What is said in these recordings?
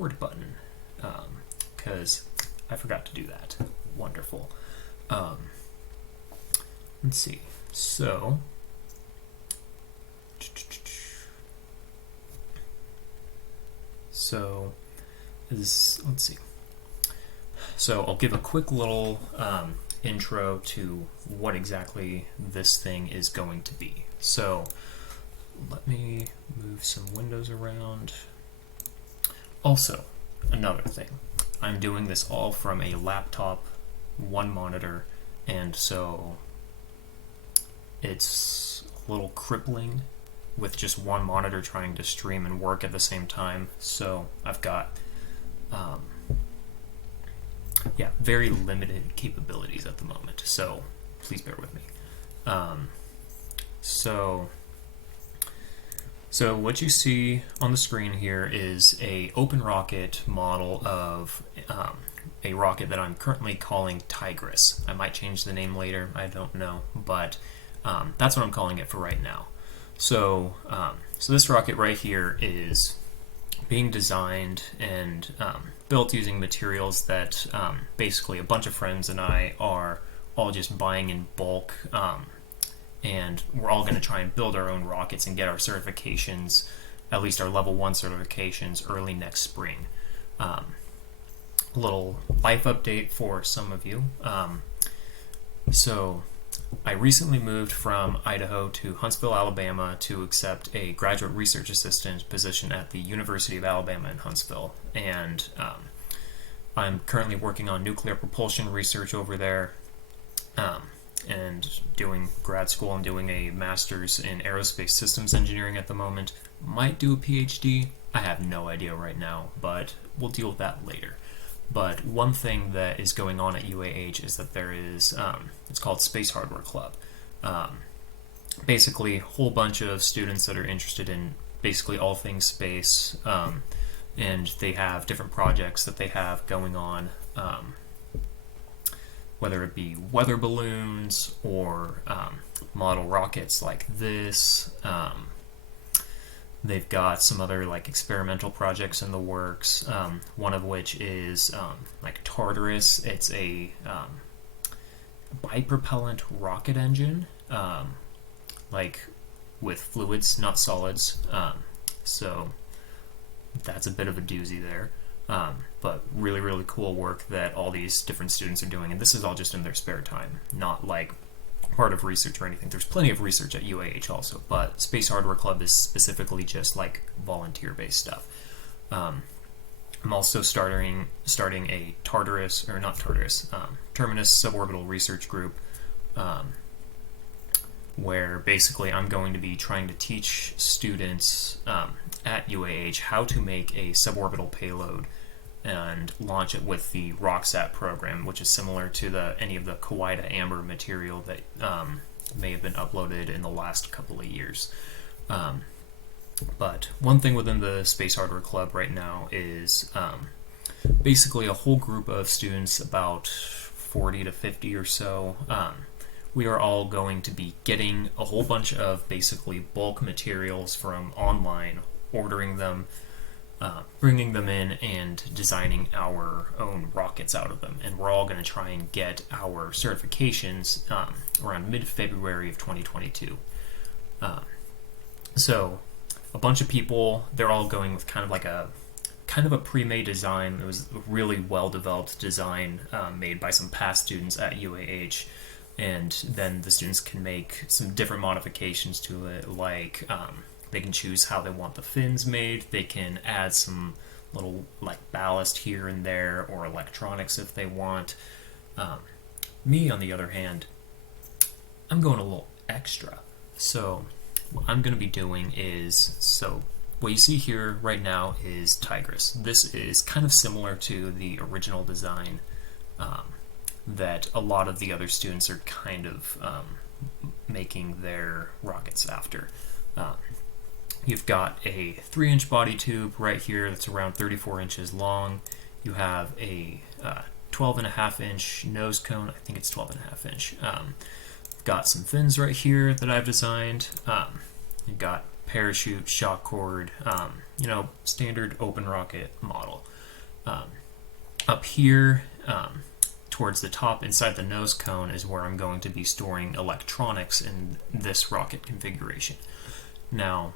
record button, because I forgot to do that. Wonderful. Let's see. So let's see. So I'll give a quick little intro to what exactly this thing is going to be. So let me move some windows around. Also, another thing, I'm doing this all from a laptop, one monitor, and so it's a little crippling with just one monitor trying to stream and work at the same time. So I've got very limited capabilities at the moment, so please bear with me. So what you see on the screen here is a open rocket model of a rocket that I'm currently calling Tigris. I might change the name later, I don't know, but that's what I'm calling it for right now. So, so this rocket right here is being designed and built using materials that basically a bunch of friends and I are all just buying in bulk, and we're all going to try and build our own rockets and get our certifications, at least our level 1 certifications, early next spring. A little life update for some of you. So I recently moved from Idaho to Huntsville, Alabama to accept a graduate research assistant position at the University of Alabama in Huntsville, and I'm currently working on nuclear propulsion research over there, and doing grad school. I'm doing a master's in aerospace systems engineering at the moment. Might do a PhD, I have no idea right now, but we'll deal with that later. But one thing that is going on at UAH is that there is, it's called Space Hardware Club. Basically, a whole bunch of students that are interested in basically all things space, and they have different projects that they have going on, whether it be weather balloons or model rockets like this. They've got some other like experimental projects in the works, one of which is like Tigris. It's a bipropellant rocket engine, like with fluids, not solids. So that's a bit of a doozy there. But really, really cool work that all these different students are doing, and this is all just in their spare time, not like part of research or anything. There's plenty of research at UAH also, but Space Hardware Club is specifically just like volunteer-based stuff. I'm also starting a Terminus suborbital research group, where basically I'm going to be trying to teach students at UAH how to make a suborbital payload and launch it with the RockSat program, which is similar to any of the Kawaii Amber material that may have been uploaded in the last couple of years. But one thing within the Space Hardware Club right now is basically a whole group of students, about 40 to 50 or so. We are all going to be getting a whole bunch of basically bulk materials from online, ordering them, bringing them in, and designing our own rockets out of them. And we're all going to try and get our certifications around mid-February of 2022. So a bunch of people, they're all going with kind of a pre-made design. It was a really well-developed design made by some past students at UAH. And then the students can make some different modifications to it, like they can choose how they want the fins made. They can add some little like ballast here and there, or electronics if they want. Me, on the other hand, I'm going a little extra. So what I'm going to be doing is, so what you see here right now is Tigris. This is kind of similar to the original design that a lot of the other students are kind of making their rockets after. You've got a 3-inch body tube right here that's around 34 inches long. You have a 12.5-inch nose cone. I think it's 12.5-inch. Got some fins right here that I've designed. You've got parachute, shock cord, standard open rocket model. Up here, towards the top inside the nose cone is where I'm going to be storing electronics in this rocket configuration. Now,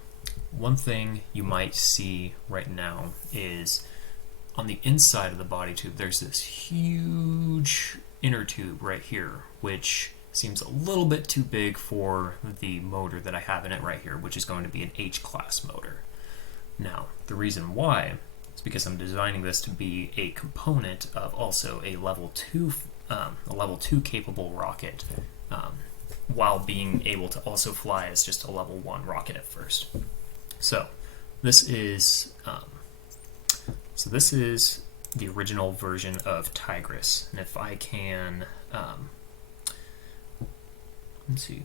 one thing you might see right now is on the inside of the body tube, there's this huge inner tube right here, which seems a little bit too big for the motor that I have in it right here, which is going to be an H-class motor. Now, the reason why is because I'm designing this to be a component of also a level 2 capable rocket, while being able to also fly as just a level 1 rocket at first. So this is the original version of Tigris, and if I can, let's see.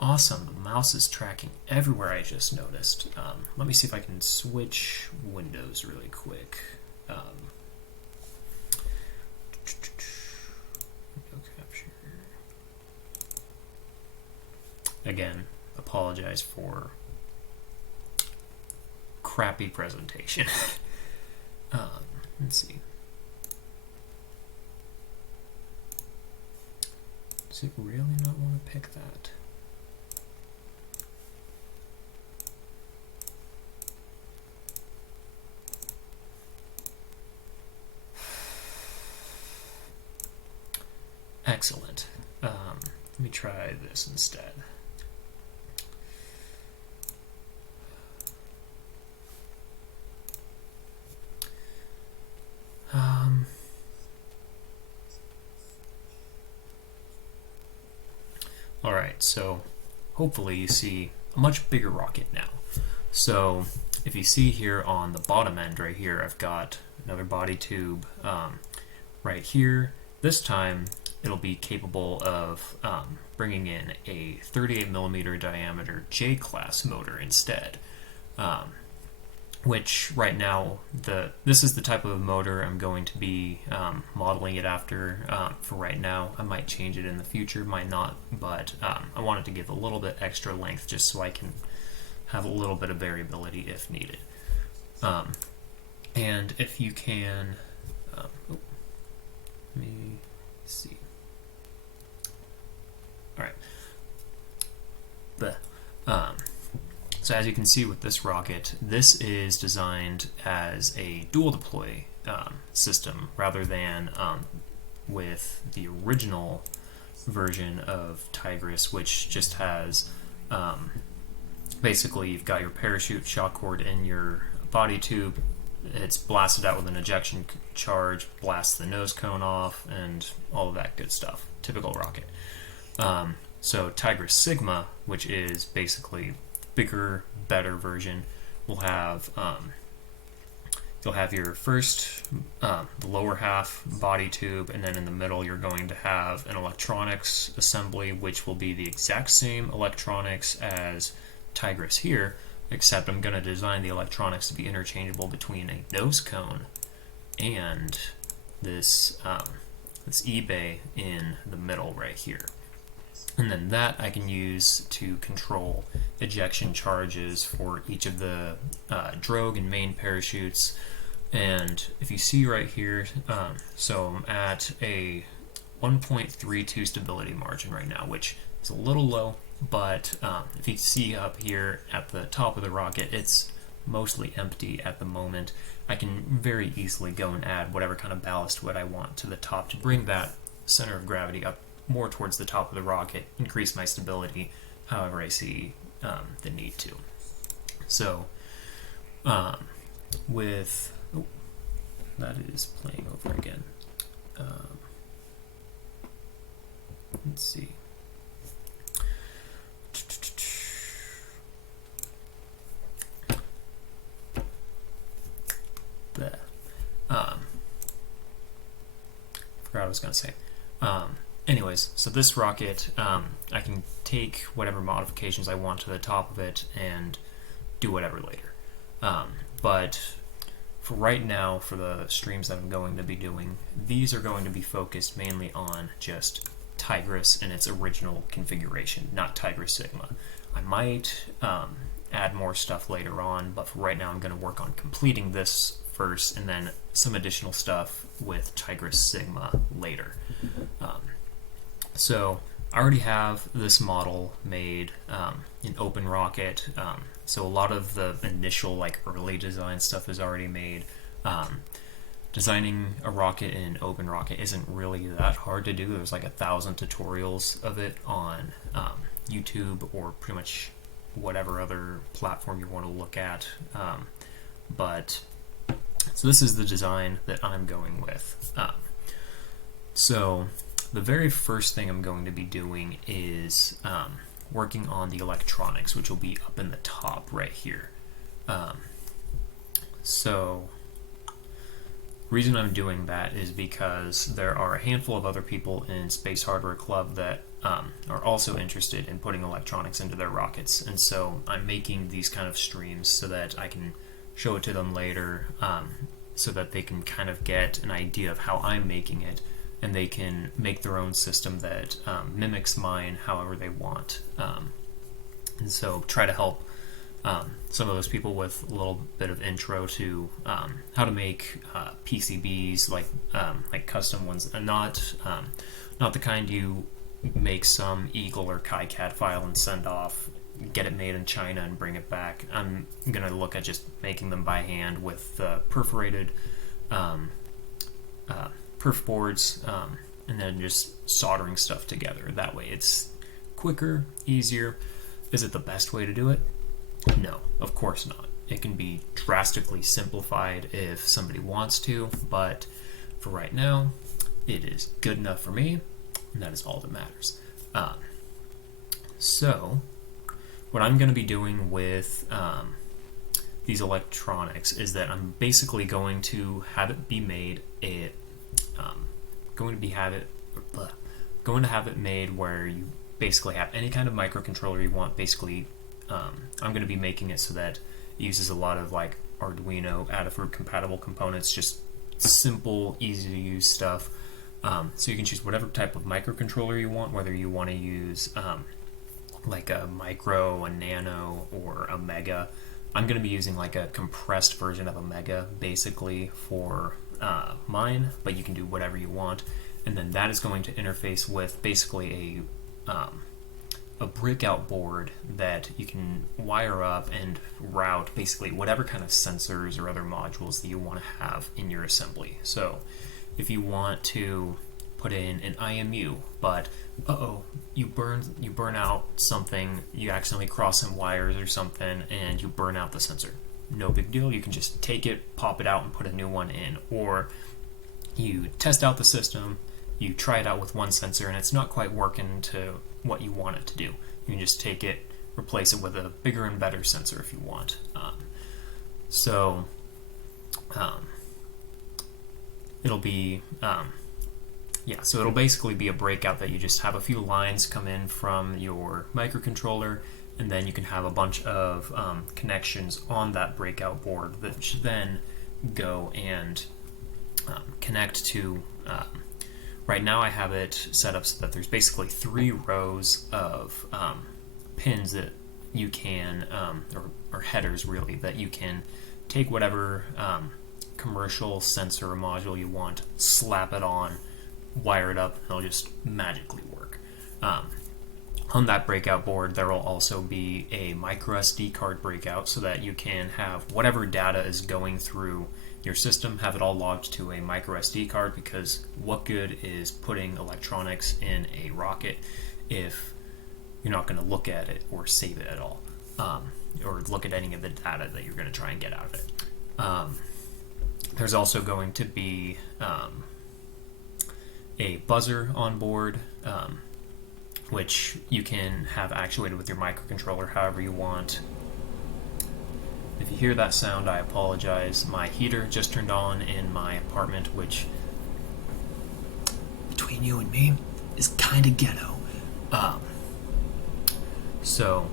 Awesome, the mouse is tracking everywhere, I just noticed. Let me see if I can switch windows really quick. Again, apologize for crappy presentation. Let's see. Does it really not want to pick that? Excellent. Let me try this instead. Alright, so hopefully you see a much bigger rocket now. So if you see here on the bottom end right here, I've got another body tube right here. This time it'll be capable of bringing in a 38mm diameter J-class motor instead. Which right now, this is the type of motor I'm going to be modeling it after for right now. I might change it in the future, might not, but I wanted to give a little bit extra length just so I can have a little bit of variability if needed. And if you can, let me see. All right. So as you can see with this rocket, this is designed as a dual deploy system rather than with the original version of Tigris, which just has basically you've got your parachute shock cord in your body tube. It's blasted out with an ejection charge, blasts the nose cone off, and all of that good stuff. Typical rocket. So Tigris Sigma, which is basically bigger, better version, will have you'll have your first the lower half body tube, and then in the middle you're going to have an electronics assembly, which will be the exact same electronics as Tigris here, except I'm going to design the electronics to be interchangeable between a nose cone and this this E-bay in the middle right here. And then that I can use to control ejection charges for each of the drogue and main parachutes. And if you see right here, so I'm at a 1.32 stability margin right now, which is a little low, but if you see up here at the top of the rocket, it's mostly empty at the moment. I can very easily go and add whatever kind of ballast wood I want to the top to bring that center of gravity up more towards the top of the rocket, increase my stability however I see the need to. So with that is playing over again. Let's see. Forgot what I was going to say. Anyways, so this rocket, I can take whatever modifications I want to the top of it and do whatever later. But for right now, for the streams that I'm going to be doing, these are going to be focused mainly on just Tigris in its original configuration, not Tigris Sigma. I might add more stuff later on, but for right now I'm going to work on completing this first, and then some additional stuff with Tigris Sigma later. So I already have this model made in OpenRocket, so a lot of the initial like early design stuff is already made. Designing a rocket in OpenRocket isn't really that hard to do. There's like 1,000 tutorials of it on YouTube or pretty much whatever other platform you want to look at. So this is the design that I'm going with. So the very first thing I'm going to be doing is working on the electronics, which will be up in the top right here. So the reason I'm doing that is because there are a handful of other people in Space Hardware Club that are also interested in putting electronics into their rockets, and so I'm making these kind of streams so that I can show it to them later, so that they can kind of get an idea of how I'm making it, and they can make their own system that mimics mine however they want, and so try to help some of those people with a little bit of intro to how to make PCBs, like custom ones, and not the kind you make some Eagle or KiCad file and send off, get it made in China and bring it back. I'm gonna look at just making them by hand with perforated perf boards, and then just soldering stuff together. That way it's quicker, easier. Is it the best way to do it? No, of course not. It can be drastically simplified if somebody wants to, but for right now, it is good enough for me, and that is all that matters. So, what I'm going to be doing with these electronics is that I'm basically going to have it be made going to have it made where you basically have any kind of microcontroller you want. Basically, I'm going to be making it so that it uses a lot of like Arduino Adafruit compatible components, just simple, easy to use stuff. So you can choose whatever type of microcontroller you want, whether you want to use like a micro, a nano, or a mega. I'm going to be using like a compressed version of a mega basically for mine, but you can do whatever you want. And then that is going to interface with basically a breakout board that you can wire up and route basically whatever kind of sensors or other modules that you want to have in your assembly. So if you want to put in an IMU, but you burn out something, you accidentally cross some wires or something, and you burn out the sensor. No big deal. You can just take it, pop it out, and put a new one in. Or you test out the system, you try it out with one sensor, and it's not quite working to what you want it to do. You can just take it, replace it with a bigger and better sensor if you want. So it'll be so it'll basically be a breakout that you just have a few lines come in from your microcontroller, and then you can have a bunch of connections on that breakout board that should then go and connect to. Right now I have it set up so that there's basically 3 rows of pins that you can, or headers really, that you can take whatever commercial sensor or module you want, slap it on, wire it up, and it'll just magically work. On that breakout board there will also be a micro SD card breakout so that you can have whatever data is going through your system, have it all logged to a micro SD card, because what good is putting electronics in a rocket if you're not going to look at it or save it at all, or look at any of the data that you're going to try and get out of it. There's also going to be a buzzer on board, which you can have actuated with your microcontroller however you want. If you hear that sound, I apologize. My heater just turned on in my apartment, which, between you and me, is kind of ghetto. So,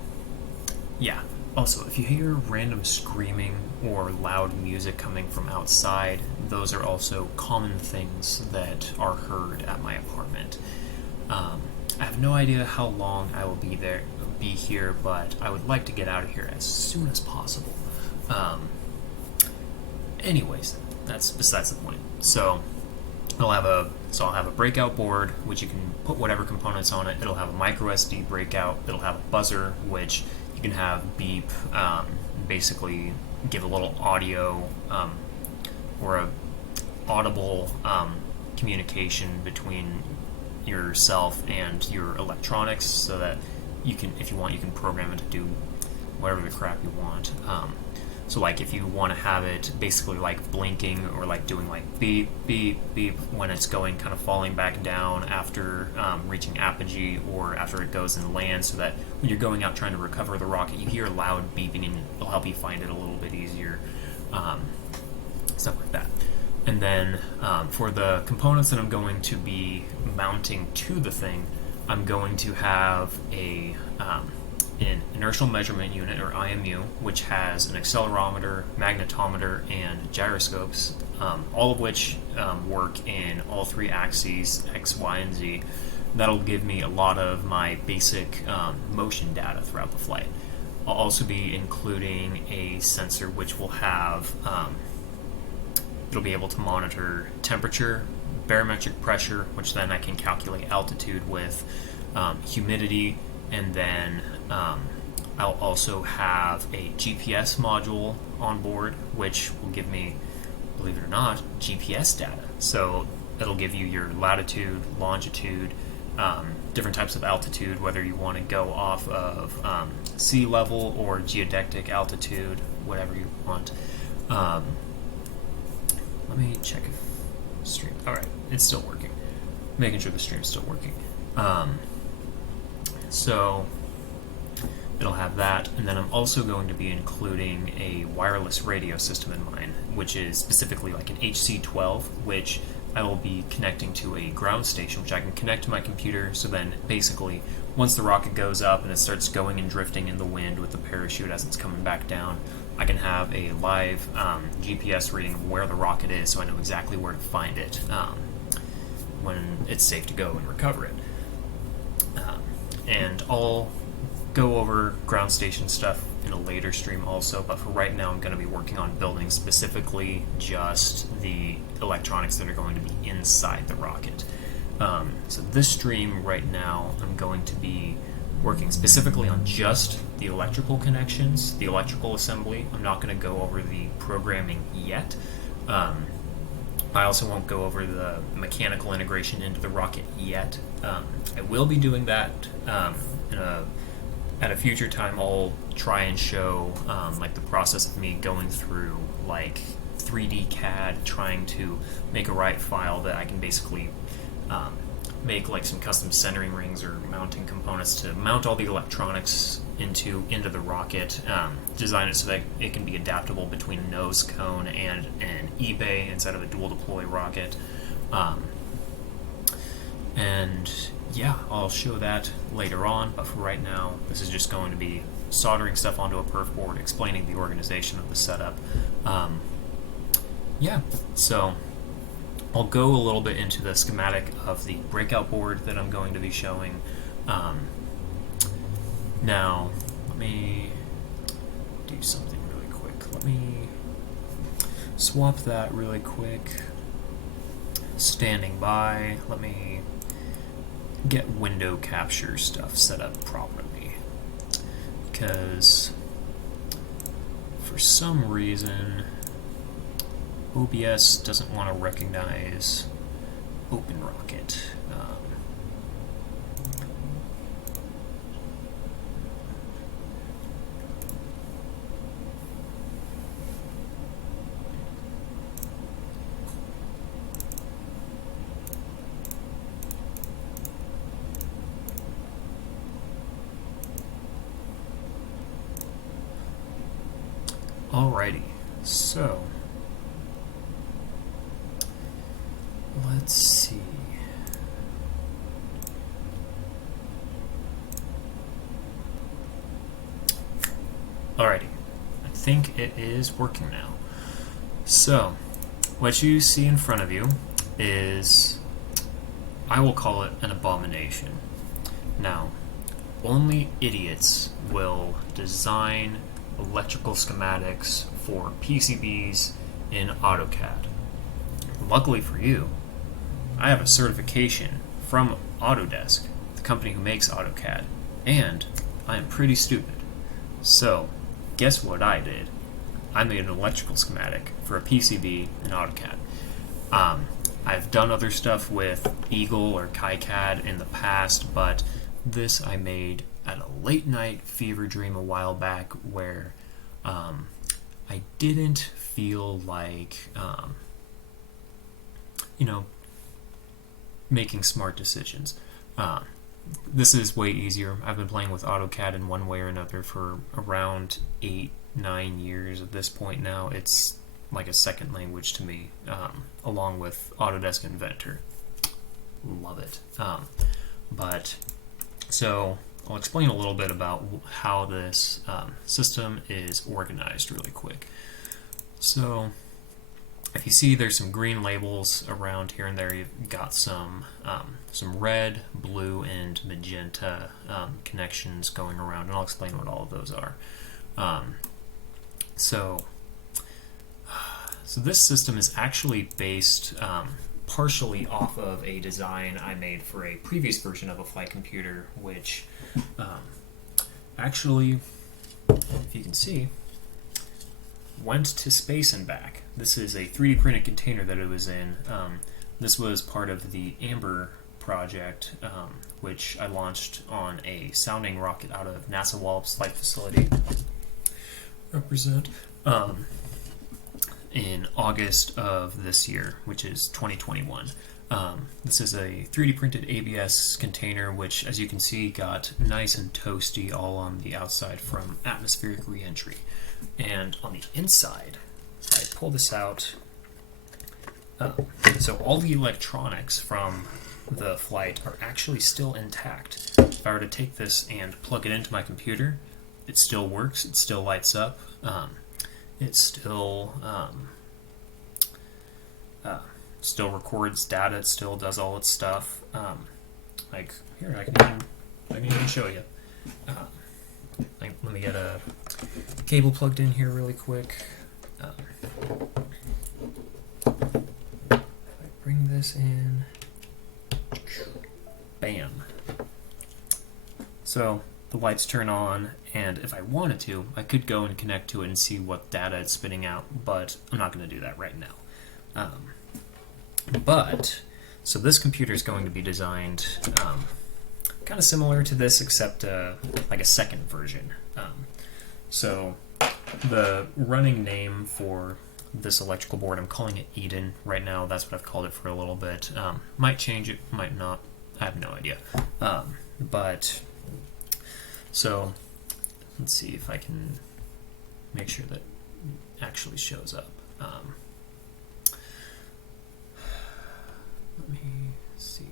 yeah. Also, if you hear random screaming or loud music coming from outside, those are also common things that are heard at my apartment. I have no idea how long I will be be here, but I would like to get out of here as soon as possible. Anyways, that's besides the point. So I'll have a breakout board, which you can put whatever components on it. It'll have a micro SD breakout. It'll have a buzzer, which you can have beep, basically give a little audio or a audible communication between yourself and your electronics, so that you can, if you want, you can program it to do whatever the crap you want. So like if you want to have it basically like blinking or like doing like beep, beep, beep when it's going kind of falling back down after reaching apogee or after it goes and lands, so that when you're going out trying to recover the rocket, you hear loud beeping and it'll help you find it a little bit easier. Stuff like that. And then for the components that I'm going to be mounting to the thing, I'm going to have an inertial measurement unit, or IMU, which has an accelerometer, magnetometer, and gyroscopes, all of which work in all three axes, X, Y, and Z. That'll give me a lot of my basic motion data throughout the flight. I'll also be including a sensor which will have, it'll be able to monitor temperature, barometric pressure, which then I can calculate altitude with, humidity, and then I'll also have a GPS module on board, which will give me, believe it or not, GPS data. So it'll give you your latitude, longitude, different types of altitude, whether you want to go off of sea level or geodesic altitude, whatever you want. Let me check if stream. All right, it's still working. Making sure the stream's still working. So it'll have that, and then I'm also going to be including a wireless radio system in mine, which is specifically like an HC-12, which I will be connecting to a ground station, which I can connect to my computer. So then basically, once the rocket goes up and it starts going and drifting in the wind with the parachute as it's coming back down, I can have a live GPS reading of where the rocket is, so I know exactly where to find it when it's safe to go and recover it. And I'll go over ground station stuff in a later stream also, but for right now I'm going to be working on building specifically just the electronics that are going to be inside the rocket. So this stream right now I'm going to be working specifically on just the electrical connections, the electrical assembly. I'm not going to go over the programming yet. I also won't go over the mechanical integration into the rocket yet. I will be doing that at a future time. I'll try and show like the process of me going through like 3D CAD, trying to make a right file that I can basically make like some custom centering rings or mounting components to mount all the electronics into the rocket, design it so that it can be adaptable between a nose cone and an E-bay instead of a dual deploy rocket. And yeah, I'll show that later on, but for right now this is just going to be soldering stuff onto a perf board, explaining the organization of the setup. Yeah, so I'll go a little bit into the schematic of the breakout board that I'm going to be showing. Now, let me do something really quick. Let me swap that really quick. Standing by, let me get window capture stuff set up properly, because for some reason OBS doesn't want to recognize OpenRocket. Alrighty, so let's see. Alrighty, I think it is working now. So, what you see in front of you is, I will call it an abomination. Now, only idiots will design electrical schematics for PCBs in AutoCAD. Luckily for you, I have a certification from Autodesk, the company who makes AutoCAD, and I am pretty stupid. So, guess what I did? I made an electrical schematic for a PCB in AutoCAD. I've done other stuff with Eagle or KiCad in the past, but this I made at a late night fever dream a while back where I didn't feel like, making smart decisions. This is way easier. I've been playing with AutoCAD in one way or another for around 8-9 years at this point now. It's like a second language to me, along with Autodesk Inventor. Love it. So I'll explain a little bit about how this system is organized really quick. So if you see, there's some green labels around here and there. You've got some red, blue, and magenta connections going around, and I'll explain what all of those are. So this system is actually based partially off of a design I made for a previous version of a flight computer, which actually, if you can see, went to space and back. This is a 3D printed container that it was in. This was part of the Amber project, which I launched on a sounding rocket out of NASA Wallops Flight Facility. Represent. In August of this year, which is 2021. This is a 3D printed ABS container, which, as you can see, got nice and toasty all on the outside from atmospheric reentry. And on the inside, I pull this out. So all the electronics from the flight are actually still intact. If I were to take this and plug it into my computer, it still works, it still lights up, it still records data, it still does all its stuff. Like here, I can even show you. Let me get a cable plugged in here really quick. If I bring this in, bam. So the lights turn on, and if I wanted to, I could go and connect to it and see what data it's spitting out, but I'm not going to do that right now. So this computer is going to be designed kind of similar to this, except like a second version. So the running name for this electrical board, I'm calling it Eden right now. That's what I've called it for a little bit. Might change it, might not. I have no idea. So let's see if I can make sure that it actually shows up. Let me see.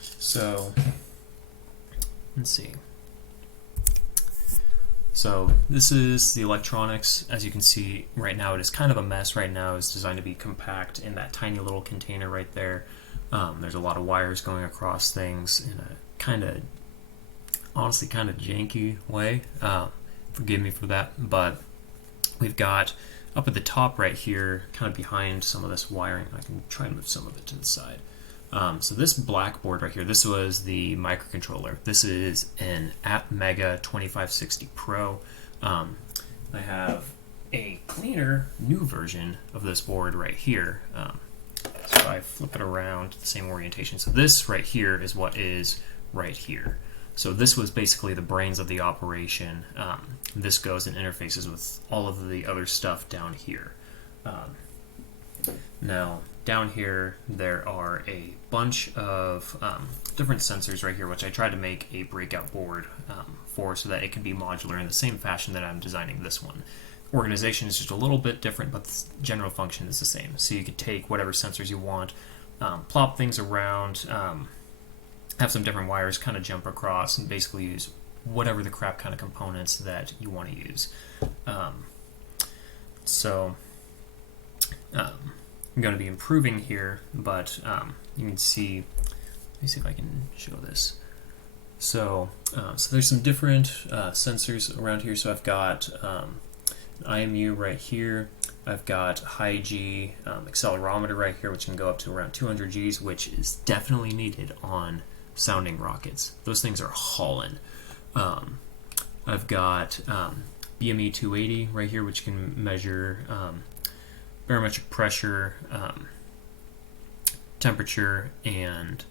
So let's see. So this is the electronics. As you can see right now, it is kind of a mess right now. It's designed to be compact in that tiny little container right there. There's a lot of wires going across things in a honestly kind of janky way. Forgive me for that, but we've got up at the top right here, kind of behind some of this wiring. I can try and move some of it to the side. So this black board right here, this was the microcontroller. This is an Atmega 2560 Pro. I have a cleaner, new version of this board right here. So if I flip it around, the same orientation. So this right here is what is right here. So this was basically the brains of the operation. This goes and interfaces with all of the other stuff down here. Now, down here, there are a bunch of different sensors right here, which I tried to make a breakout board for so that it can be modular in the same fashion that I'm designing this one. Organization is just a little bit different, but the general function is the same. So you could take whatever sensors you want, plop things around, have some different wires kind of jump across, and basically use whatever the crap kind of components that you want to use. I'm going to be improving here, but you can see me see if I can show this. So, so there's some different sensors around here. So I've got an IMU right here. I've got high G accelerometer right here, which can go up to around 200 Gs, which is definitely needed on sounding rockets. Those things are hauling. I've got BME 280 right here, which can measure barometric pressure, temperature, and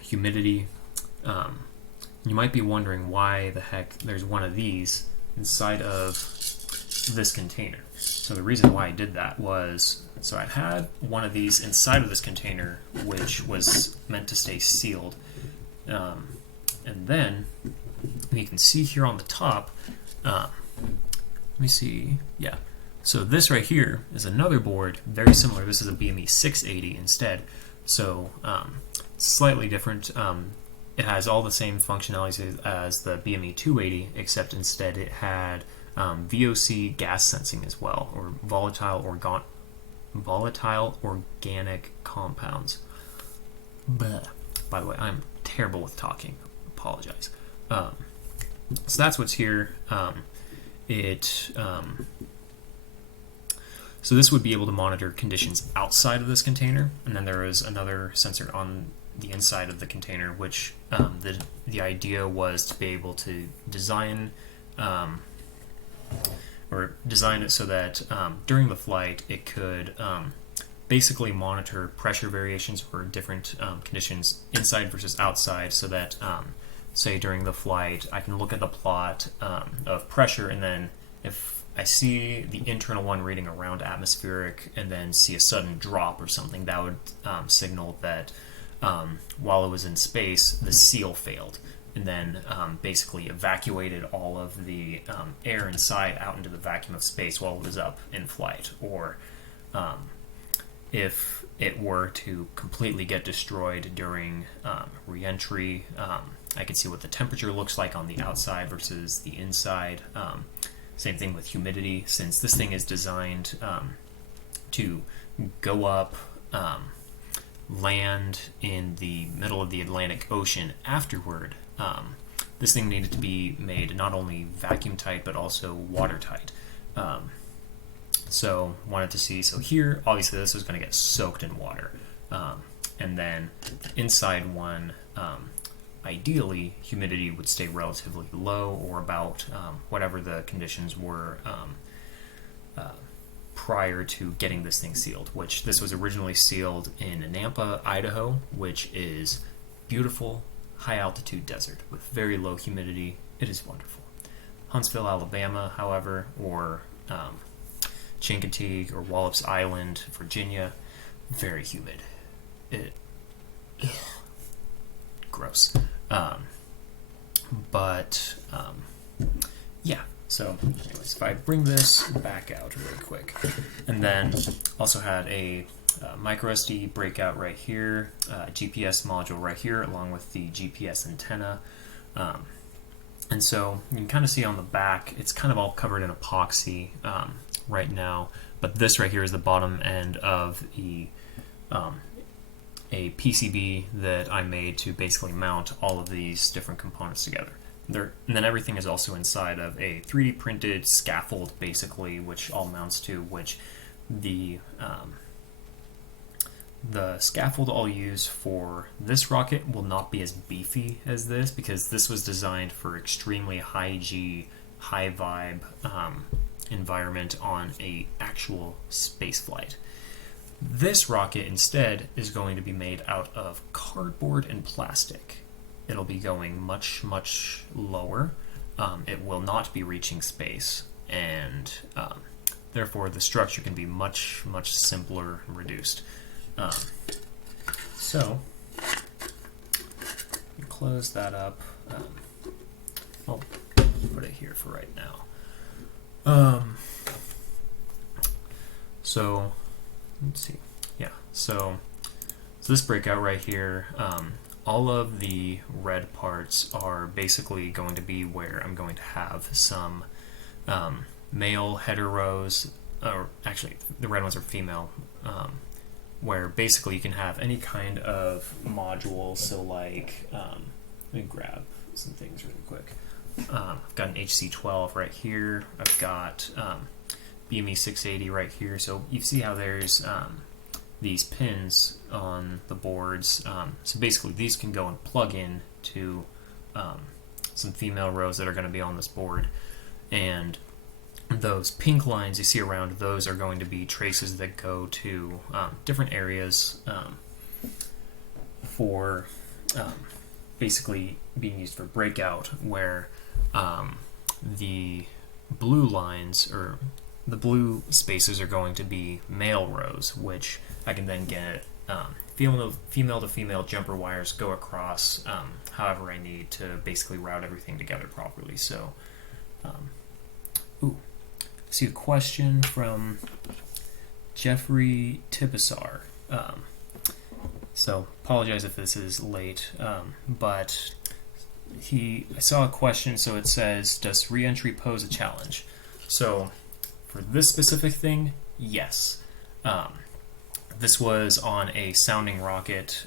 humidity. You might be wondering why the heck there's one of these inside of this container. So the reason why I did that was, so I had one of these inside of this container, which was meant to stay sealed. And then you can see here on the top, let me see, yeah. So this right here is another board, very similar. This is a BME 680 instead. So slightly different. It has all the same functionalities as the BME 280, except instead it had VOC gas sensing as well, or volatile organic compounds. Bleh. By the way, I'm terrible with talking. Apologize. So that's what's here. So this would be able to monitor conditions outside of this container, and then there is another sensor on the inside of the container, which the idea was to be able to design it so that during the flight it could basically monitor pressure variations or different conditions inside versus outside, so that say during the flight I can look at the plot of pressure, and then if I see the internal one reading around atmospheric and then see a sudden drop or something, that would signal that while it was in space, the seal failed, and then basically evacuated all of the air inside out into the vacuum of space while it was up in flight. Or if it were to completely get destroyed during re-entry, I could see what the temperature looks like on the outside versus the inside. Same thing with humidity, since this thing is designed to go up, land in the middle of the Atlantic Ocean afterward. This thing needed to be made not only vacuum tight but also watertight. So wanted to see, so here obviously this is going to get soaked in water, and then inside one, ideally humidity would stay relatively low, or about whatever the conditions were prior to getting this thing sealed, which this was originally sealed in Nampa, Idaho, which is beautiful high altitude desert with very low humidity. It is wonderful. Huntsville, Alabama, however, or Chincoteague or Wallops Island, Virginia, very humid. Gross. Yeah, so anyways, if I bring this back out really quick, and then also had a micro SD breakout right here, GPS module right here, along with the GPS antenna. And so you can kind of see on the back, it's kind of all covered in epoxy right now, but this right here is the bottom end of a PCB that I made to basically mount all of these different components together. And then everything is also inside of a 3D printed scaffold, basically, which all mounts to, which the scaffold I'll use for this rocket will not be as beefy as this, because this was designed for extremely high G, high vibe environment on a actual space flight. This rocket instead is going to be made out of cardboard and plastic. It'll be going much, much lower. It will not be reaching space, and therefore the structure can be much, much simpler and reduced. So, you close that up. I'll put it here for right now. So, let's see. Yeah, so this breakout right here, all of the red parts are basically going to be where I'm going to have some male heteros, or actually the red ones are female, where basically you can have any kind of module. So like, let me grab some things really quick. I've got an HC12 right here. I've got BME 680 right here. So you see how there's these pins on the boards. So basically these can go and plug in to some female rows that are going to be on this board. And those pink lines you see around, those are going to be traces that go to different areas for basically being used for breakout, where the blue lines, or the blue spaces, are going to be male rows, which I can then get female to female jumper wires go across however I need to basically route everything together properly. So, see a question from Jeffrey Tibasar. So apologize if this is late, but I saw a question. So it says, does re-entry pose a challenge? So for this specific thing, yes. This was on a sounding rocket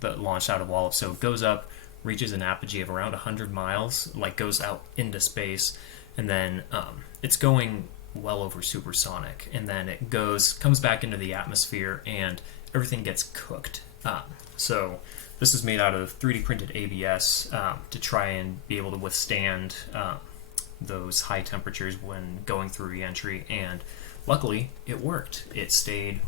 that launched out of Wallop. So it goes up, reaches an apogee of around 100 miles, like goes out into space, and then it's going well over supersonic, and then it comes back into the atmosphere, and everything gets cooked. So this is made out of 3D printed ABS to try and be able to withstand those high temperatures when going through re-entry, and luckily it worked. It stayed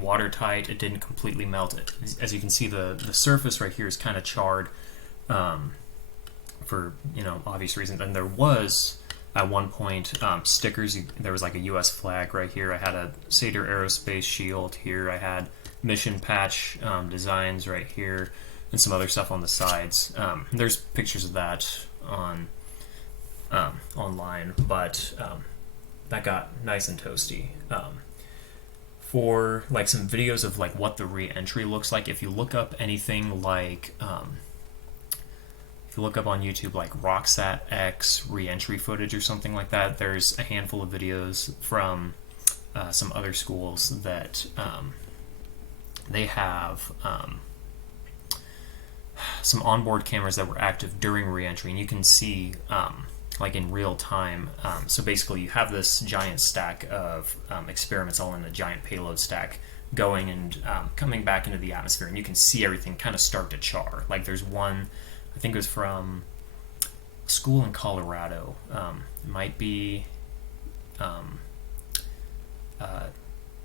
watertight. It didn't completely melt. As you can see, the surface right here is kind of charred for obvious reasons. And there was at one point stickers. There was like a U.S. flag right here. I had a Sater Aerospace shield here. I had mission patch designs right here, and some other stuff on the sides. There's pictures of that on online, but that got nice and toasty. For like some videos of like what the re-entry looks like, if you look up anything like if you look up on YouTube like Rocksat X re-entry footage or something like that, there's a handful of videos from some other schools that they have some onboard cameras that were active during re-entry, and you can see like in real time. So basically you have this giant stack of experiments all in a giant payload stack going and coming back into the atmosphere, and you can see everything kind of start to char. Like there's one, I think it was from a school in Colorado, it might be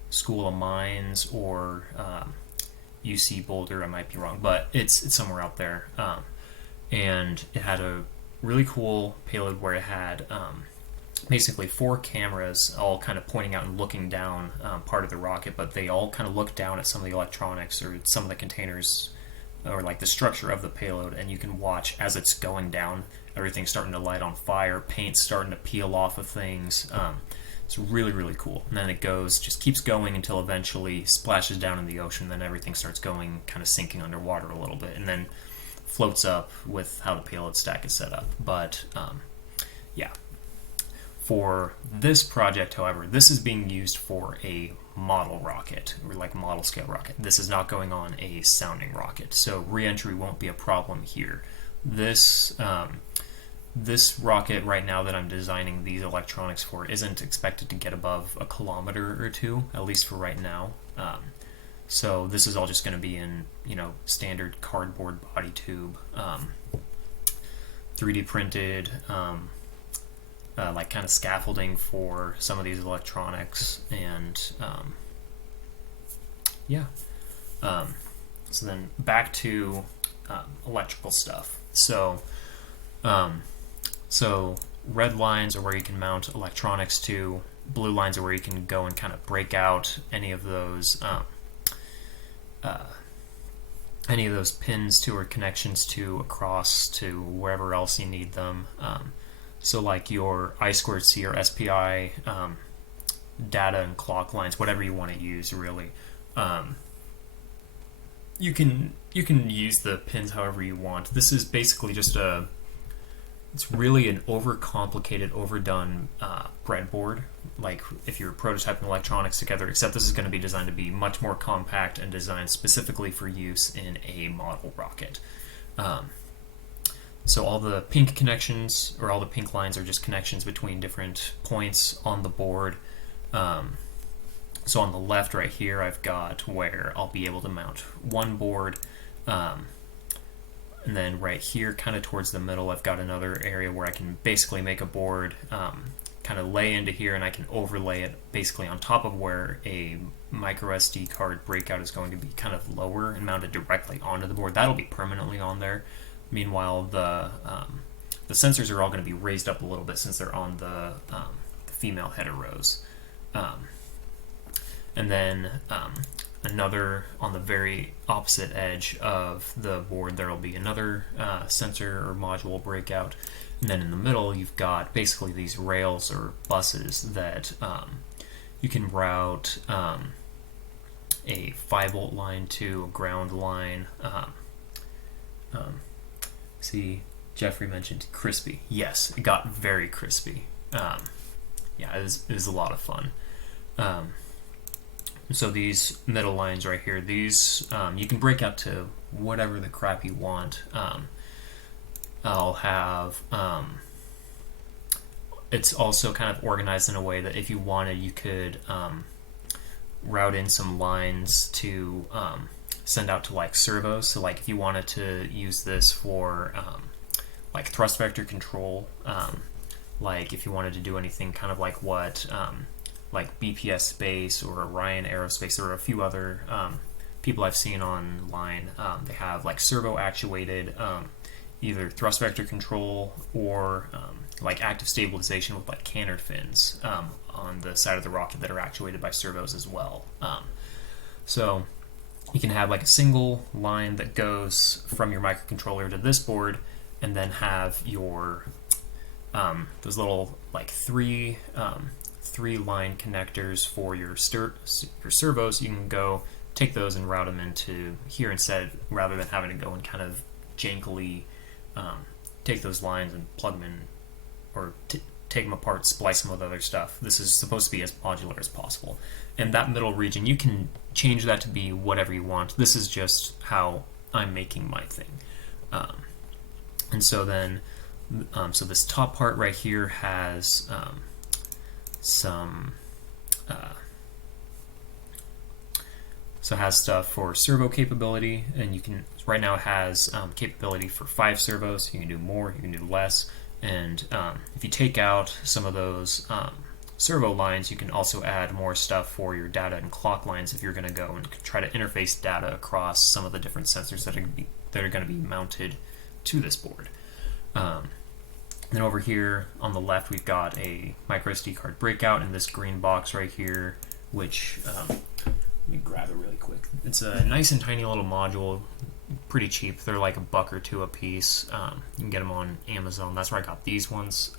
School of Mines or UC Boulder, I might be wrong, but it's somewhere out there. And it had a really cool payload where it had basically 4 cameras all kind of pointing out and looking down part of the rocket, but they all kind of look down at some of the electronics or some of the containers or like the structure of the payload, and you can watch as it's going down, everything's starting to light on fire, paint's starting to peel off of things. It's really, really cool. And then it just keeps going until eventually splashes down in the ocean, then everything starts going, kind of sinking underwater a little bit, and then floats up with how the payload stack is set up. But yeah. For this project, however, this is being used for a model rocket, or like model scale rocket. This is not going on a sounding rocket, so re-entry won't be a problem here. This rocket right now that I'm designing these electronics for isn't expected to get above 1 kilometer or 2, at least for right now. So this is all just going to be in standard cardboard body tube, 3D printed. Like kind of scaffolding for some of these electronics, and yeah. So then back to electrical stuff. So red lines are where you can mount electronics to. Blue lines are where you can go and kind of break out any of those pins to or connections to across to wherever else you need them. So like your I2C or SPI data and clock lines, whatever you want to use, really. You can use the pins however you want. This is basically just a it's really an overcomplicated, overdone breadboard. Like if you're prototyping electronics together, except this is going to be designed to be much more compact and designed specifically for use in a model rocket. So all the pink connections, or all the pink lines, are just connections between different points on the board. So on the left right here, I've got where I'll be able to mount one board. And then right here, kind of towards the middle, I've got another area where I can basically make a board, kind of lay into here, and I can overlay it basically on top of where a micro SD card breakout is going to be kind of lower and mounted directly onto the board. That'll be permanently on there. Meanwhile, the sensors are all going to be raised up a little bit since they're on the female header rows. And then another, on the very opposite edge of the board, there will be another sensor or module breakout. And then in the middle, you've got basically these rails or buses that you can route a 5-volt line to a ground line. See, Jeffrey mentioned crispy. Yes, it got very crispy. Yeah, it was a lot of fun. So these middle lines right here, these you can break out to whatever the crap you want. I'll have it's also kind of organized in a way that if you wanted, you could route in some lines to send out to like servos. So like if you wanted to use this for like thrust vector control, like if you wanted to do anything kind of like what like bps.space or Orion Aerospace, or a few other people I've seen online, they have like servo actuated either thrust vector control or like active stabilization with like canard fins on the side of the rocket that are actuated by servos as well. So you can have like a single line that goes from your microcontroller to this board, and then have your those little like three line connectors for your servos. You can go take those and route them into here instead, rather than having to go and kind of jankily take those lines and plug them in, or take them apart, splice them with other stuff. This is supposed to be as modular as possible. And that middle region, you can change that to be whatever you want. This is just how I'm making my thing. And so then, so this top part right here has some so it has stuff for servo capability, and you can, right now it has capability for 5 servos. You can do more, you can do less, and if you take out some of those servo lines, you can also add more stuff for your data and clock lines if you're going to go and try to interface data across some of the different sensors that are going to be mounted to this board. Then over here on the left, we've got a micro SD card breakout in this green box right here, which let me grab it really quick. It's a nice and tiny little module, pretty cheap. They're like $1 or $2 a piece. You can get them on Amazon. That's where I got these ones.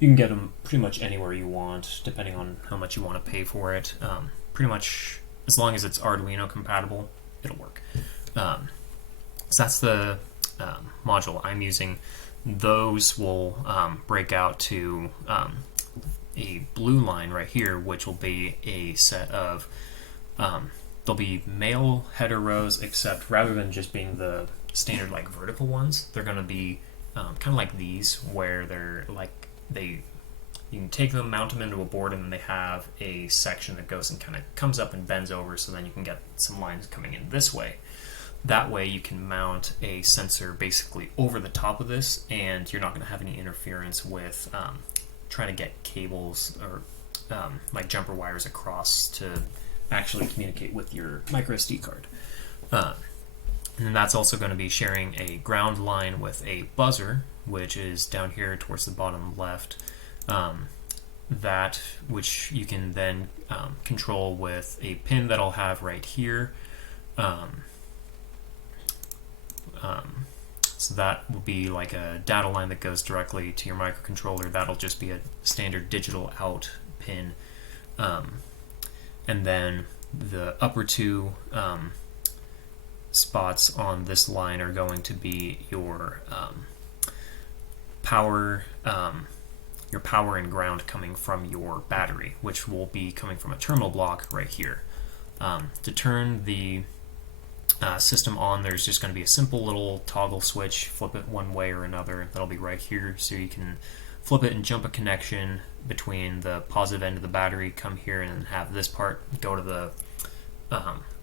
You can get them pretty much anywhere you want, depending on how much you want to pay for it. Pretty much, as long as it's Arduino compatible, it'll work. So that's the module I'm using. Those will break out to a blue line right here, which will be a set of there'll be male header rows, except rather than just being the standard like vertical ones, they're going to be kind of like these, where they're like you can take them, mount them into a board, and then they have a section that goes and kind of comes up and bends over, so then you can get some lines coming in this way. That way you can mount a sensor basically over the top of this, and you're not going to have any interference with trying to get cables or like jumper wires across to actually communicate with your micro SD card. And that's also going to be sharing a ground line with a buzzer, which is down here towards the bottom left. That which you can then control with a pin that I'll have right here. So that will be like a data line that goes directly to your microcontroller. That'll just be a standard digital out pin. And then the upper two spots on this line are going to be your power your power and ground coming from your battery, which will be coming from a terminal block right here. To turn the system on, there's just going to be a simple little toggle switch. Flip it one way or another. That'll be right here, so you can flip it and jump a connection between the positive end of the battery, come here, and then have this part go to the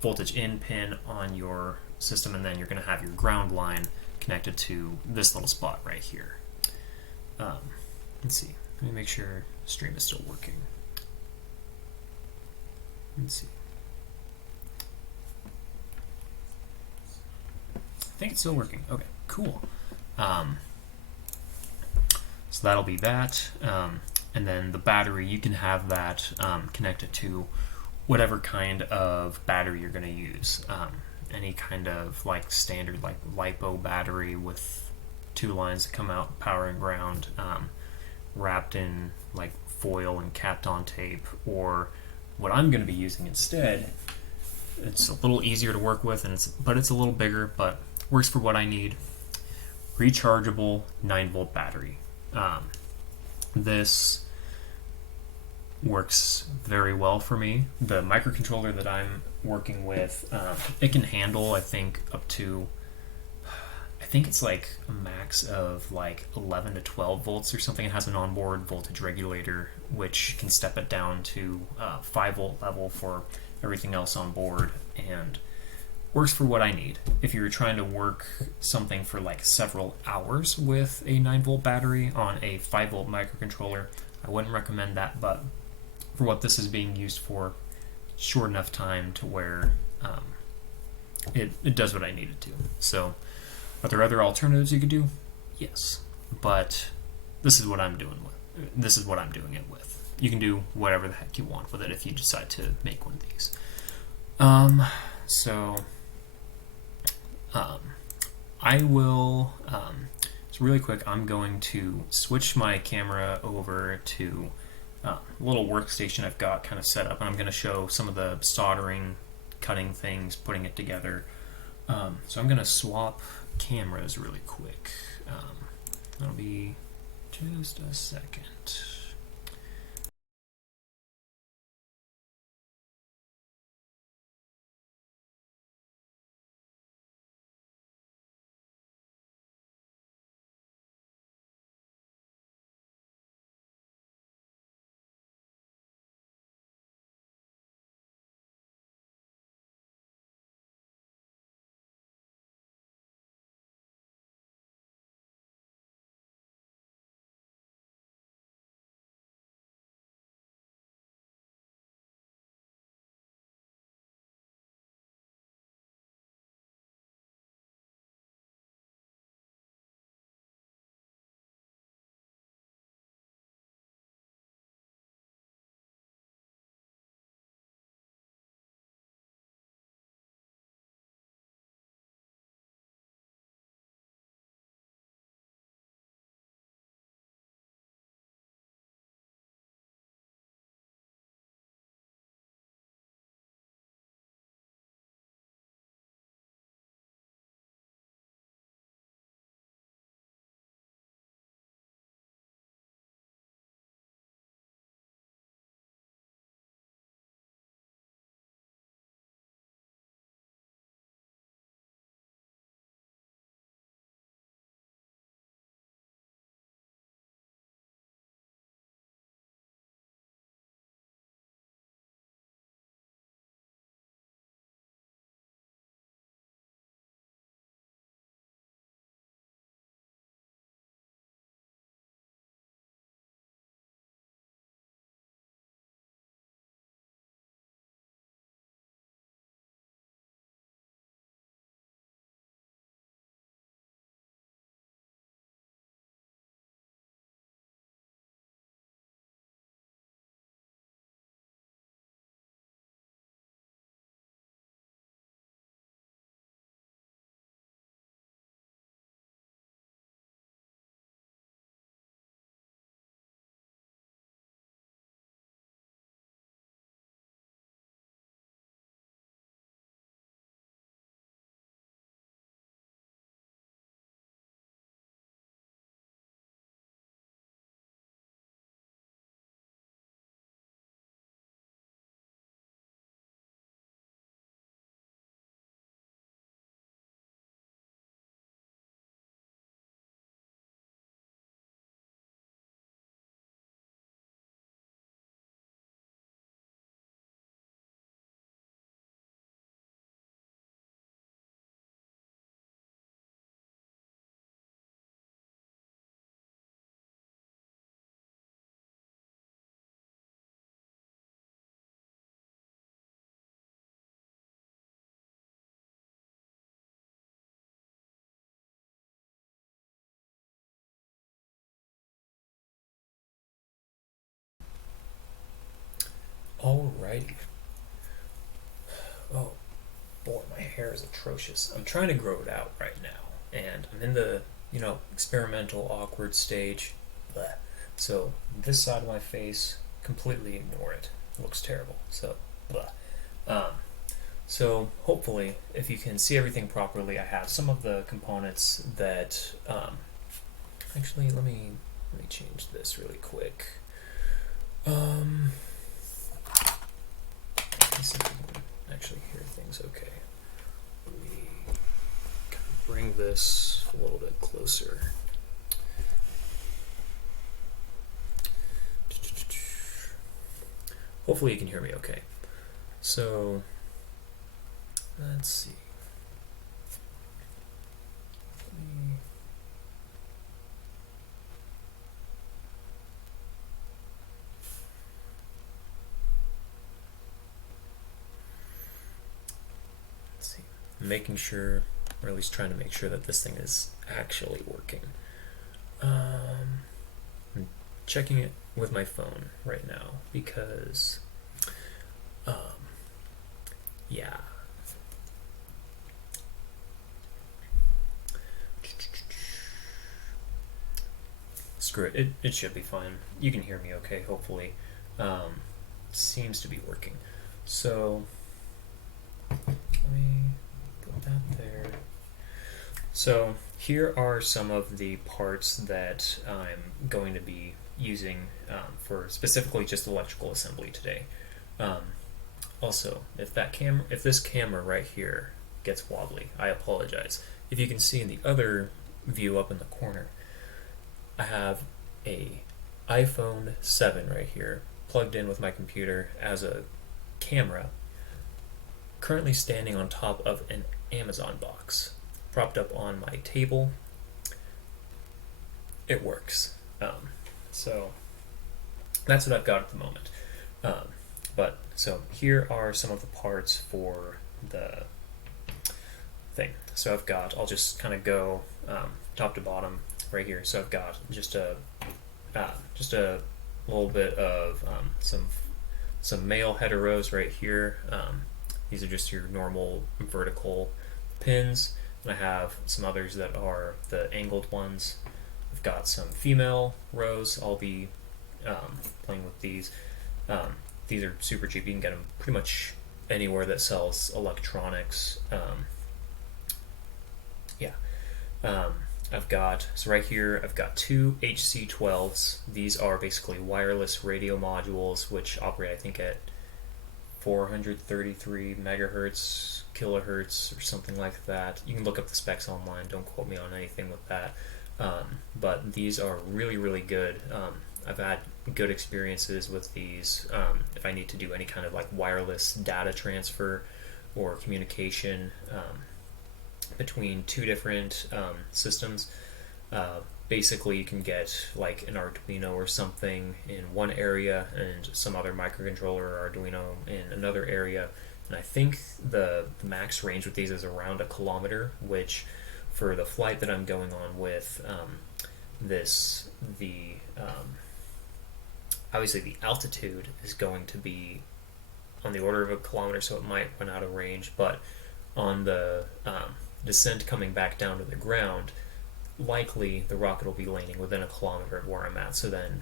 voltage in pin on your system, and then you're going to have your ground line connected to this little spot right here. Let's see. Let me make sure the stream is still working. Let's see. I think it's still working. Okay, cool. So that'll be that. And then the battery, you can have that connected to whatever kind of battery you're going to use. Any kind of like standard like LiPo battery with 2 lines that come out, power and ground, wrapped in like foil and capped on tape, or what I'm going to be using instead. It's a little easier to work with, but it's a little bigger, but works for what I need. Rechargeable 9-volt battery. This works very well for me. The microcontroller that I'm working with, it can handle, I think, up to, I think it's like a max of like 11 to 12 volts or something. It has an onboard voltage regulator, which can step it down to 5-volt level for everything else on board, and works for what I need. If you're trying to work something for like several hours with a 9-volt battery on a 5-volt microcontroller, I wouldn't recommend that, but for what this is being used for, short enough time to where it does what I need it to. So, are there other alternatives you could do? Yes, but this is what I'm doing with. This is what I'm doing it with. You can do whatever the heck you want with it if you decide to make one of these. I will, so really quick, I'm going to switch my camera over to a little workstation I've got kind of set up, and I'm going to show some of the soldering, cutting things, putting it together. So I'm going to swap cameras really quick. That'll be just a second. Alrighty. Oh boy, my hair is atrocious. I'm trying to grow it out right now, and I'm in the, experimental awkward stage. Blech. So this side of my face, completely ignore it. It looks terrible. So, bleh. So hopefully, if you can see everything properly, I have some of the components that. Actually, let me change this really quick. Let me see if we can actually hear things okay. Let me kind of bring this a little bit closer. Hopefully you can hear me okay. So, let's see. Making sure, or at least trying to make sure that this thing is actually working. I'm checking it with my phone right now because, yeah. Screw it. It should be fine. You can hear me okay, hopefully. Seems to be working. So, let me put that there. So here are some of the parts that I'm going to be using for specifically just electrical assembly today. Also, if this camera right here gets wobbly, I apologize. If you can see in the other view up in the corner, I have a iPhone 7 right here plugged in with my computer as a camera, currently standing on top of an Amazon box, propped up on my table. It works. So that's what I've got at the moment. So here are some of the parts for the thing. So I'll just kind of go top to bottom right here. So I've got just a little bit of some male heteros right here. These are just your normal vertical pins, and I have some others that are the angled ones. I've got some female rows. I'll be playing with these. These are super cheap. You can get them pretty much anywhere that sells electronics. So right here I've got two HC12s. These are basically wireless radio modules which operate, I think, at 433 megahertz, kilohertz, or something like that. You can look up the specs online. Don't quote me on anything with that. But these are really, really good. I've had good experiences with these. If I need to do any kind of like wireless data transfer or communication between two different systems, basically you can get like an Arduino or something in one area and some other microcontroller or Arduino in another area. And I think the max range with these is around 1 kilometer, which for the flight that I'm going on with, obviously the altitude is going to be on the order of 1 kilometer, so it might run out of range, but on the descent coming back down to the ground, likely the rocket will be landing within 1 kilometer of where I'm at. So then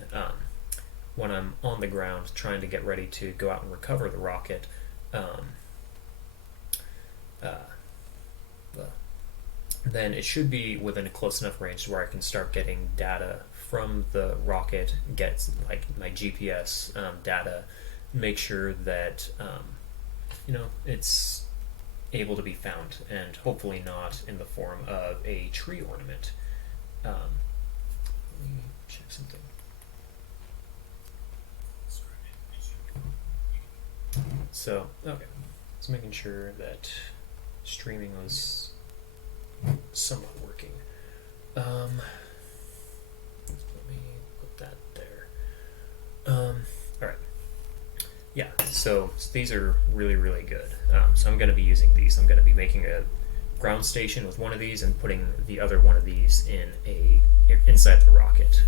when I'm on the ground trying to get ready to go out and recover the rocket, then it should be within a close enough range where I can start getting data from the rocket, get like my GPS data, make sure that it's able to be found, and hopefully not in the form of a tree ornament. Let me check something. So, okay. Just making sure that streaming was somewhat working. Let me put that there. Alright. Yeah, so these are really, really good. So I'm going to be using these. I'm going to be making a ground station with one of these and putting the other one of these inside the rocket.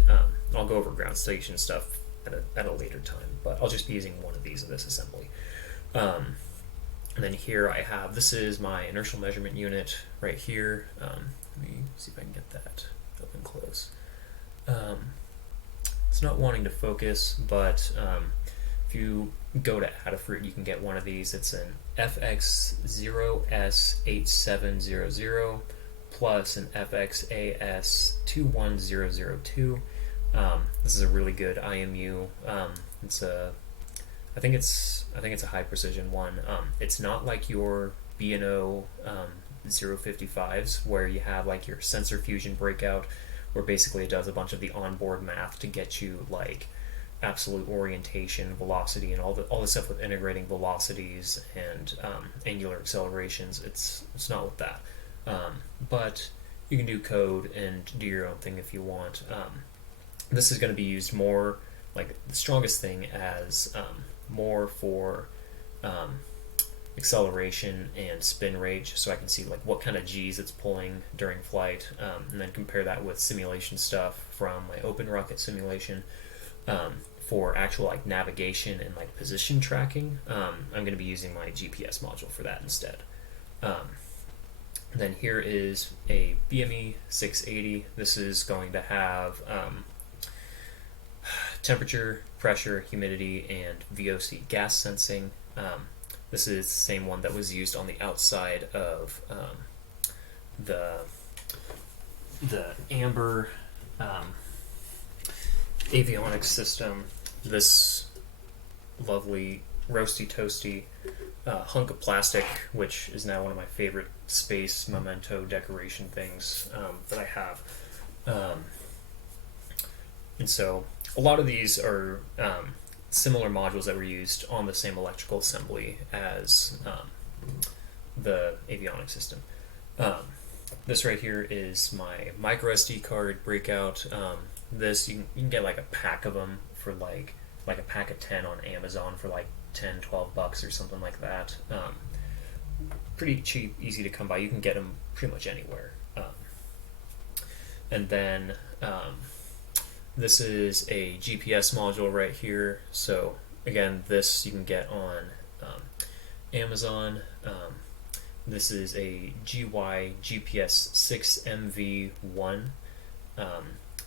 I'll go over ground station stuff at a later time, but I'll just be using one of these in this assembly. And then here I have, this is my inertial measurement unit right here. Let me see if I can get that up and close. It's not wanting to focus, but if you go to Adafruit, you can get one of these. It's an FX0S8700 plus an FXAS21002. This is a really good IMU. It's a I think it's a high precision one. It's not like your B&O 055s where you have like your sensor fusion breakout, where basically it does a bunch of the onboard math to get you like absolute orientation, velocity, and all the stuff with integrating velocities and angular accelerations. It's not with that, but you can do code and do your own thing if you want. This is going to be used more, like the strongest thing, as more for acceleration and spin rate, so I can see like what kind of G's it's pulling during flight, and then compare that with simulation stuff from my open rocket simulation. For actual like navigation and like position tracking, I'm going to be using my GPS module for that instead. Then here is a BME 680. This is going to have temperature, pressure, humidity, and VOC gas sensing. This is the same one that was used on the outside of the Amber avionics system. This lovely roasty toasty hunk of plastic, which is now one of my favorite space memento decoration things that I have. And so a lot of these are similar modules that were used on the same electrical assembly as the avionics system. This right here is my micro SD card breakout. This you can get like a pack of them for like a pack of 10 on Amazon for like 10-12 bucks or something like that. Pretty cheap, easy to come by. You can get them pretty much anywhere. And then this is a GPS module right here. So again, this you can get on Amazon. This is a GY GPS 6MV1.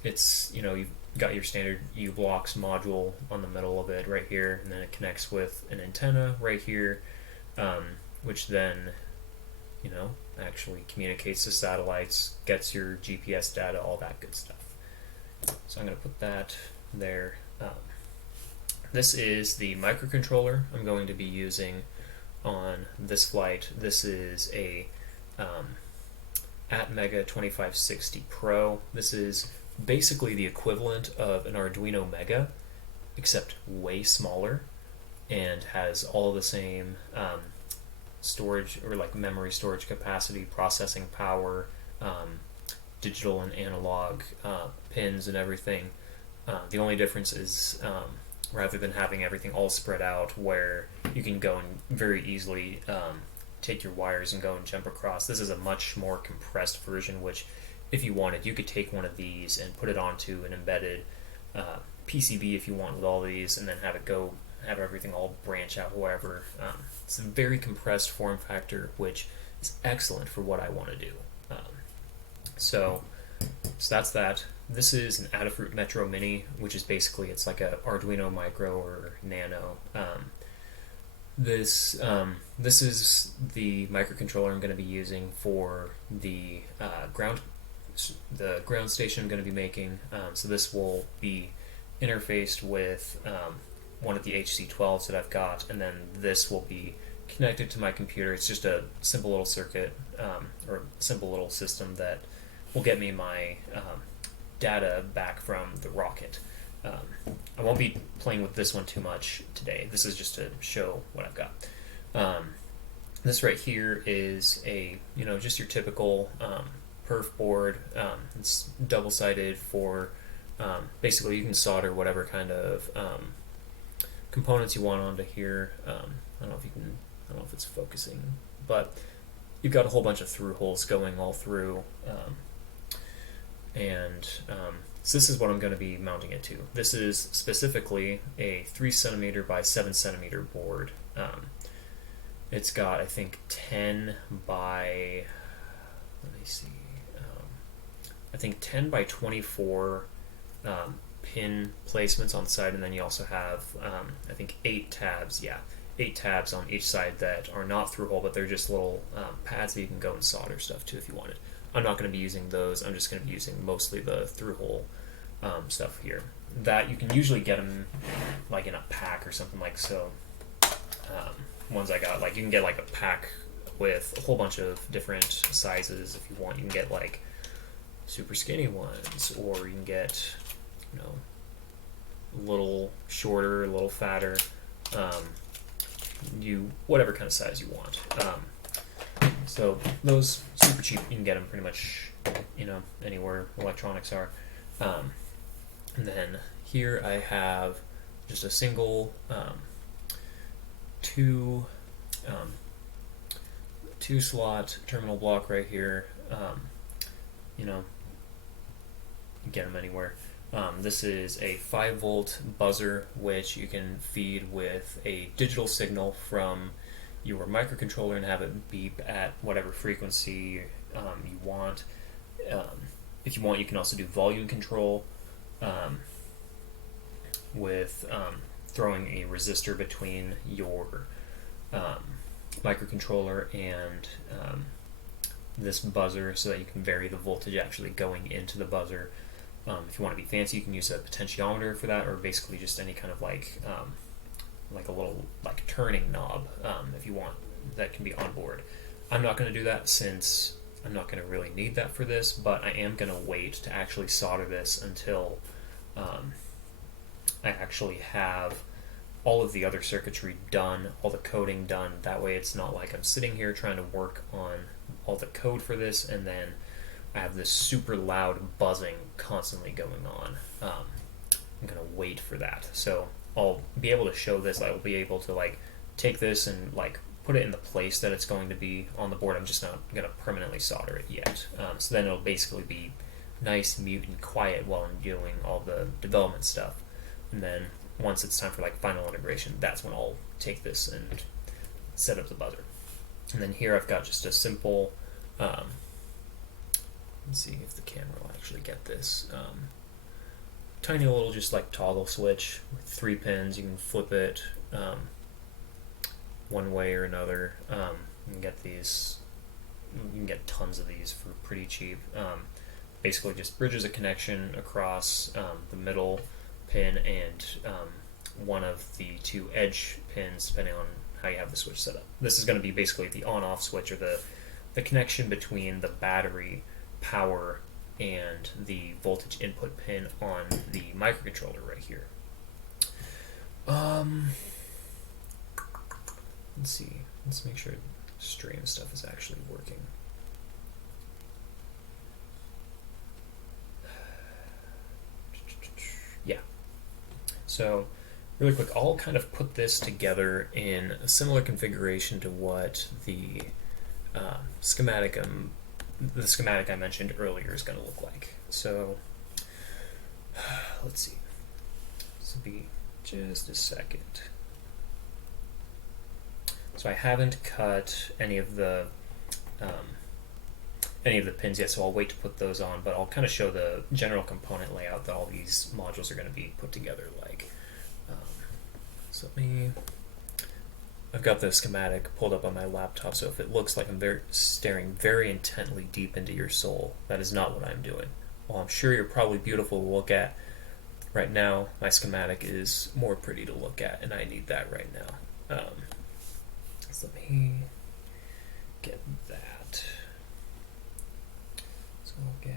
It's, you've got your standard U-Blocks module on the middle of it right here, and then it connects with an antenna right here, which then, actually communicates to satellites, gets your GPS data, all that good stuff. So I'm going to put that there. This is the microcontroller I'm going to be using on this flight. This is a Atmega 2560 Pro. This is basically the equivalent of an Arduino Mega, except way smaller, and has all the same storage, or like memory storage capacity, processing power, digital and analog pins and everything. The only difference is rather than having everything all spread out where you can go and very easily take your wires and go and jump across, this is a much more compressed version, which if you wanted, you could take one of these and put it onto an embedded PCB if you want with all these, and then have everything all branch out wherever. It's a very compressed form factor, which is excellent for what I want to do. So that's that. This is an Adafruit Metro Mini, which is basically, it's like a Arduino Micro or Nano. This is the microcontroller I'm going to be using for the ground station I'm going to be making. So this will be interfaced with one of the HC12s that I've got, and then this will be connected to my computer. It's just a simple little circuit, or a simple little system that will get me my data back from the rocket. I won't be playing with this one too much today. This is just to show what I've got. This right here is a, just your typical perf board. It's double-sided for, basically you can solder whatever kind of components you want onto here. I don't know if it's focusing, but you've got a whole bunch of through holes going all through, so this is what I'm going to be mounting it to. This is specifically a 3 centimeter by 7 centimeter board. It's got, I think, 10 by, let me see, I think 10 by 24 pin placements on the side, and then you also have, I think, 8 tabs, yeah, 8 tabs on each side that are not through hole, but they're just little pads that you can go and solder stuff to if you wanted. I'm not going to be using those. I'm just going to be using mostly the through hole stuff here. That you can usually get them like in a pack or something like so. Ones I got, like you can get like a pack with a whole bunch of different sizes if you want. You can get like super skinny ones, or you can get, you know, a little shorter, a little fatter, whatever kind of size you want. So those super cheap. You can get them pretty much, you know, anywhere electronics are. And then here I have just a single two slot terminal block right here. You know, get them anywhere. This is a 5-volt buzzer, which you can feed with a digital signal from your microcontroller and have it beep at whatever frequency you want. If you want, you can also do volume control with throwing a resistor between your microcontroller and this buzzer so that you can vary the voltage actually going into the buzzer. If you want to be fancy, you can use a potentiometer for that, or basically just any kind of like a little like turning knob if you want, that can be on board. I'm not going to do that since I'm not going to really need that for this, but I am going to wait to actually solder this until I actually have all of the other circuitry done, all the coding done. That way it's not like I'm sitting here trying to work on all the code for this and then I have this super loud buzzing constantly going on. I'm going to wait for that. So I'll be able to show this. I will be able to like take this and like put it in the place that it's going to be on the board. I'm just not going to permanently solder it yet. So then it'll basically be nice, mute, and quiet while I'm doing all the development stuff. And then once it's time for like final integration, that's when I'll take this and set up the buzzer. And then here I've got just a simple, let's see if the camera will actually get this, tiny little just like toggle switch with 3 pins. You can flip it one way or another. You can get these, you can get tons of these for pretty cheap. Basically just bridges a connection across the middle pin and one of the 2 edge pins, depending on how you have the switch set up. This is going to be basically the on-off switch, or the connection between the battery power and the voltage input pin on the microcontroller right here. Let's see. Let's make sure stream stuff is actually working. Yeah. So really quick, I'll kind of put this together in a similar configuration to what the schematic I mentioned earlier is going to look like. So let's see. This will be just a second. So I haven't cut any of the pins yet, so I'll wait to put those on, but I'll kind of show the general component layout that all these modules are going to be put together like. So I've got the schematic pulled up on my laptop, so if it looks like I'm staring very intently deep into your soul, that is not what I'm doing. While I'm sure you're probably beautiful to look at, right now my schematic is more pretty to look at, and I need that right now. So let me get that. So I'll get...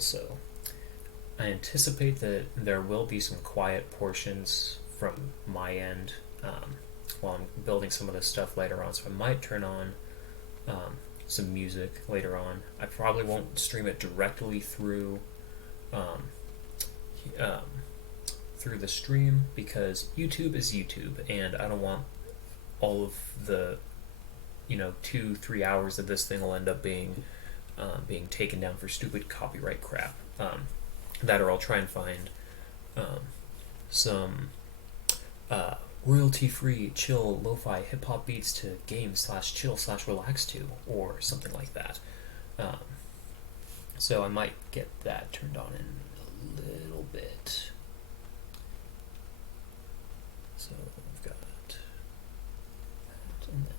also, I anticipate that there will be some quiet portions from my end while I'm building some of this stuff later on, so I might turn on some music later on. I probably won't stream it directly through um, um, through the stream because YouTube is YouTube, and I don't want all of the 2-3 hours of this thing will end up being taken down for stupid copyright crap. That or I'll try and find some royalty-free, chill, lo-fi hip-hop beats to game/chill/relax to, or something like that. So I might get that turned on in a little bit. So I've got that and that.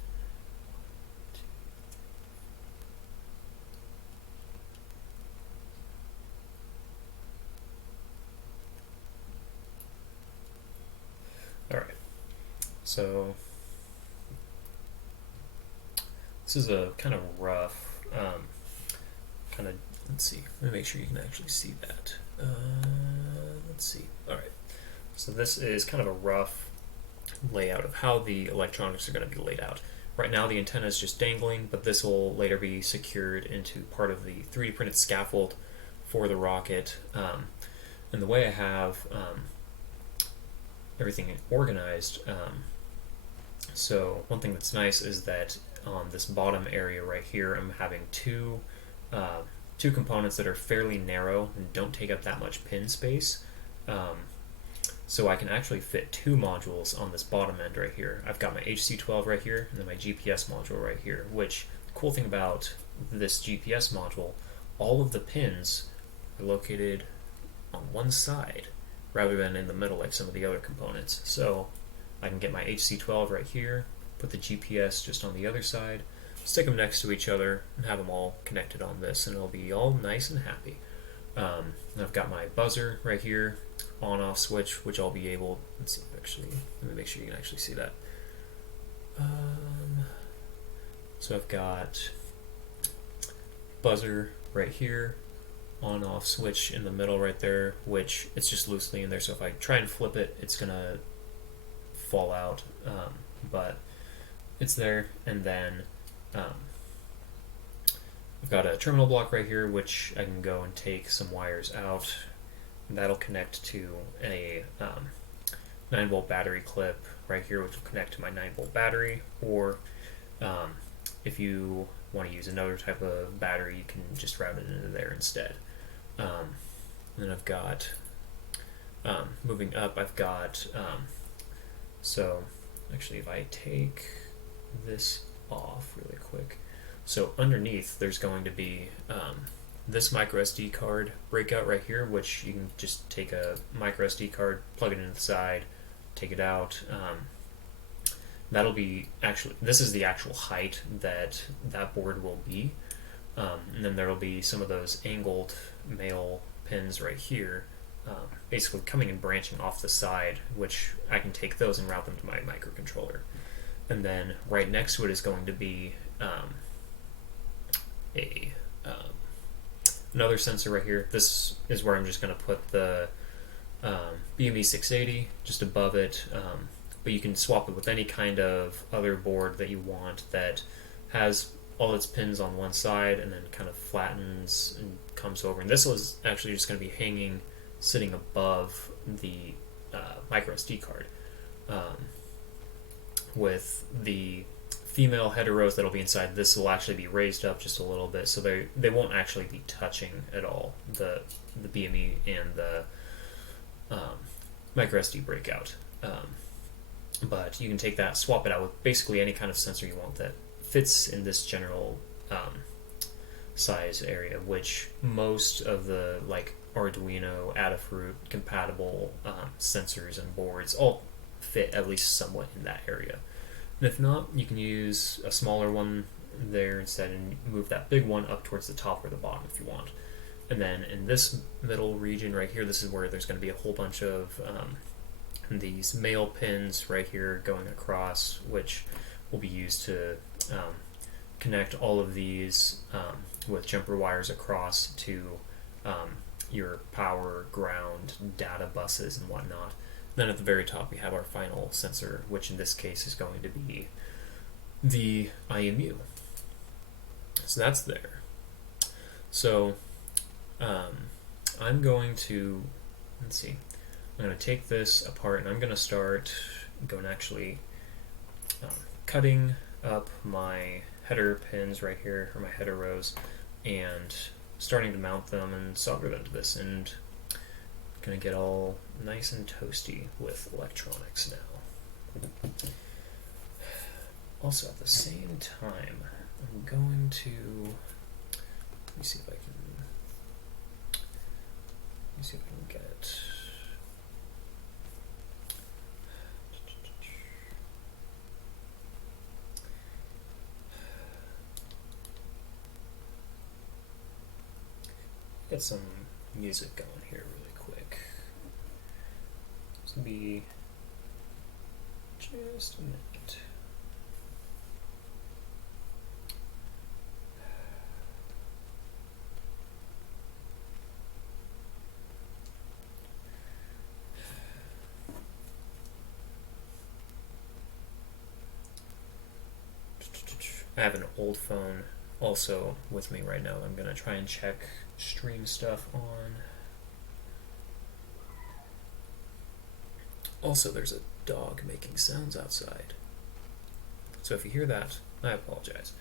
Alright, so this is a kind of rough, let's see, let me make sure you can actually see that. Let's see, alright, so this is kind of a rough layout of how the electronics are going to be laid out. Right now the antenna is just dangling, but this will later be secured into part of the 3D printed scaffold for the rocket. And the way I have everything organized, so one thing that's nice is that on this bottom area right here I'm having two components that are fairly narrow and don't take up that much pin space. So I can actually fit 2 modules on this bottom end right here. I've got my HC12 right here and then my GPS module right here, which the cool thing about this GPS module, all of the pins are located on one side rather than in the middle like some of the other components. So I can get my HC12 right here, put the GPS just on the other side, stick them next to each other, and have them all connected on this, and it'll be all nice and happy. And I've got my buzzer right here, on-off switch, which I'll be able, let's see, actually, let me make sure you can actually see that. So I've got buzzer right here, on-off switch in the middle right there, which it's just loosely in there, so if I try and flip it, it's gonna fall out, but it's there. And then I've got a terminal block right here, which I can go and take some wires out. That'll connect to a 9-volt battery clip right here, which will connect to my 9-volt battery, or if you want to use another type of battery, you can just route it into there instead. And then I've got, moving up, I've got, so actually if I take this off really quick, so underneath there's going to be this micro SD card breakout right here, which you can just take a micro SD card, plug it into the side, take it out. That'll be actually, this is the actual height that that board will be. And then there'll be some of those angled male pins right here, basically coming and branching off the side, which I can take those and route them to my microcontroller. And then right next to it is going to be another sensor right here. This is where I'm just going to put the BME 680 just above it, but you can swap it with any kind of other board that you want that has all its pins on one side and then kind of flattens and comes over. And this was actually just going to be hanging, sitting above the micro SD card, with the female heteros that'll be inside. This will actually be raised up just a little bit, so they won't actually be touching at all the BME and the micro SD breakout. But you can take that, swap it out with basically any kind of sensor you want that fits in this general size area, which most of the like Arduino, Adafruit compatible sensors and boards all fit at least somewhat in that area. And if not, you can use a smaller one there instead and move that big one up towards the top or the bottom if you want. And then in this middle region right here, this is where there's going to be a whole bunch of these male pins right here going across, which will be used to connect all of these with jumper wires across to your power, ground, data buses, and whatnot. Then at the very top we have our final sensor, which in this case is going to be the IMU. So that's there. So I'm going to, let's see, I'm going to take this apart and I'm going to start actually cutting up my header pins right here, or my header rows, and starting to mount them and solder them to this, and gonna get all nice and toasty with electronics now. Also at the same time, I'm going to, let me see if I can get some music going here really quick. It's gonna be just a minute. I have an old phone also with me right now. I'm gonna try and check stream stuff on. Also, there's a dog making sounds outside, so if you hear that, I apologize.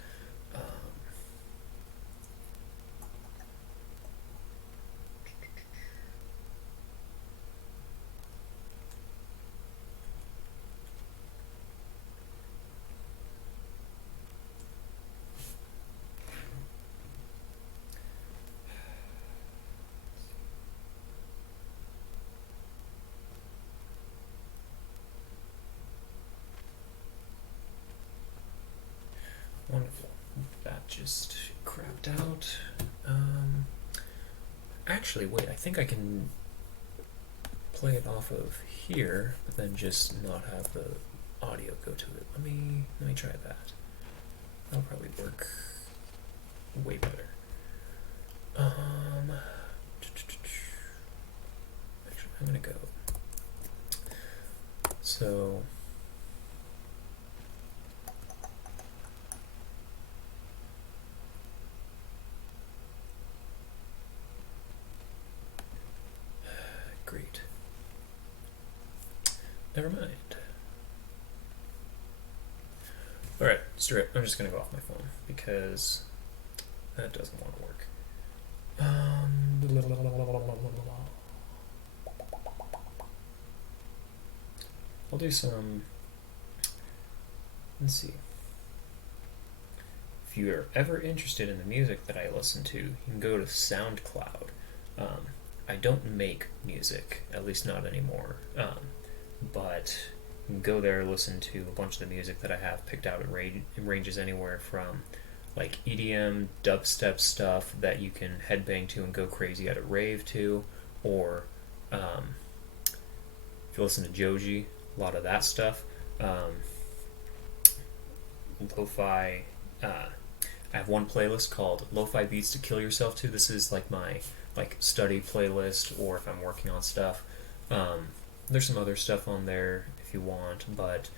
Wonderful. That just crapped out. Actually, wait, I think I can play it off of here, but then just not have the audio go to it. Let me try that. That'll probably work way better. Actually, I'm gonna go. So great. Never mind. Alright, straight. I'm just gonna go off my phone because that doesn't want to work. I'll do some. Let's see. If you're ever interested in the music that I listen to, you can go to SoundCloud. I don't make music, at least not anymore, but you can go there, listen to a bunch of the music that I have picked out. It ranges anywhere from like EDM, dubstep stuff that you can headbang to and go crazy at a rave to, or if you listen to Joji, a lot of that stuff. Lo-fi. I have one playlist called Lo-fi Beats to Kill Yourself To. This is like my study playlist, or if I'm working on stuff. There's some other stuff on there if you want, but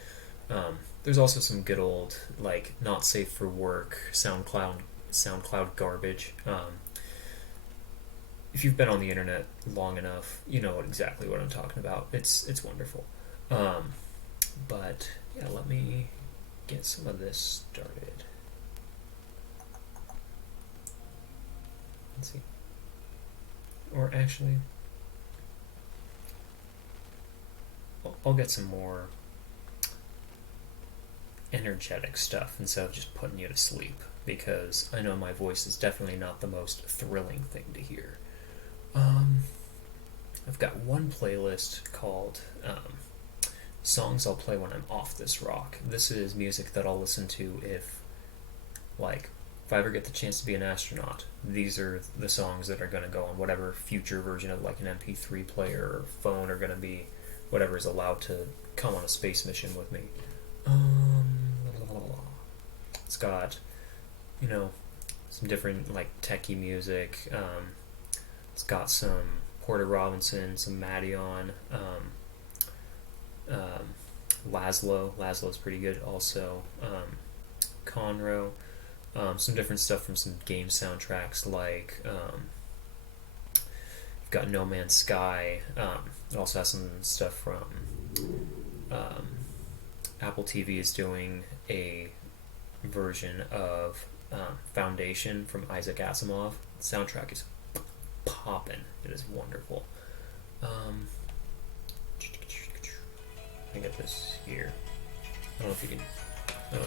there's also some good old like not safe for work SoundCloud garbage. If you've been on the internet long enough, you know exactly what I'm talking about. It's wonderful. But yeah, let me get some of this started. Let's see. Or actually, I'll get some more energetic stuff instead of just putting you to sleep, because I know my voice is definitely not the most thrilling thing to hear. I've got one playlist called Songs I'll Play When I'm Off This Rock. This is music that I'll listen to if I ever get the chance to be an astronaut. These are the songs that are going to go on whatever future version of like an MP3 player or phone are going to be, whatever is allowed to come on a space mission with me. It's got, some different like techie music, It's got some Porter Robinson, some Madeon, Laszlo. Laszlo's pretty good. Also, Conroe. Some different stuff from some game soundtracks like you've got No Man's Sky. It also has some stuff from Apple TV is doing a version of Foundation from Isaac Asimov. The soundtrack is poppin'. It is wonderful. I get this here. I don't know if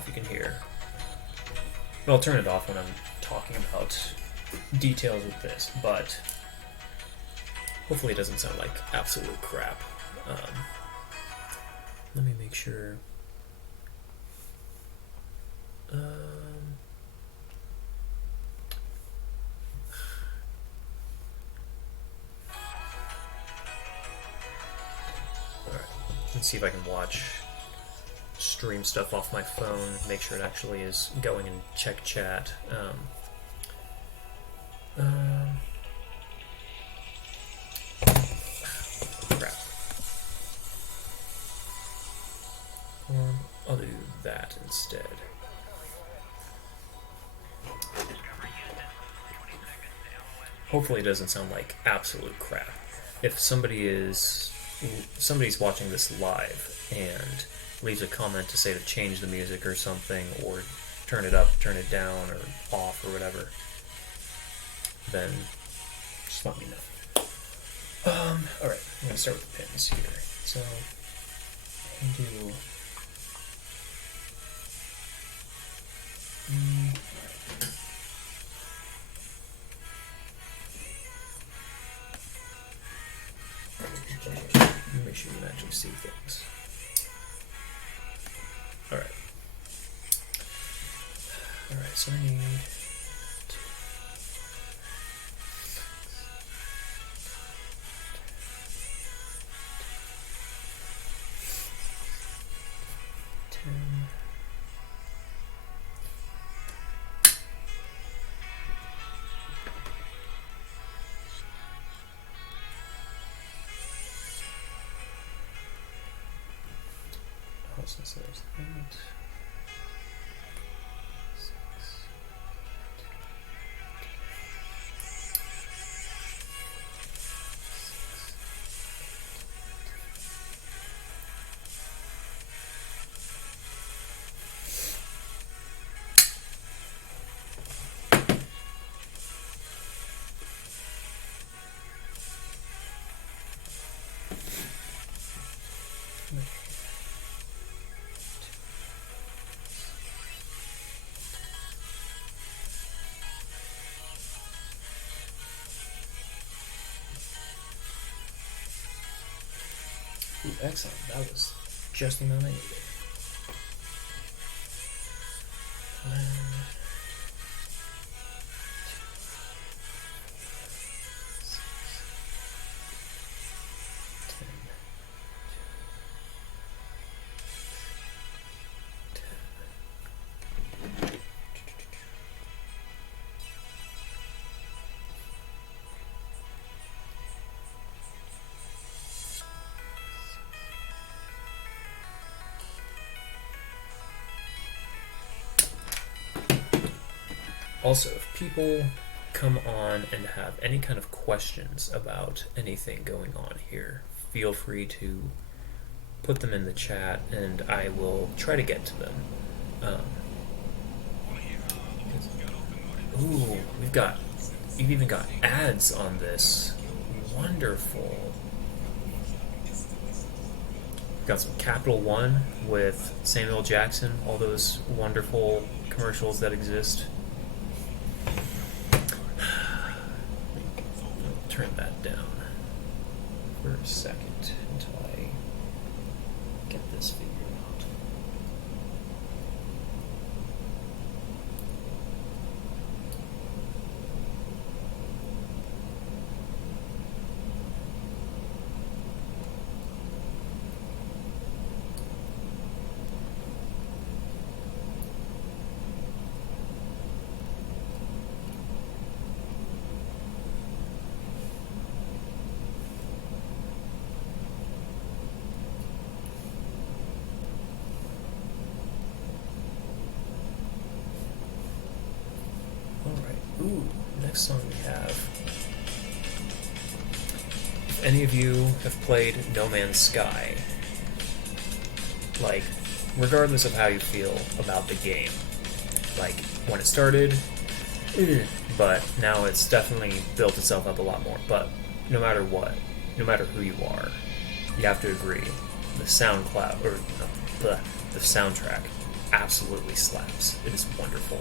you can hear. But I'll turn it off when I'm talking about details of this, but hopefully it doesn't sound like absolute crap. Let me make sure. Alright, let's see if I can stream stuff off my phone, make sure it actually is going, and check chat. Crap. I'll do that instead. Hopefully it doesn't sound like absolute crap. If somebody's watching this live and leaves a comment to say to change the music or something, or turn it up, turn it down, or off, or whatever, then just let me know. Alright, I'm going to start with the pins here. So, I can do... make sure you can actually see things. Alright, so I need... Since there's 8, 6, Ooh, excellent. That was just the amount I needed. Also, if people come on and have any kind of questions about anything going on here, feel free to put them in the chat and I will try to get to them. Ooh, you've even got ads on this. Wonderful. We've got some Capital One with Samuel Jackson, all those wonderful commercials that exist. Turn that down for a second until I get this figured out. Ooh, next song we have. If any of you have played No Man's Sky, like, regardless of how you feel about the game, like, when it started, but now it's definitely built itself up a lot more. But no matter what, no matter who you are, you have to agree, the the soundtrack absolutely slaps. It is wonderful.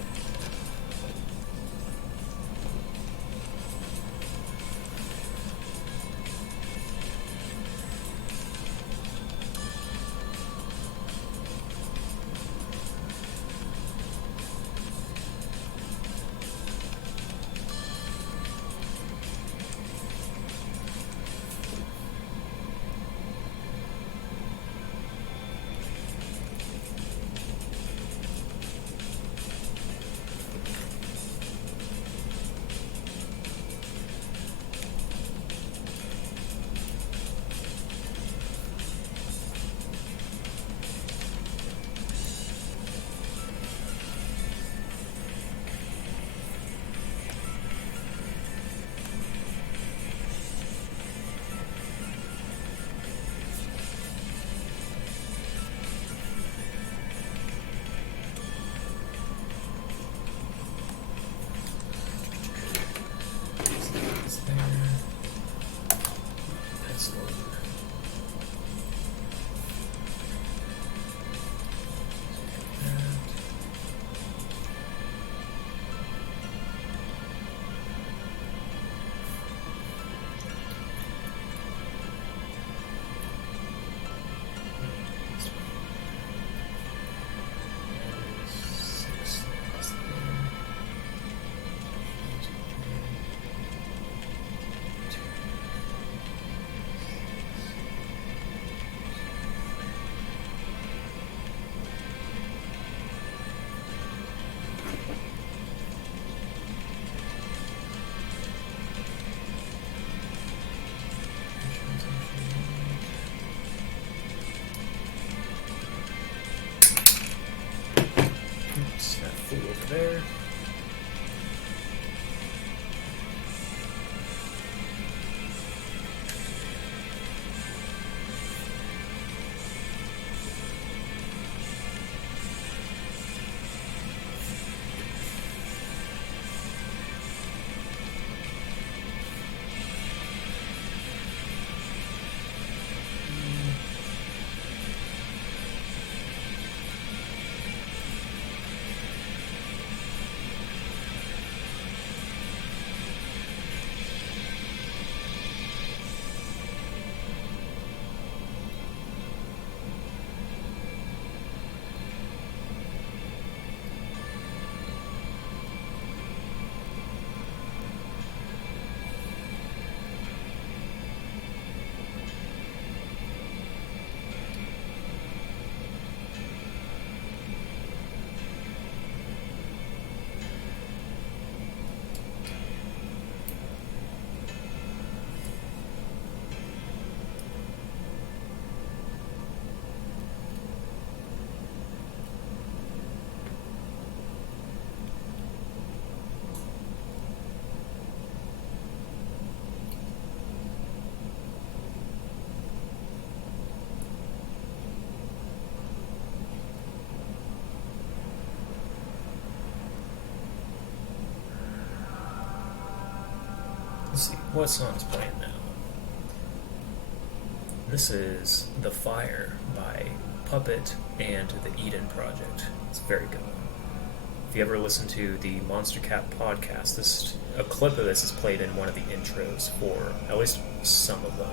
There. Let's see, what song's playing now? This is The Fire by Puppet and the Eden Project. It's a very good one. If you ever listen to the Monster Cat podcast, a clip of this is played in one of the intros for at least some of them.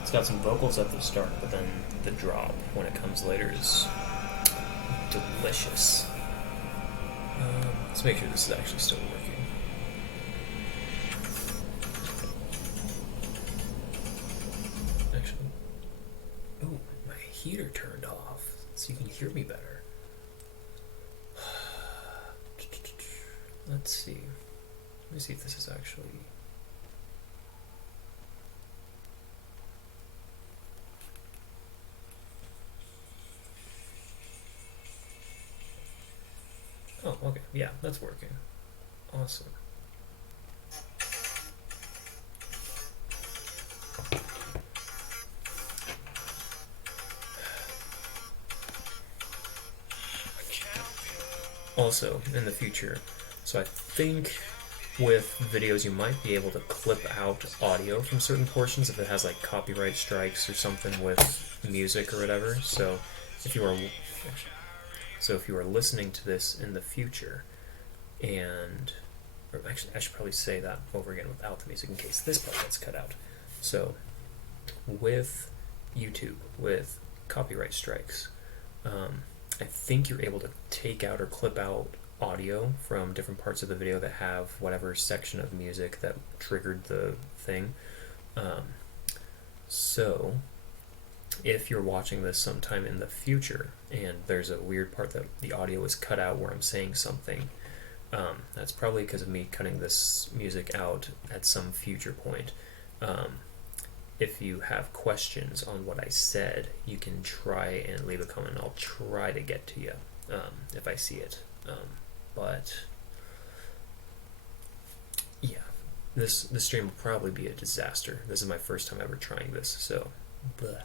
It's got some vocals at the start, but then the drop when it comes later is delicious. Let's make sure this is actually still working. Actually, oh, my heater turned off, so you can hear me better. Let's see. Let me see if this is actually... Oh, okay. Yeah, that's working. Awesome. Also, in the future, so I think with videos you might be able to clip out audio from certain portions if it has like copyright strikes or something with music or whatever. So if you are listening to this in the future, and or actually I should probably say that over again without the music in case this part gets cut out. So with YouTube, with copyright strikes, I think you're able to take out or clip out audio from different parts of the video that have whatever section of music that triggered the thing. So if you're watching this sometime in the future and there's a weird part that the audio is cut out where I'm saying something, that's probably because of me cutting this music out at some future point. If you have questions on what I said, you can try and leave a comment. I'll try to get to you if I see it. But yeah, this stream will probably be a disaster. This is my first time ever trying this, so bleh.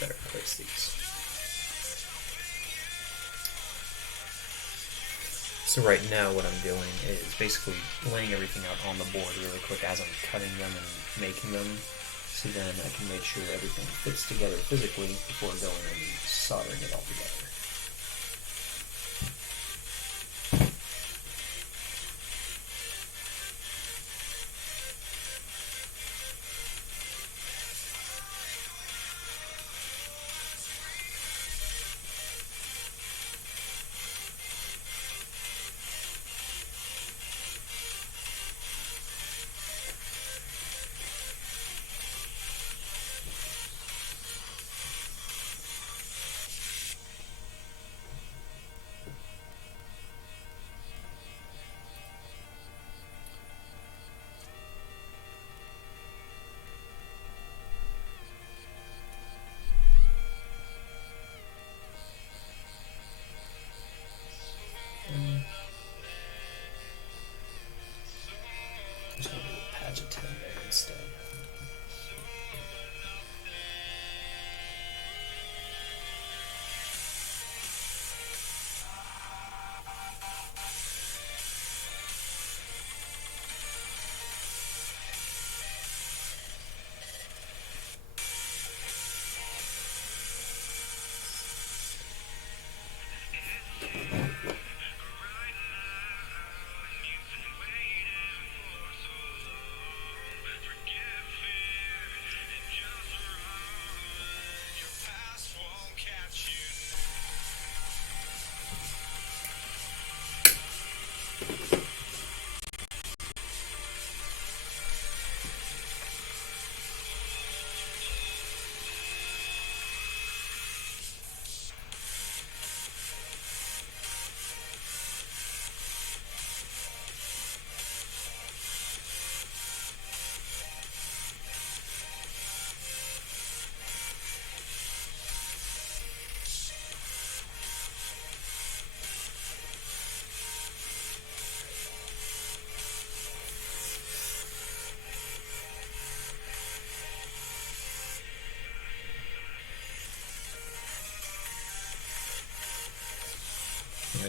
Better place these. So right now what I'm doing is basically laying everything out on the board really quick as I'm cutting them and making them, so then I can make sure everything fits together physically before going and soldering it all together. Just going to do a patch of 10 there instead.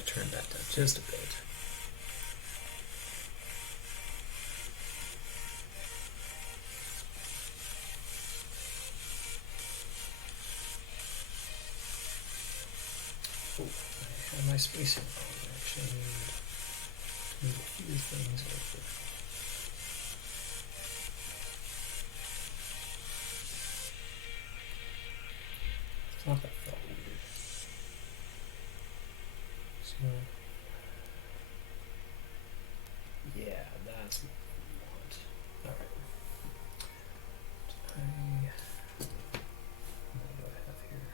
to turn that down just a bit. Oh, I have my spacing wrong. Actually, move a few things over. It's not that felt weird. So, yeah, that's what we want. Alright. What do I have here?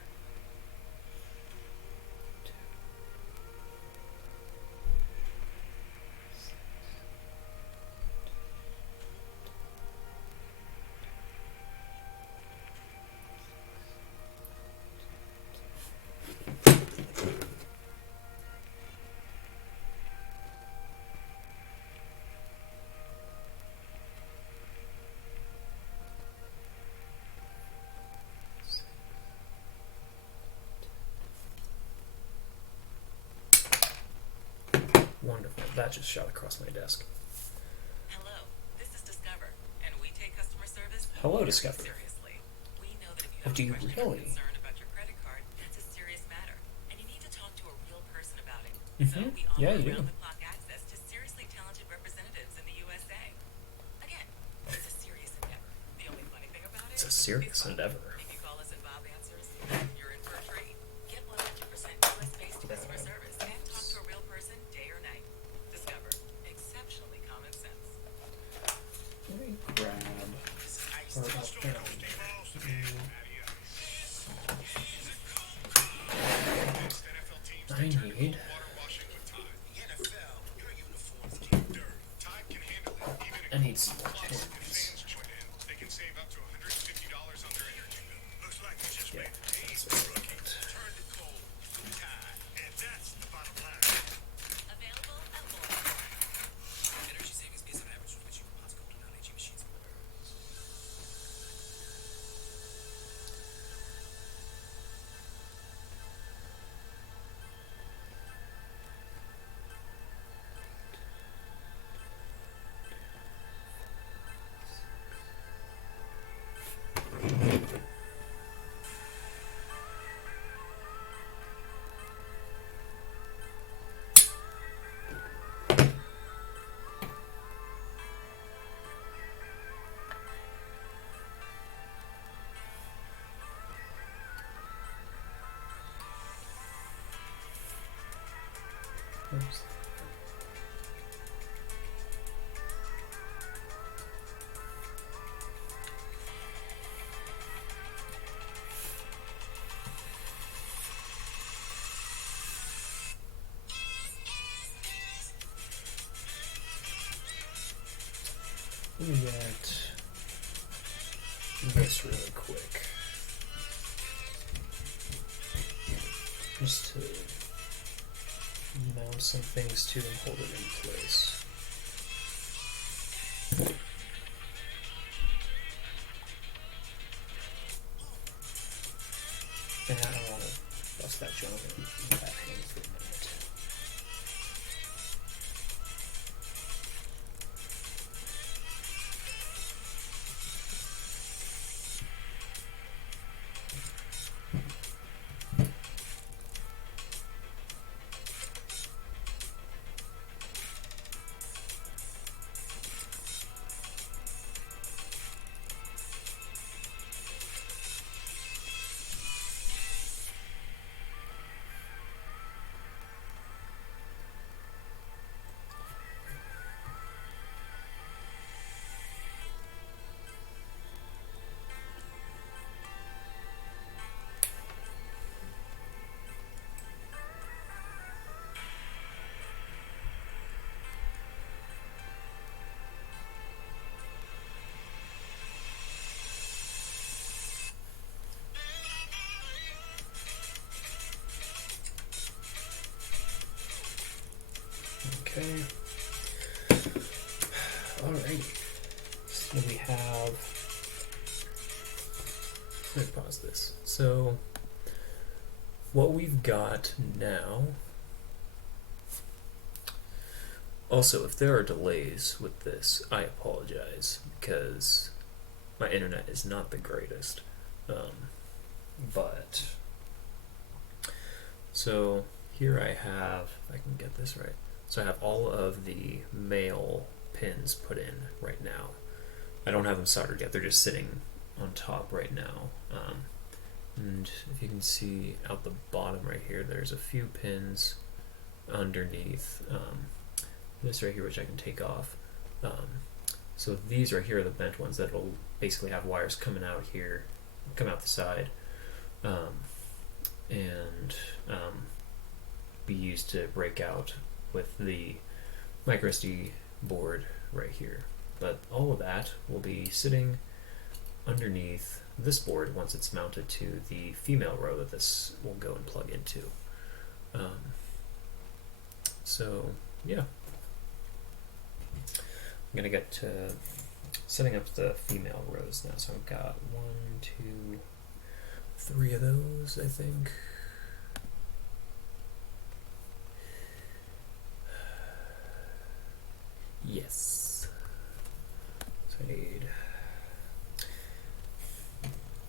Wonderful. That just shot across my desk. Hello, this is Discover, and we take customer service. Hello, Discover. Seriously. We know that if you Oh, have do a you question or really? concern about your credit card, that's a serious matter, and you need to talk to a real person about it. So Mm-hmm. we offer Yeah, you do. round-the-clock access to seriously talented representatives in the USA. Again, it's a serious endeavor. The only funny thing about it It's a serious is Bob. endeavor. If you call us and Bob answers, you're in for a treat. Get 100% US-based customer service and talk to a real person day or night. Discover. Exceptionally common sense. Let me grab or up down. I need some more pins. Yeah, that's what I want. Available at Walmart. Energy savings based on average switching from hot cold to non-HE machines. Oops. Let me get this really quick. Just to mount some things to and hold it in place. And I'll bust that joint and leave that hanging for a minute. Okay. Alrighty. So we have. Let me pause this. So, what we've got now Also, if there are delays with this, I apologize because my internet is not the greatest. But so here I have, if I can get this right, so I have all of the male pins put in right now. I don't have them soldered yet, they're just sitting on top right now. And if you can see out the bottom right here, there's a few pins underneath this right here, which I can take off. So these right here are the bent ones that will basically have wires coming out here, come out the side, and be used to break out with the micro SD board right here. But all of that will be sitting underneath this board once it's mounted to the female row that this will go and plug into. So yeah, I'm gonna get to setting up the female rows now. So I've got 1, 2, 3 of those, I think. Yes. So I need.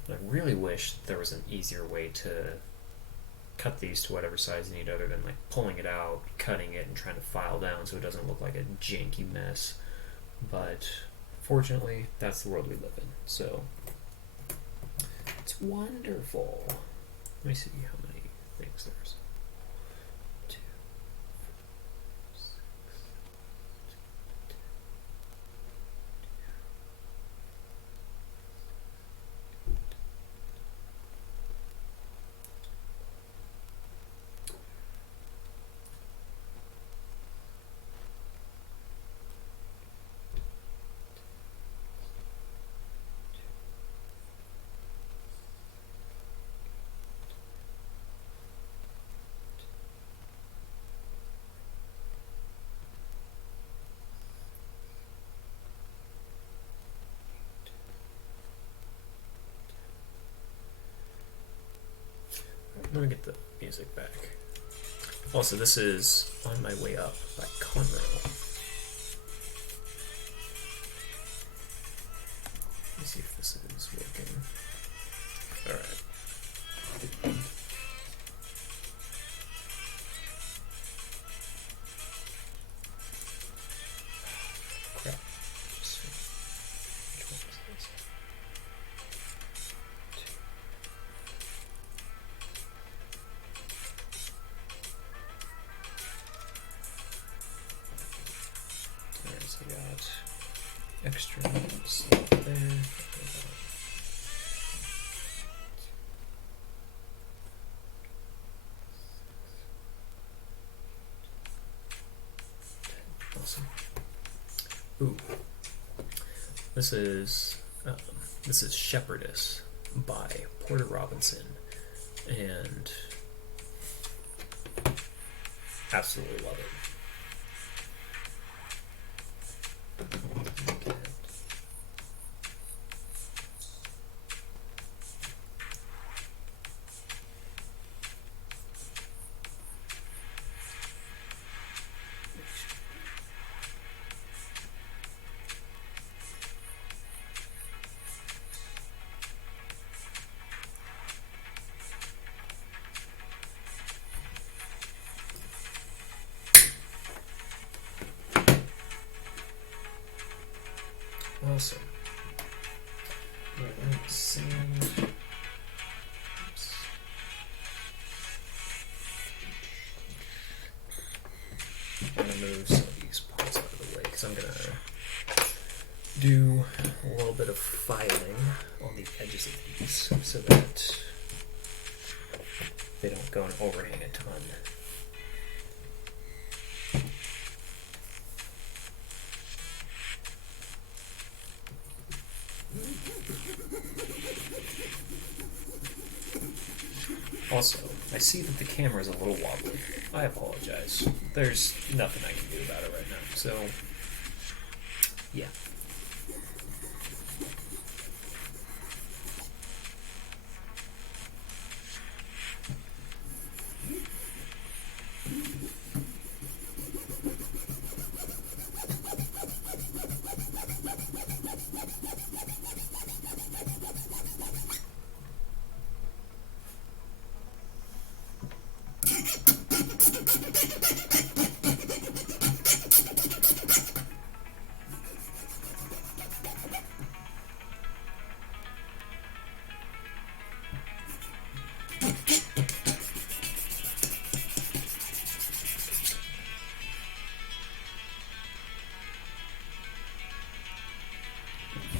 I really wish there was an easier way to cut these to whatever size you need other than like pulling it out, cutting it, and trying to file down so it doesn't look like a janky mess. But fortunately, that's the world we live in. So it's wonderful. Let me see how many things there's. 2, 4, 6. Let me get the music back. Also, this is On My Way Up by Conrail. Let's see if this is working. Alright. Crap. Which one is this? Alright, so I got extra stuff there. Awesome. Ooh. This is Shepherdess by Porter Robinson, and absolutely love it. Okay. Awesome. Right, let's see. Oops. I'm gonna move some of these parts out of the way because I'm gonna do a little bit of filing on the edges of these so that they don't go and overhang a ton. Also, I see that the camera is a little wobbly. I apologize. There's nothing I can do about it right now. So, yeah.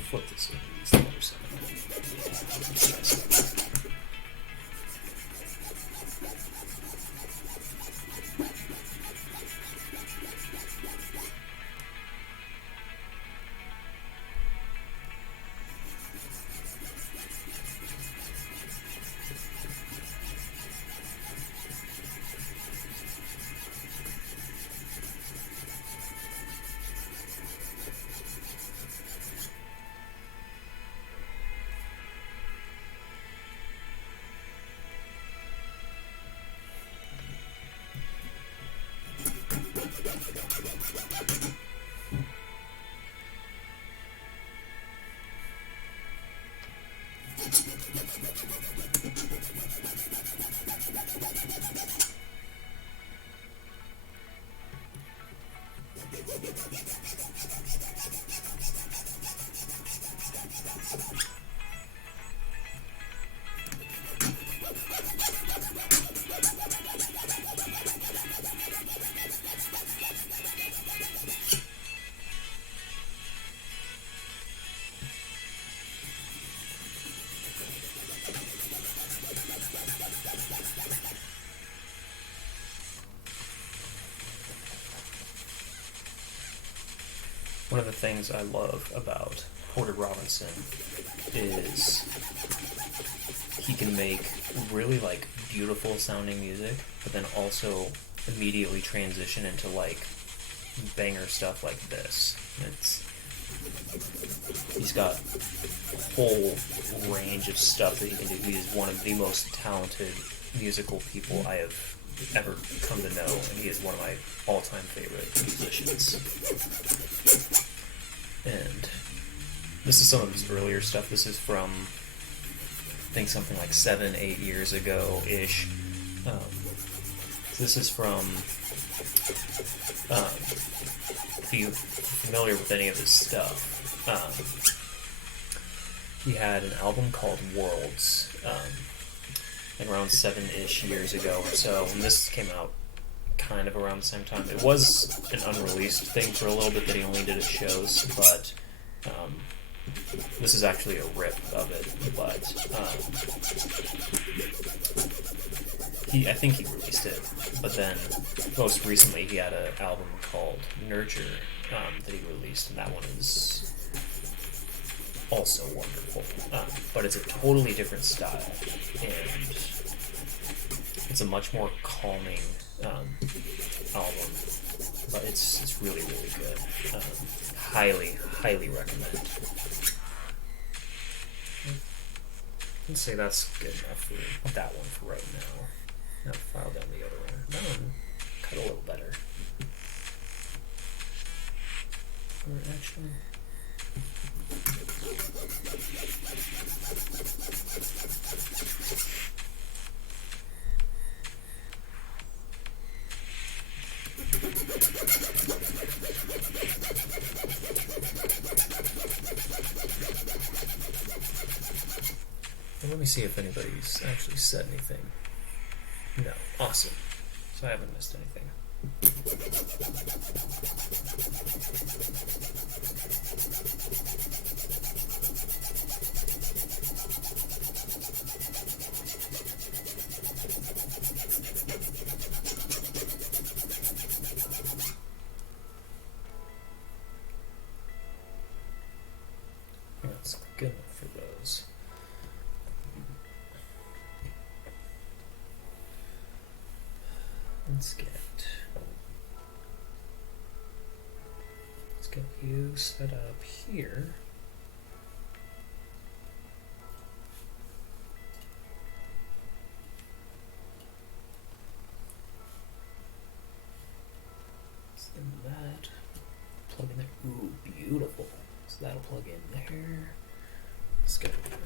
flip this over to the other side. One of the things I love about Porter Robinson is he can make really like beautiful sounding music, but then also immediately transition into like banger stuff like this. He's got a whole range of stuff that he can do. He is one of the most talented musical people I have ever come to know, and he is one of my all-time favorite musicians. And this is some of his earlier stuff. This is from, I think, something like 7-8 years ago-ish. This is from, if you're familiar with any of his stuff, he had an album called Worlds, like around 7-ish years ago or so, and this came out kind of around the same time. It was an unreleased thing for a little bit that he only did at shows, but this is actually a rip of it, but I think he released it, but then most recently he had an album called Nurture that he released, and that one is also wonderful, but it's a totally different style, and it's a much more calming album, but it's really, really good. Highly recommend. Let's say that's good enough for that one for right now. Now file down the other one. That one cut a little better. Or actually... Well, let me see if anybody's actually said anything. No. Awesome. So I haven't missed anything. That's good enough for those. Let's get you set up here. Send that. Plug in there. Ooh, beautiful. So that'll plug in there. Let's get our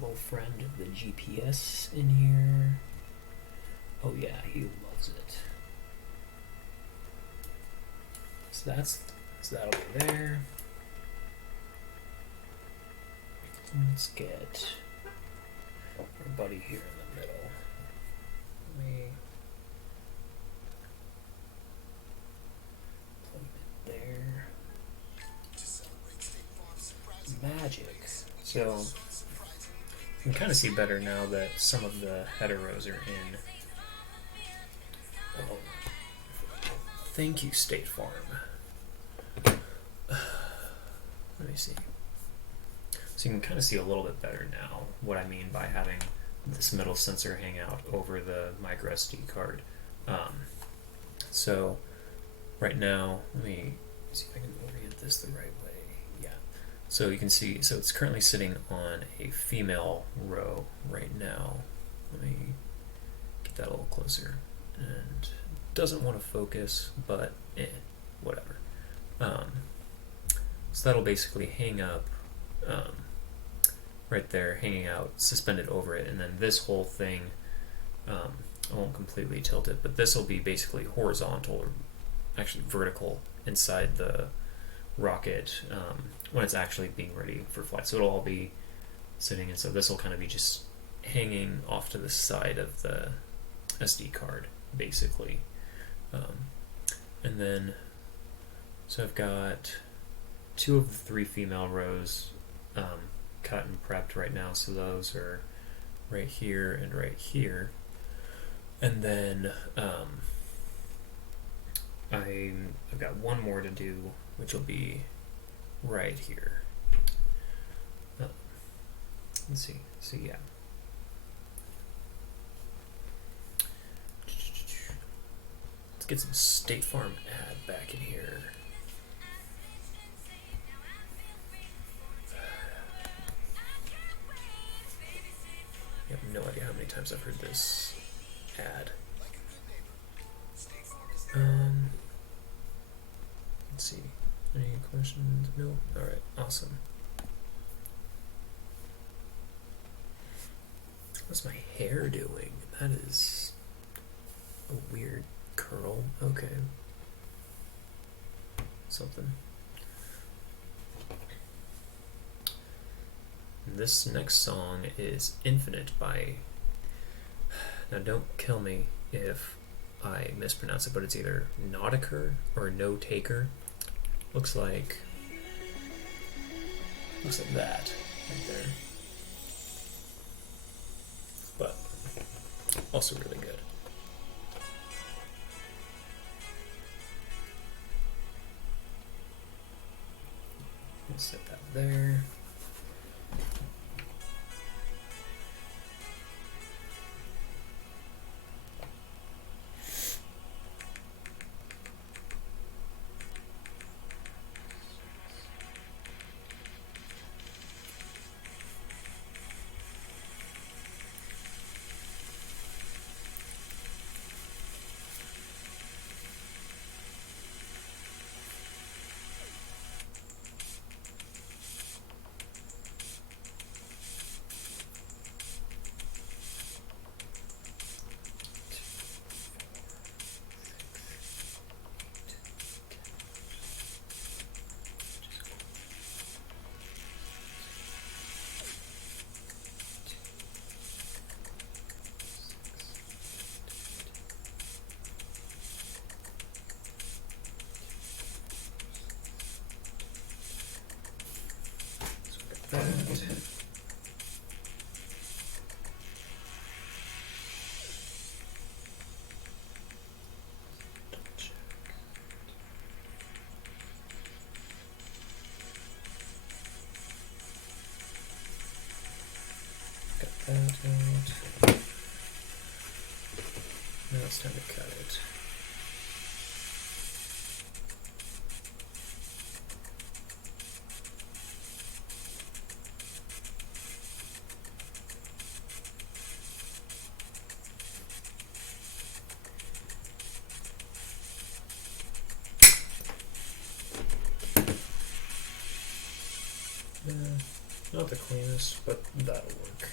little friend of the GPS in here. Oh yeah, he loves it. So that'll be there. Let's get our buddy here in the middle. Let me plug it there. magic. So you can kind of see better now that some of the header rows are in. Oh, thank you, State Farm. Let me see. So you can kind of see a little bit better now what I mean by having this middle sensor hang out over the micro SD card. So right now, let me see if I can orient this the right way. Yeah. So you can see, so it's currently sitting on a female row right now. Let me get that a little closer. And doesn't want to focus, but whatever. So that'll basically hang up right there, hanging out, suspended over it, and then this whole thing, I won't completely tilt it, but this will be basically horizontal, or actually vertical, inside the rocket when it's actually being ready for flight. So it'll all be sitting, and so this will kind of be just hanging off to the side of the SD card, basically. And then, so I've got 2 of the 3 female rows cut and prepped right now, so those are right here and right here. And then I've got 1 more to do, which will be right here. Let's see. So yeah. Let's get some State Farm ad back in here. I have no idea how many times I've heard this ad. Let's see. Any questions? No? Alright, awesome. What's my hair doing? That is a weird curl. Okay. Something. This next song is Infinite by... Now don't kill me if I mispronounce it, but it's either Nautiker or No Taker. Looks like that right there. But also really good. We'll set that there. That. Got that out. Now it's time to cut it. Not the cleanest, but that'll work.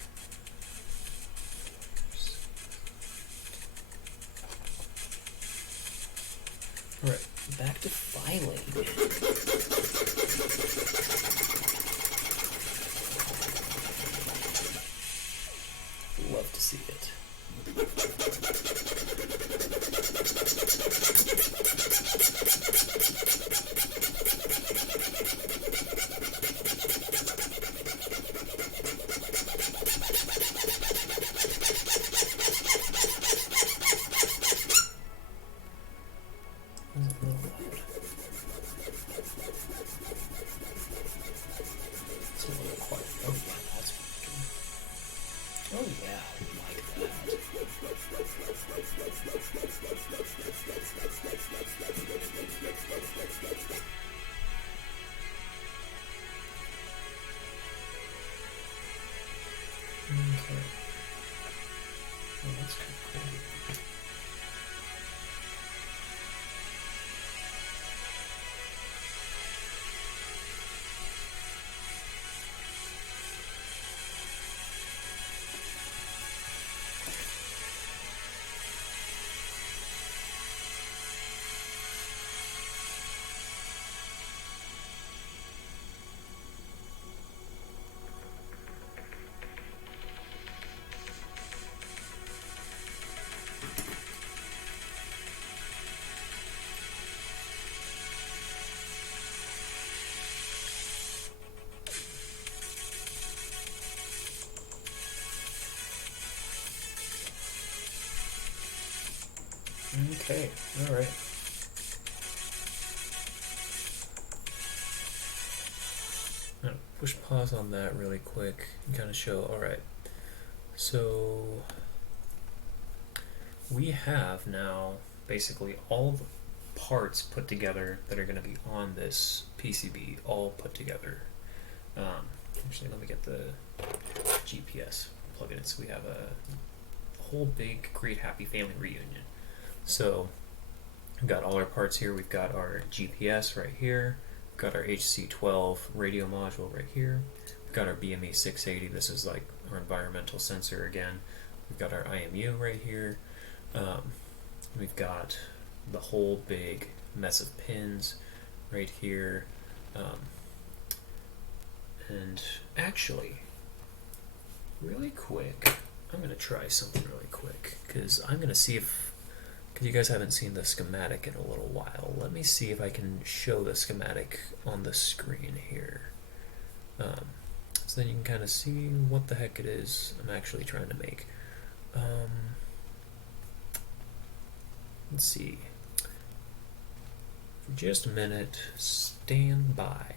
Alright, back to filing. Love to see it. Okay. Oh, that's kind of cool. Okay, alright. Push pause on that really quick and kind of show, alright. So we have now basically all the parts put together that are going to be on this PCB, all put together. Actually, let me get the GPS, plug it in so we have a whole big, great, happy family reunion. So we've got all our parts here. We've got our GPS right here. We've got our HC12 radio module right here. We've got our BME 680. This is like our environmental sensor again. We've got our IMU right here. We've got the whole big mess of pins right here. And actually, really quick, I'm going to try something really quick because I'm going to see if, because you guys haven't seen the schematic in a little while, let me see if I can show the schematic on the screen here. So then you can kind of see what the heck it is I'm actually trying to make. Let's see. For just a minute, stand by.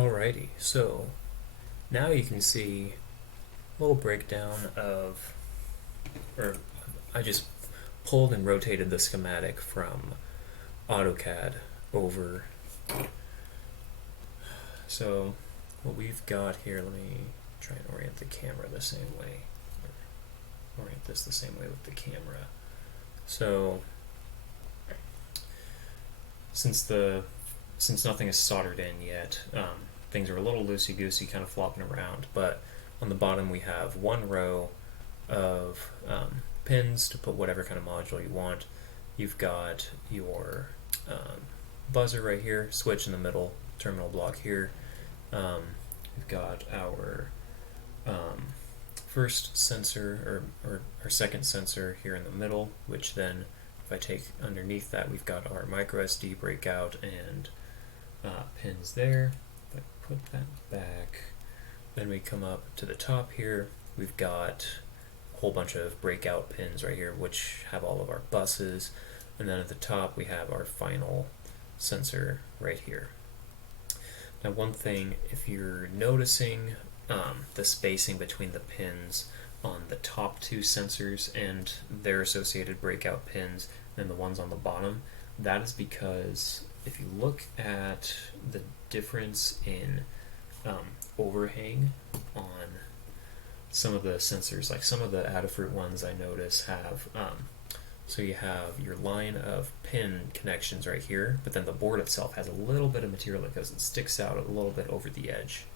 Alrighty, so now you can see a little breakdown of, or I just pulled and rotated the schematic from AutoCAD over. So what we've got here, let me try and orient the camera the same way, or orient this the same way with the camera. So since nothing is soldered in yet, things are a little loosey-goosey, kind of flopping around, but on the bottom we have one row of pins to put whatever kind of module you want. You've got your buzzer right here, switch in the middle, terminal block here. We've got our first sensor, or our second sensor here in the middle, which then, if I take underneath that, we've got our micro SD breakout and pins there. If I put that back, then we come up to the top here, we've got a whole bunch of breakout pins right here, which have all of our buses, and then at the top we have our final sensor right here. Now one thing, if you're noticing the spacing between the pins on the top two sensors and their associated breakout pins and the ones on the bottom, that is because if you look at the difference in overhang on some of the sensors, like some of the Adafruit ones I notice have, so you have your line of pin connections right here, but then the board itself has a little bit of material because it sticks out a little bit over the edge.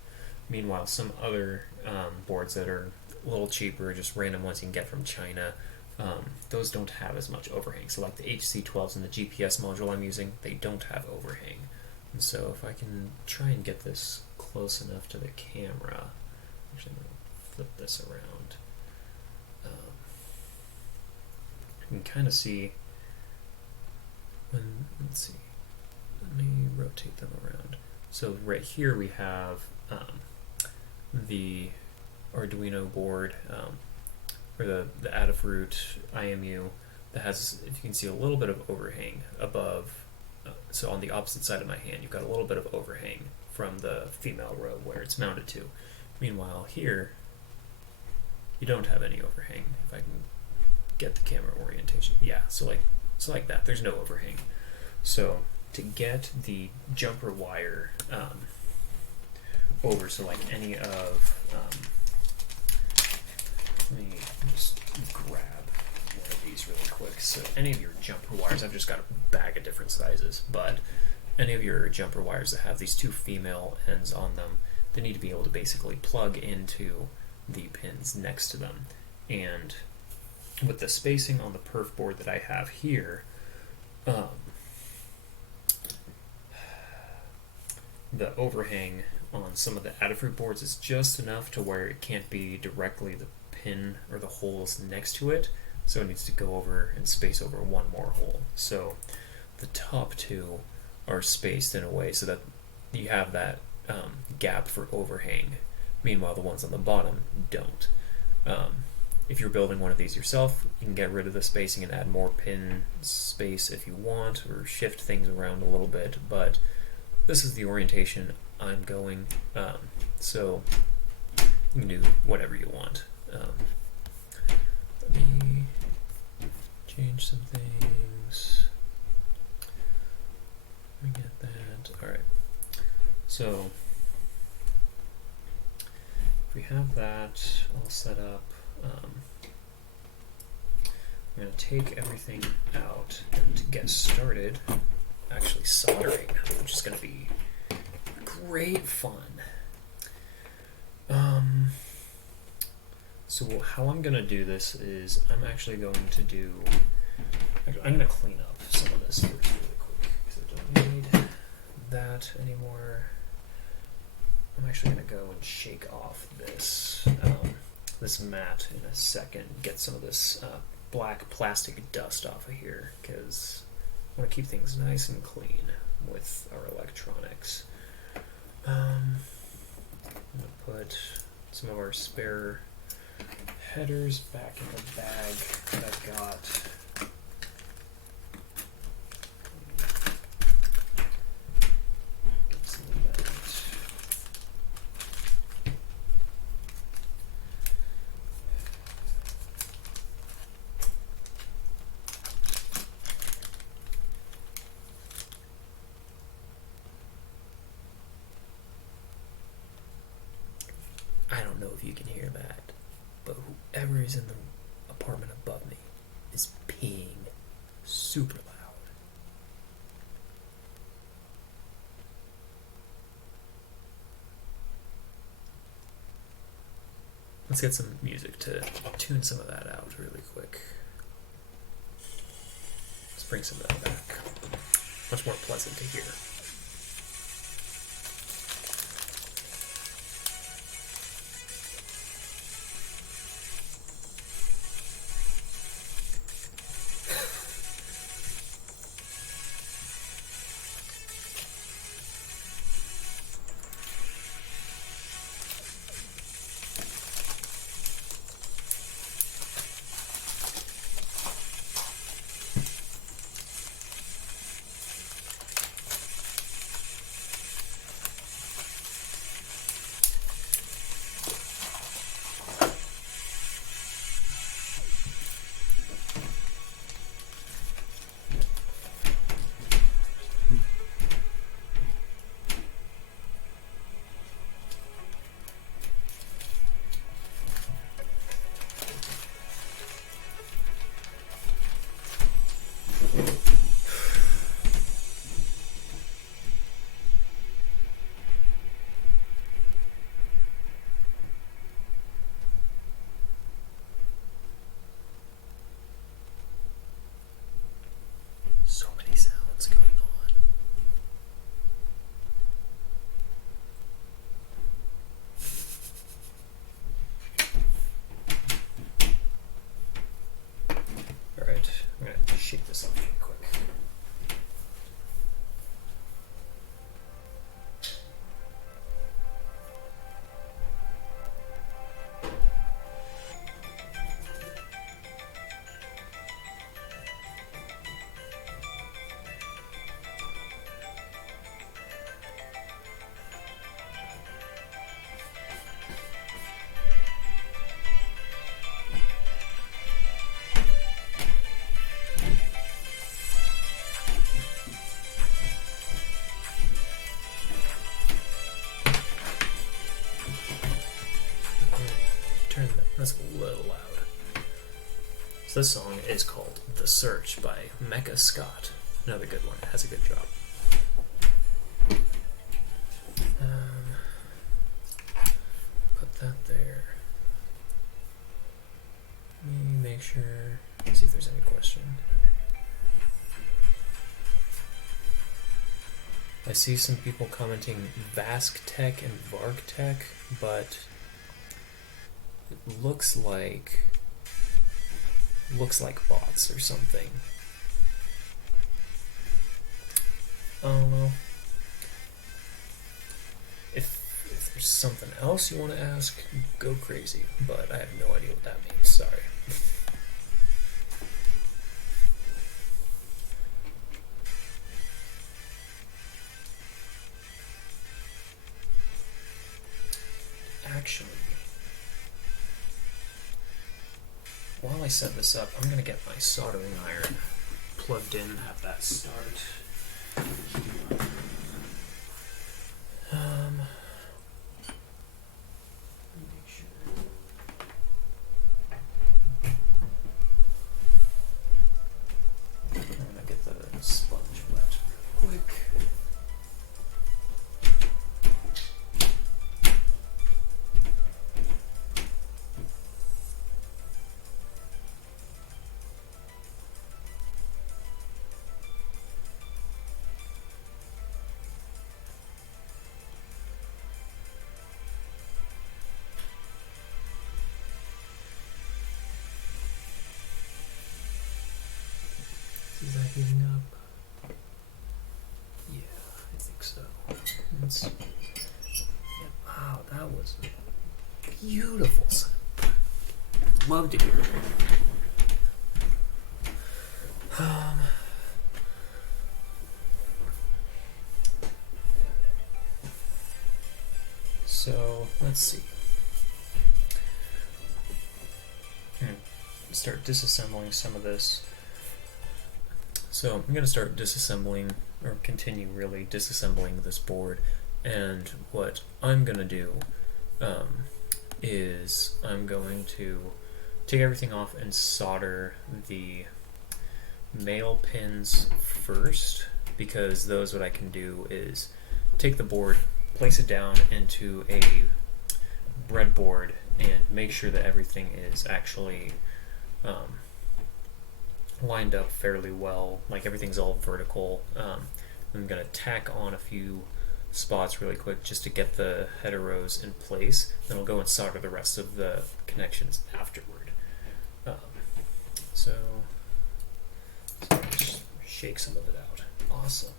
Meanwhile, some other boards that are a little cheaper, just random ones you can get from China, those don't have as much overhang. So like the HC12s and the GPS module I'm using, they don't have overhang. And so if I can try and get this close enough to the camera, actually I'm going to flip this around. You can kind of see when, let's see, let me rotate them around. So right here we have the Arduino board, or the Adafruit IMU that has, if you can see, a little bit of overhang above. So on the opposite side of my hand, you've got a little bit of overhang from the female row where it's mounted to. Meanwhile here, you don't have any overhang. If I can get the camera orientation, yeah, so like that, there's no overhang. So to get the jumper wire over, so like any of, let me just grab one of these really quick. So any of your jumper wires, I've just got a bag of different sizes, but any of your jumper wires that have these two female ends on them, they need to be able to basically plug into the pins next to them. And with the spacing on the perf board that I have here, the overhang on some of the Adafruit boards is just enough to where it can't be directly the pin or the holes next to it, so it needs to go over and space over one more hole. So the top two are spaced in a way so that you have that gap for overhang. Meanwhile, the ones on the bottom don't. If you're building one of these yourself, you can get rid of the spacing and add more pin space if you want, or shift things around a little bit, but this is the orientation I'm going, so you can do whatever you want. Let me change some things. Let me get that. Alright, so if we have that all set up, I'm going to take everything out and get started actually soldering, which is going to be great fun. So how I'm going to do this is I'm actually going to do, I'm going to clean up some of this first really quick because I don't need that anymore. I'm actually going to go and shake off this this mat in a second, get some of this black plastic dust off of here because I want to keep things nice and clean with our electronics. I'm going to put some of our spare headers back in the bag that I've got. Get some of that know if you can hear that, but whoever is in the apartment above me is peeing super loud. Let's get some music to tune some of that out really quick. Let's bring some of that back. Much more pleasant to hear. So many sounds going on. Alright, I'm gonna shake this off really quick. Turn that, that's a little loud. So this song is called The Search by Mecca Scott. Another good one, it has a good drop. Put that there. Let me make sure, see if there's any question. I see some people commenting Vask Tech and Vark Tech, but it looks like bots or something. I don't know. If there's something else you want to ask, go crazy, but I have no idea what that means. Sorry. Actually, while I set this up, I'm going to get my soldering iron plugged in, have that start. Make sure. I'm going to get the sponge wet real quick. Is that heating up? Yeah, I think so. Let's, yeah, wow, that was beautiful sound. Love to hear it. So let's see. Start disassembling some of this. So I'm going to start disassembling, or continue really disassembling this board, and what I'm going to do is I'm going to take everything off and solder the male pins first, because those, what I can do is take the board, place it down into a breadboard, and make sure that everything is actually lined up fairly well, like everything's all vertical. I'm going to tack on a few spots really quick just to get the header rows in place, then I'll go and solder the rest of the connections afterward. So just shake some of it out. Awesome.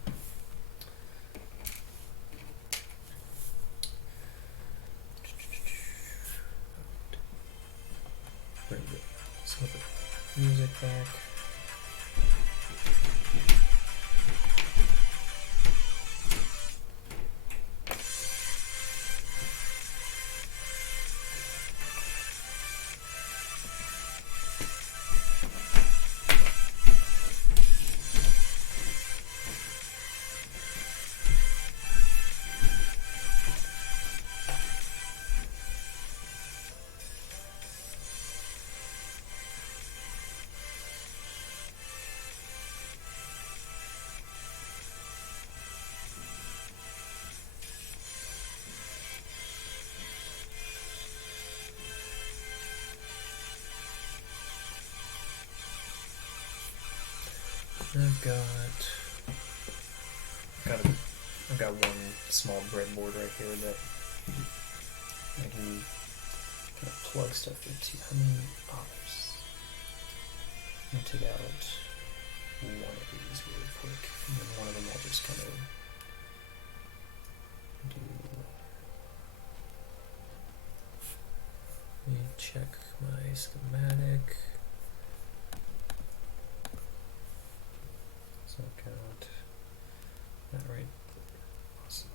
Bring some of the music back. I've got one small breadboard right here that I can kind of plug stuff into. How many others? I'm gonna take out one of these really quick, and then one of them I'll just kind of do. Let me check my schematic. So I've got that right. Awesome.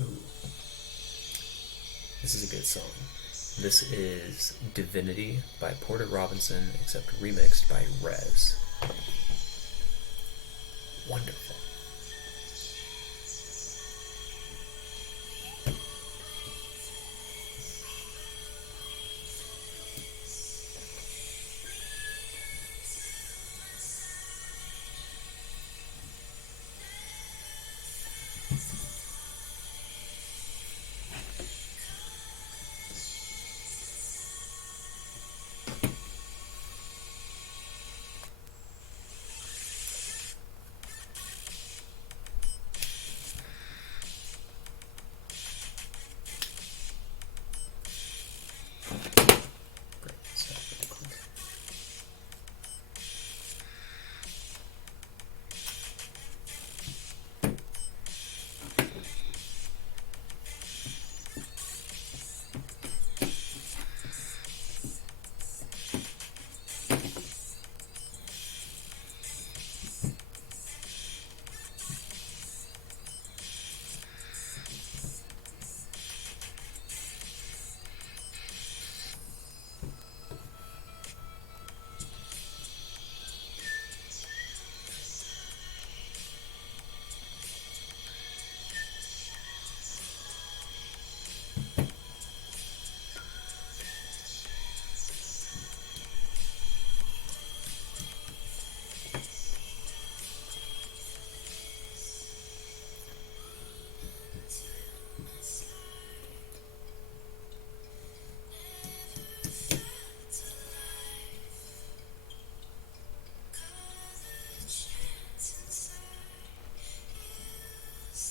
Ooh. This is a good song. This is Divinity by Porter Robinson, except remixed by Rez. Wonderful.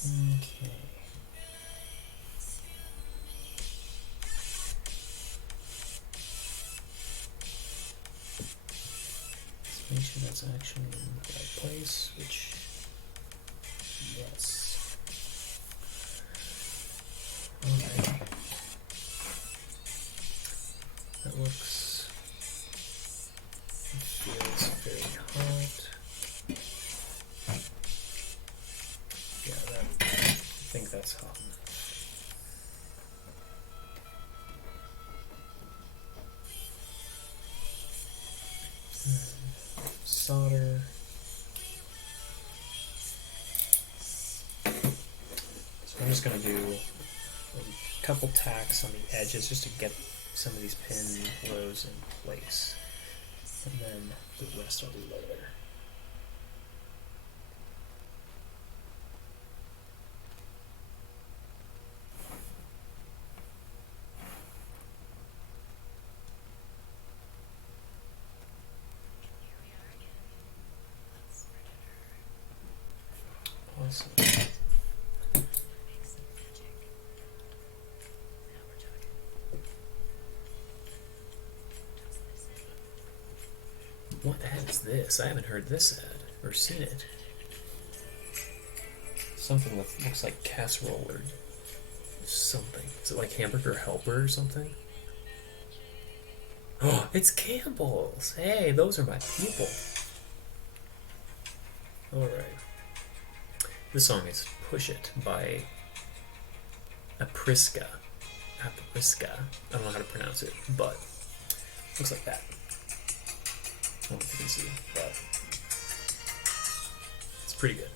Okay. Let's make sure that's actually in the right place, which, yes. Okay. That looks, feels very hot. Yeah, that that's hot. Solder. So I'm just going to do a couple tacks on the edges just to get some of these pin rows in place. And then the rest I'll do later. Awesome. What ad is this? I haven't heard this ad or seen it. Something that looks like casserole or something. Is it like Hamburger Helper or something? Oh, it's Campbell's! Hey, those are my people. Alright. This song is Push It by Apriska. Apriska. I don't know how to pronounce it, but looks like that. I don't know if you can see, but it's pretty good.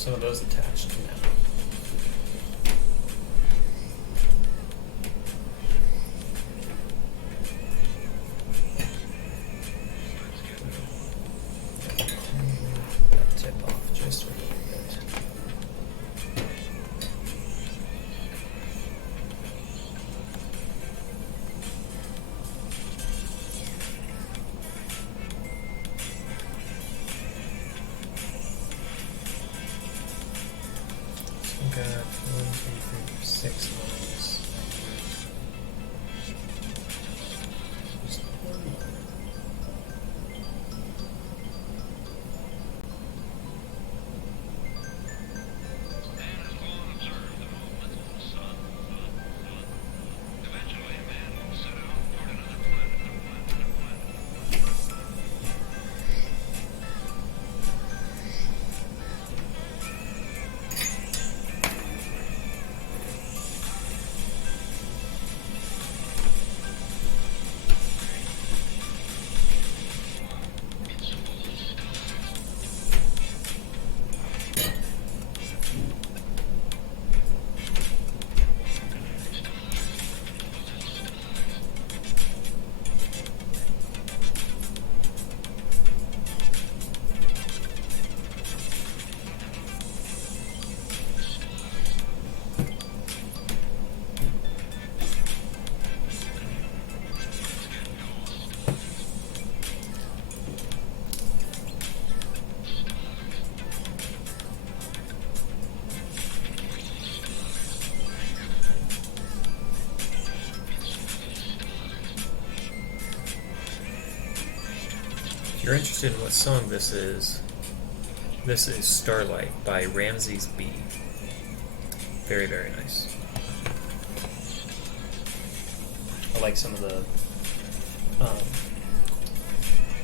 some of those attached now. That tip off just a little bit. So we got 1, 2, 3, 6 of those. Just one more. If you're interested in what song this is Starlight by Ramses B. Very, very nice. I like some of the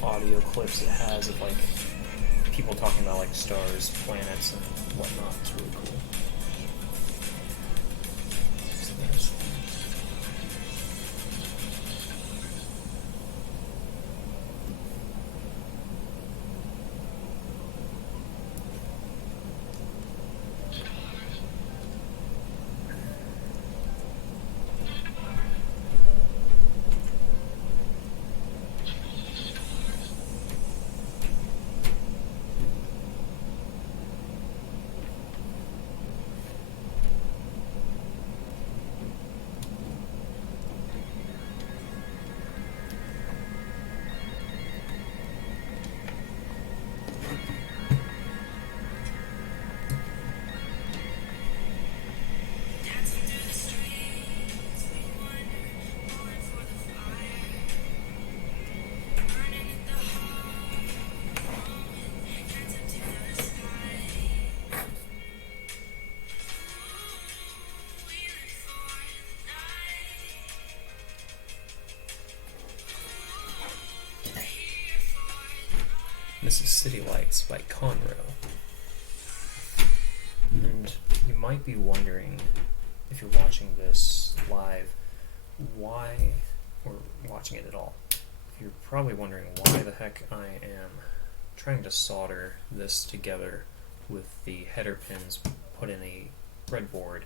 audio clips it has of like people talking about like stars, planets, and whatnot. It's really cool. So that's This is City Lights by Conroe. And you might be wondering, if you're watching this live, why, or watching it at all, you're probably wondering why the heck I am trying to solder this together with the header pins put in a breadboard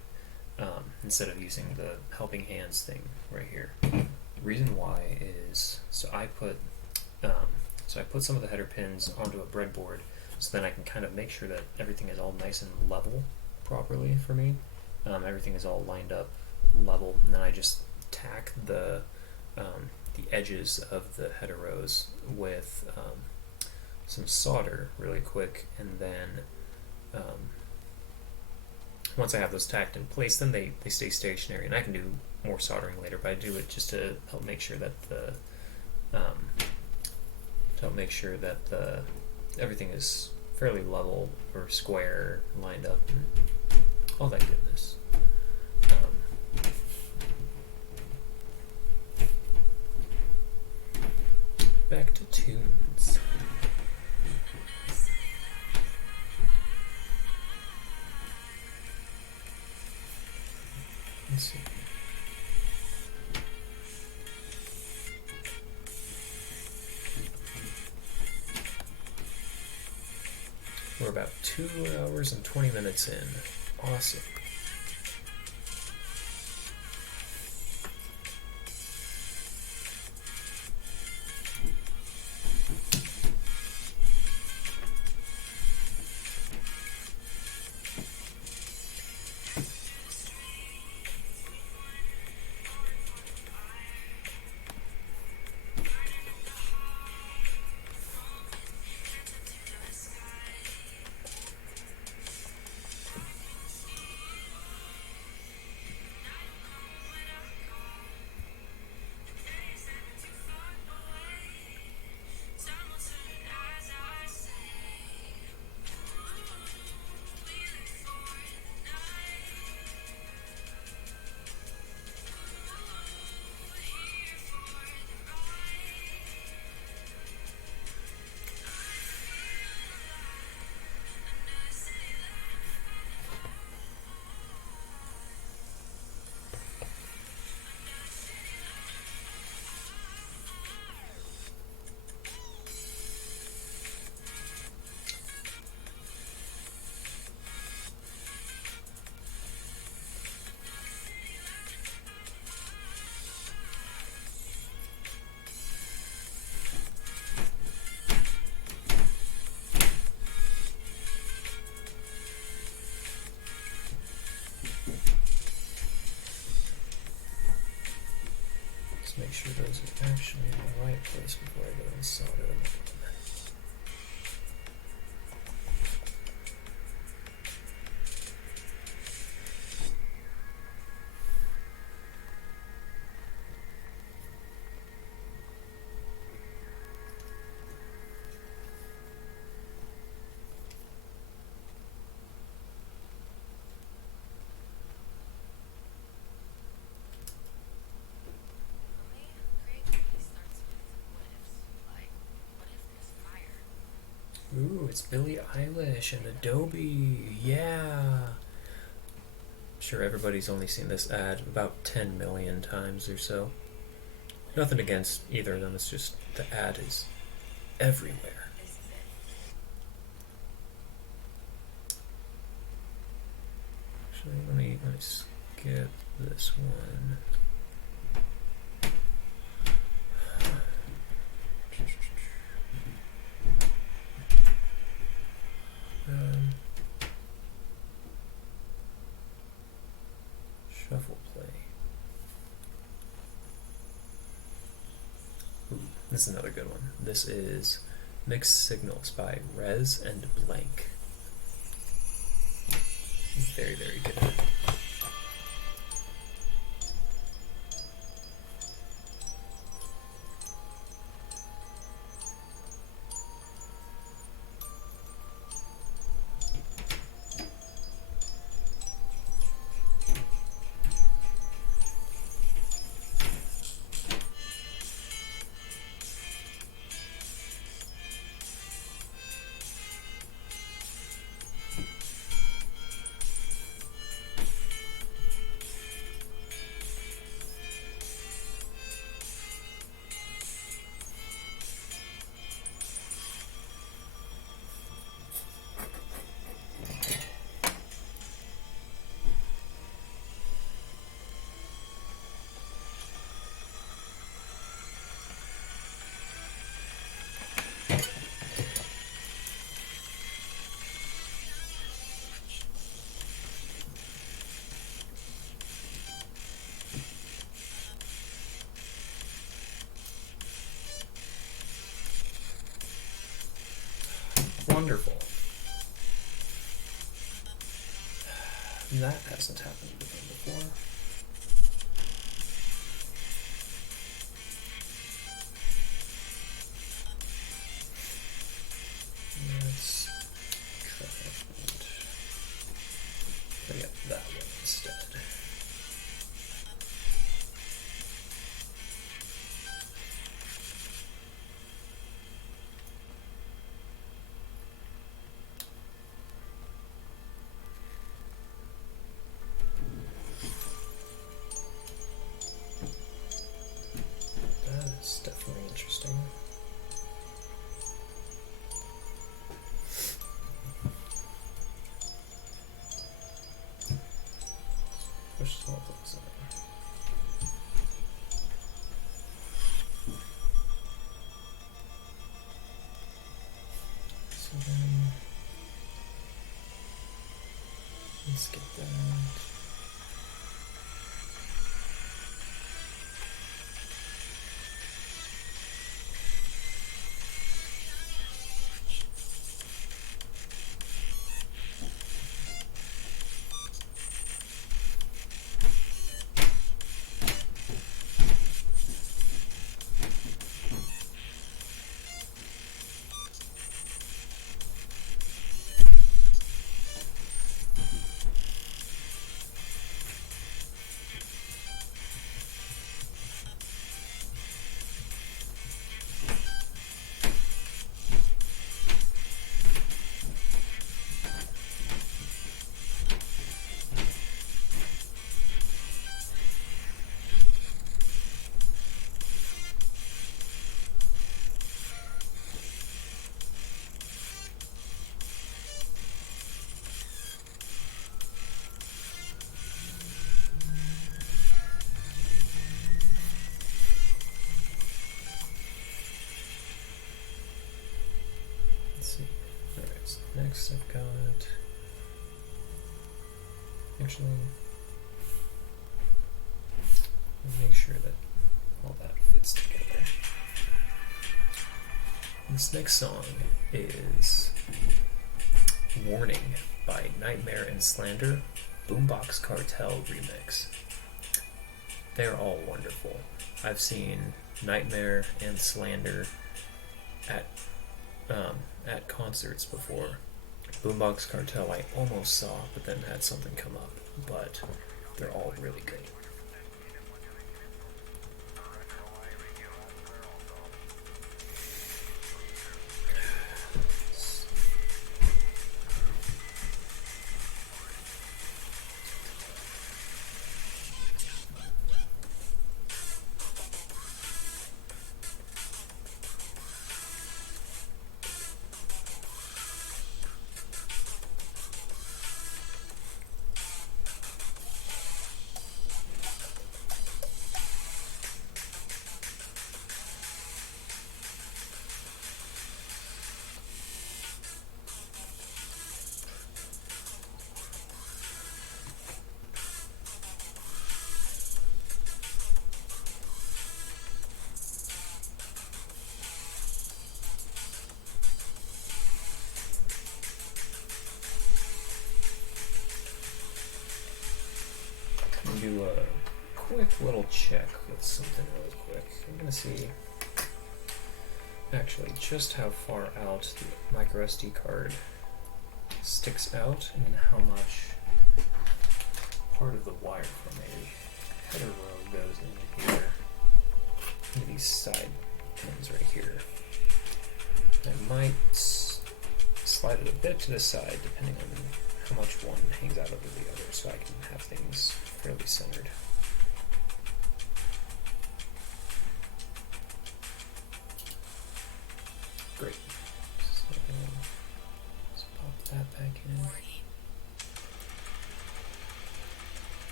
instead of using the helping hands thing right here. The reason why is, so I put some of the header pins onto a breadboard so then I can kind of make sure that everything is all nice and level properly for me. Everything is all lined up level, and then I just tack the edges of the header rows with some solder really quick, and then once I have those tacked in place, then they stay stationary, and I can do more soldering later, but I do it just to help make sure that everything is fairly level or square, lined up, and all that goodness. Back to tunes. Let's see. We're about 2 hours and 20 minutes in. Awesome. Make sure those are actually in the right place before I go and solder them again. Ooh, it's Billie Eilish and Adobe. Yeah. Sure, everybody's only seen this ad about 10 million times or so. Nothing against either of them, it's just the ad is everywhere. Actually, let me skip this one. Shuffle play. Ooh, this is another good one. This is Mixed Signals by Rez and Blank. Very, very good. Wonderful. That hasn't happened with me before. Let's try and forget that one instead. So then let's get that. Next I've got, actually, make sure that all that fits together. This next song is Warning by Nightmare and Slander, Boombox Cartel remix. They're all wonderful. I've seen Nightmare and Slander at concerts before. Boombox Cartel I almost saw, but then had something come up. But they're all really good. Do a quick little check with something really quick. I'm gonna see actually just how far out the micro SD card sticks out and how much part of the wire from a header row goes into here, into these side pins right here. I might slide it a bit to the side depending on how much one hangs out over the other, so I can have things fairly centered. Great. So let's pop that back in.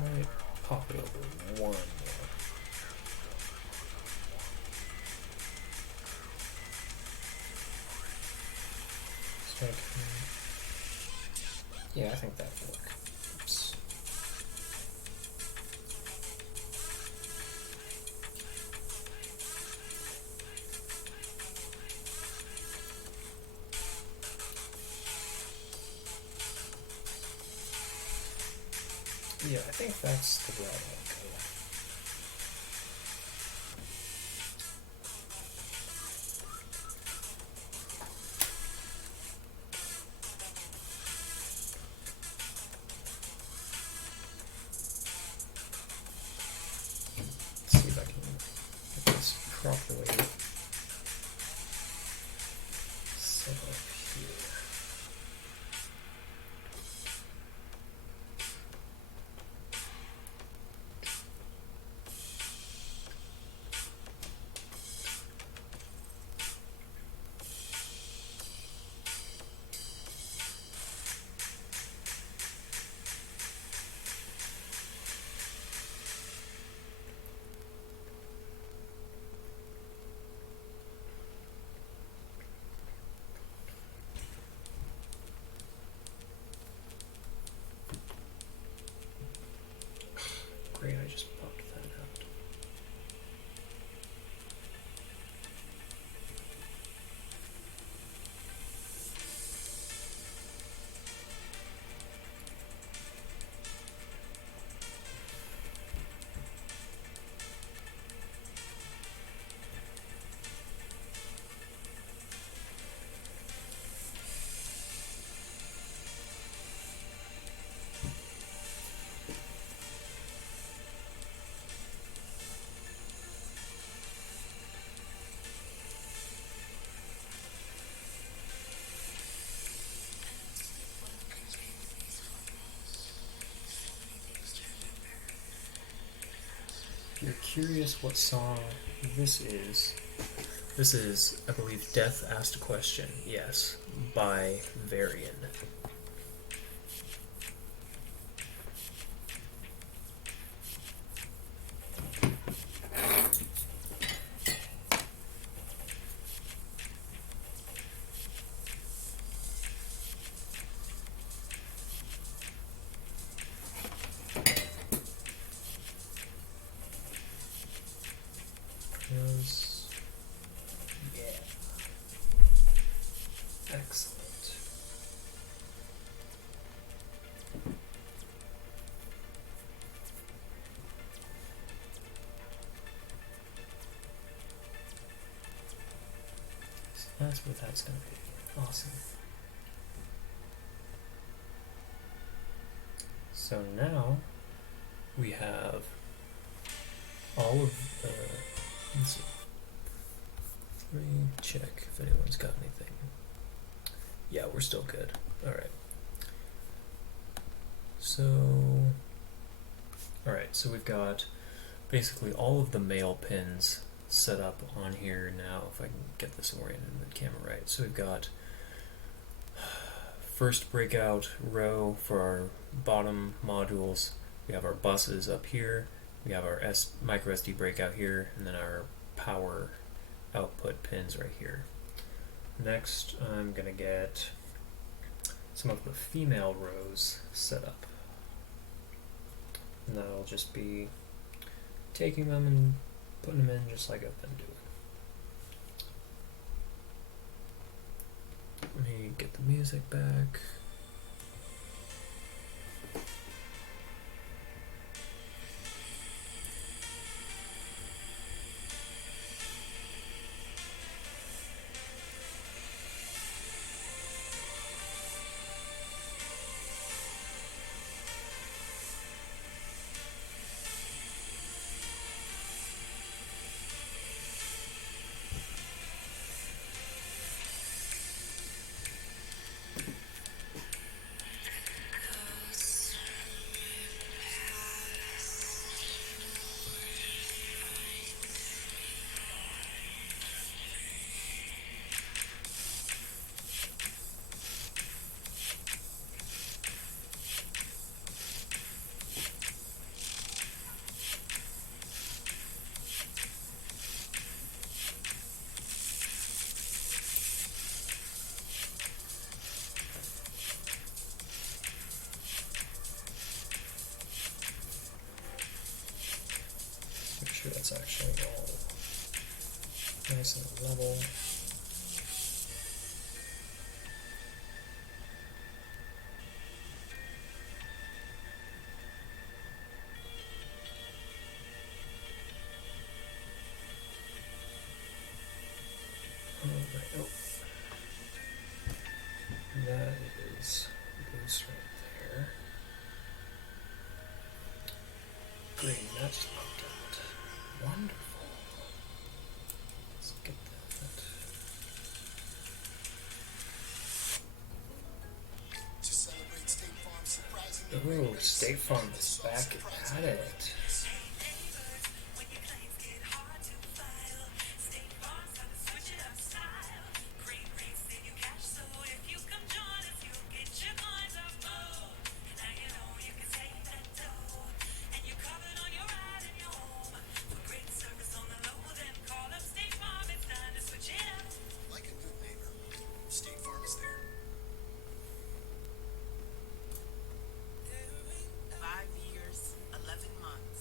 Might pop it over one more. Yeah, I think that'll work. Oops. Yeah, I think that's the route I'll go. See if I can get this properly set up here. great, I just popped that out. If you're curious what song this is, I believe, Death Asked a Question, yes, by Varian. Yeah. Excellent. So that's what that's going to be. Awesome. So now we have all of let's see. Let me check if anyone's got anything. Yeah, we're still good. Alright. So we've got basically all of the male pins set up on here now, if I can get this oriented in the camera right. So we've got first breakout row for our bottom modules. We have our buses up here. We have our micro SD breakout here, and then our power output pins right here. Next, I'm going to get some of the female rows set up. And that'll just be taking them and putting them in just like I've been doing. Let me get the music back. Make sure that's actually all nice and level. Alright, oh. That is loose right there. Green, that just popped out. Wonderful. Let's get that. To celebrate State Farm's surprisingly Ooh, State Farm is back at it. like a good neighbor, State Farm is there. 5 years, 11 months.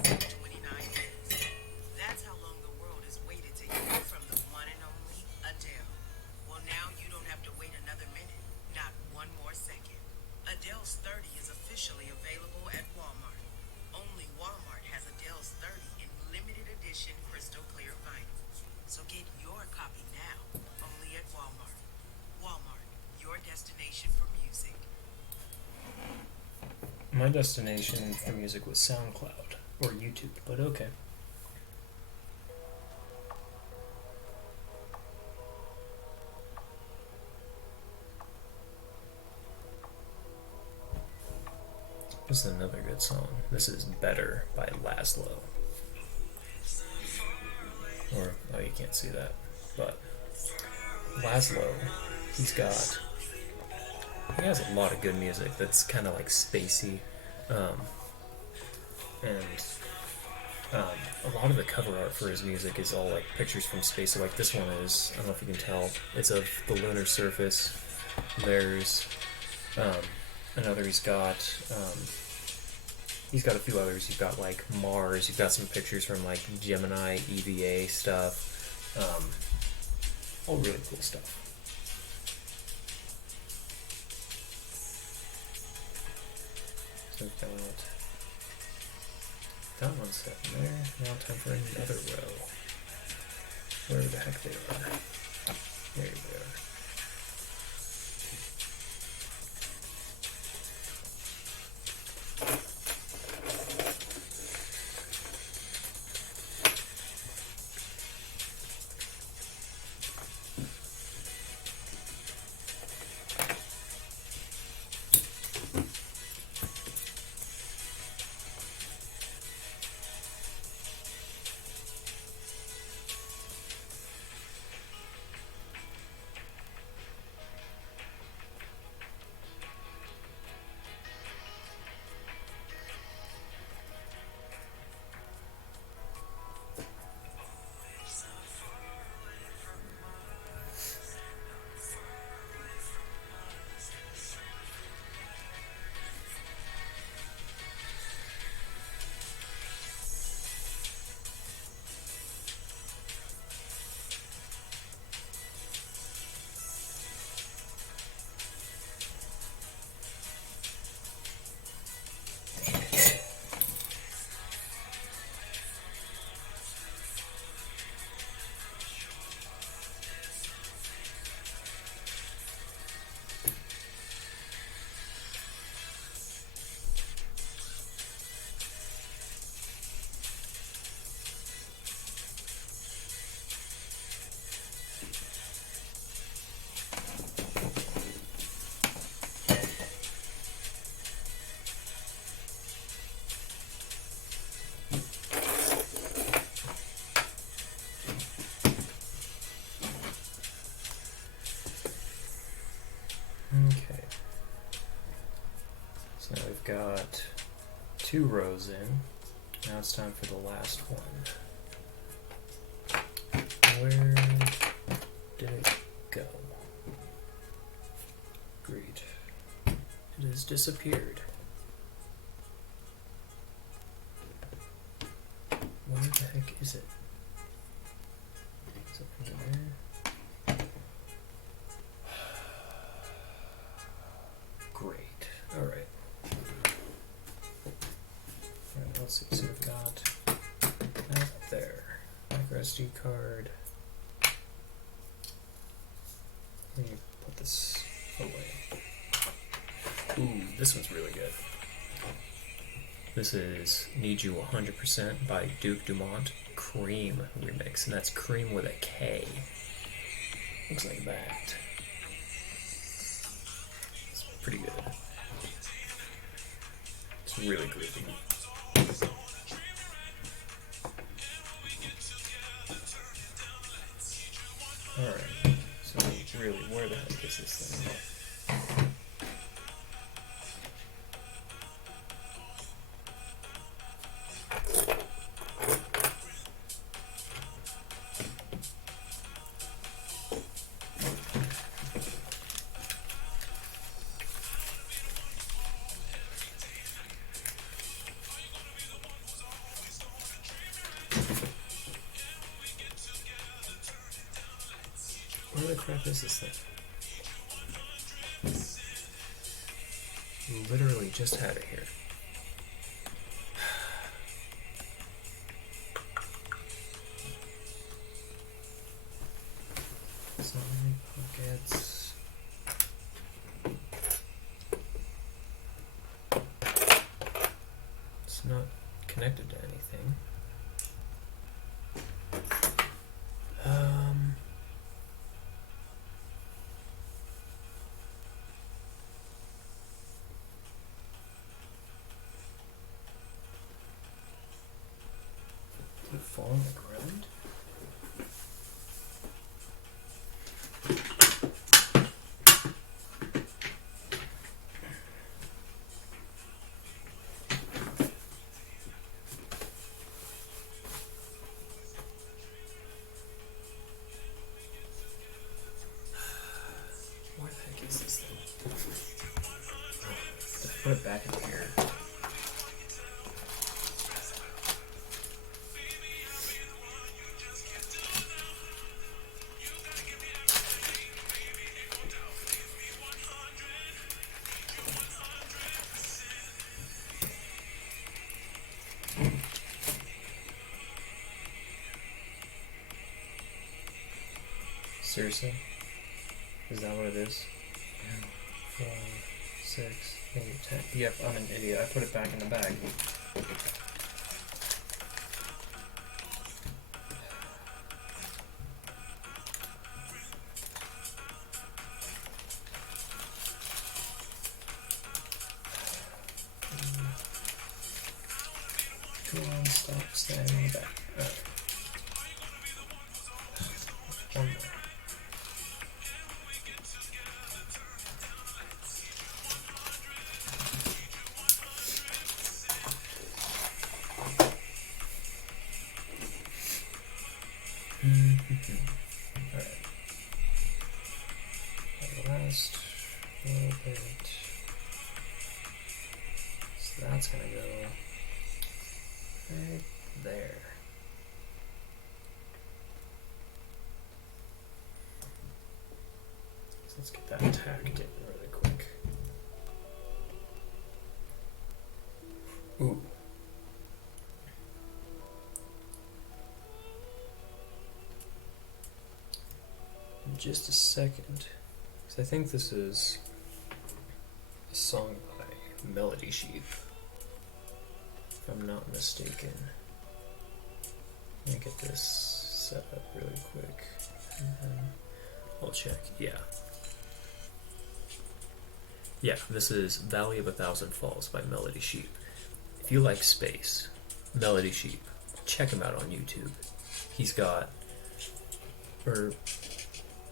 my destination for music was SoundCloud or YouTube, but okay. This is another good song. This is Better by Laszlo. Or, oh, you can't see that. But Laszlo, he has a lot of good music that's kind of like spacey. A lot of the cover art for his music is all like pictures from space. So like this one is, I don't know if you can tell, it's of the lunar surface. There's another he's got a few others. You've got like Mars. You've got some pictures from like Gemini, EVA stuff. All really cool stuff. So we've got that one set in there. Now time for another row. Wherever the heck they are. There they are. Okay. So now we've got 2 rows in. Now it's time for the last one. Where did it go? Great. It has disappeared. Where the heck is it? Is it under there? Great. Alright. Alright, let's see. So we've got that there. Micro SD card. Let me put this away. Ooh, this one's really good. This is Need You 100% by Duke Dumont Cream remix, and that's Cream with a K. Looks like that. It's pretty good. It's really groovy. Alright, so really, where the heck is this thing? Where the crap is this thing? Literally just had it here. So many pockets. connected to anything. Did it fall on the ground? Where the heck is this thing? Put it back in here. Seriously? Is that what it is? 4, 6, 8, 10. Yep, I'm an idiot. I put it back in the bag. Go on, stop standing in the back. Alright. One more. Alright. The last little bit. So that's gonna go right there. So let's get that tacked in really quick. Ooh. In just a second, because I think this is a song by Melody Sheep, if I'm not mistaken. Let me get this set up really quick, and then I'll check. Yeah, this is Valley of a Thousand Falls by Melody Sheep. If you like space, Melody Sheep, check him out on YouTube. He's got, or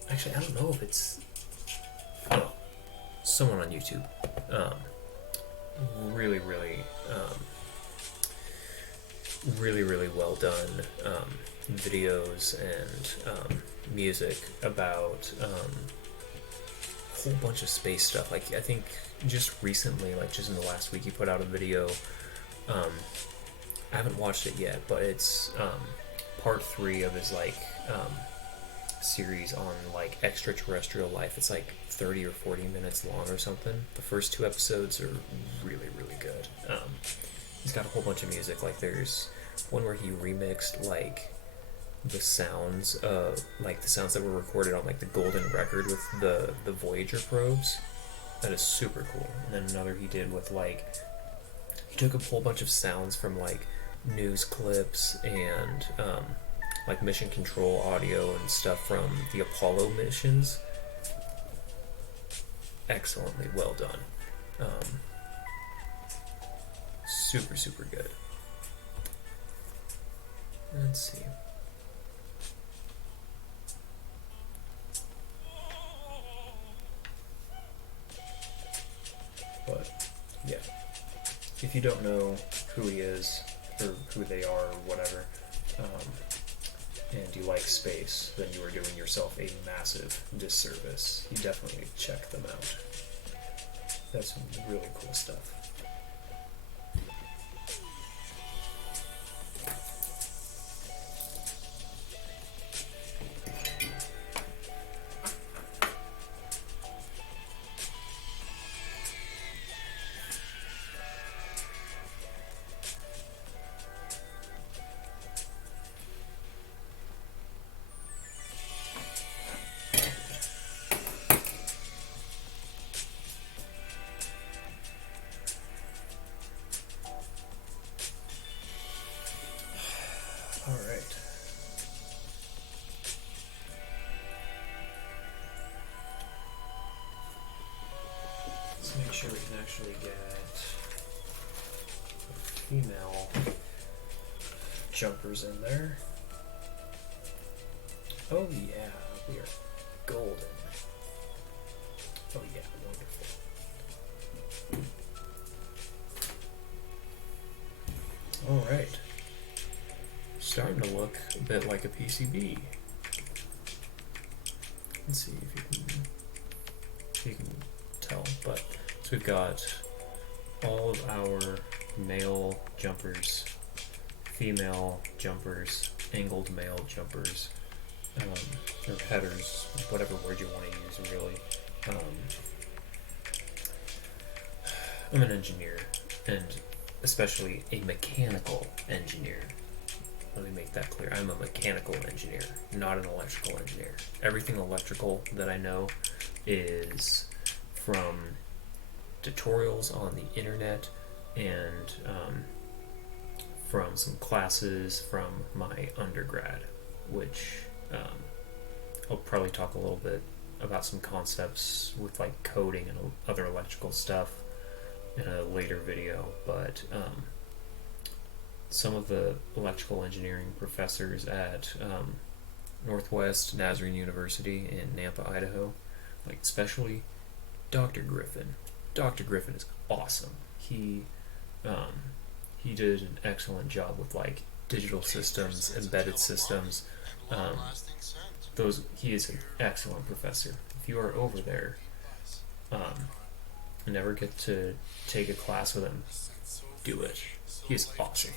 actually, I don't know if it's, oh, someone on YouTube. Really, really well done videos and music about a whole bunch of space stuff. Like, I think just recently, like just in the last week, he put out a video. I haven't watched it yet, but it's part 3 of his like series on like extraterrestrial life. It's like 30 or 40 minutes long or something. The first 2 episodes are really good. He's got a whole bunch of music. Like there's one where he remixed like the sounds that were recorded on like the golden record with the Voyager probes. That is super cool. And then another he did with like, he took a whole bunch of sounds from like news clips and like mission control audio and stuff from the Apollo missions. Excellently well done. Super good. Let's see. But yeah, if you don't know who he is or who they are or whatever, and you like space, then you are doing yourself a massive disservice. You definitely need to check them out. That's some really cool stuff. All right. Let's make sure we can actually get female jumpers in there. Oh yeah, we are golden. Oh yeah, wonderful. Alright. Starting to look a bit like a PCB. Let's see if you can tell. But so we've got all of our male jumpers, female jumpers, angled male jumpers, or headers, whatever word you want to use, really. I'm an engineer, and especially a mechanical engineer. Let me make that clear. I'm a mechanical engineer, not an electrical engineer. Everything electrical that I know is from tutorials on the internet and from some classes from my undergrad, which I'll probably talk a little bit about some concepts with like coding and other electrical stuff in a later video, but some of the electrical engineering professors at Northwest Nazarene University in Nampa, Idaho, like especially Dr. Griffin. Dr. Griffin is awesome. He did an excellent job with like digital systems, embedded systems. He is an excellent professor. If you are over there, and never get to take a class with him, do it. He is awesome.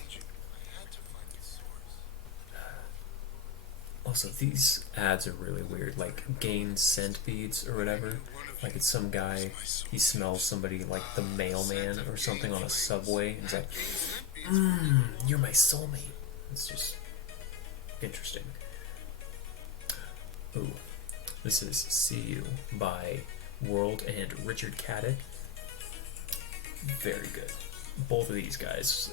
Also, these ads are really weird, like gain scent beads or whatever. Like it's some guy, he smells somebody like the mailman or something on a subway, and he's like, you're my soulmate. It's just interesting. Ooh, this is See You by World and Richard Caddick. Very good. Both of these guys.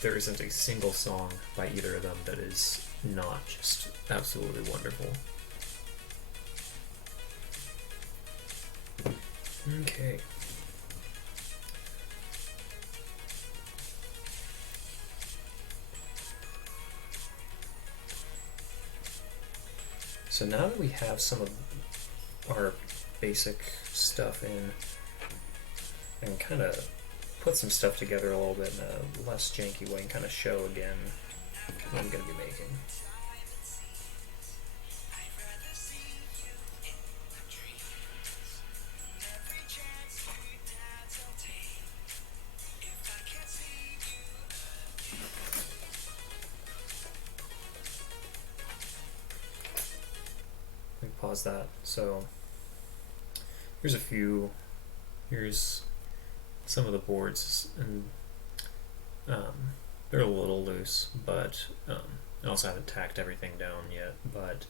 There isn't a single song by either of them that is not just absolutely wonderful. Okay. So now that we have some of our basic stuff in and kind of put some stuff together a little bit in a less janky way and kind of show again what I'm going to be making. Let me pause that. So here's some of the boards, and they're a little loose, but I also haven't tacked everything down yet, but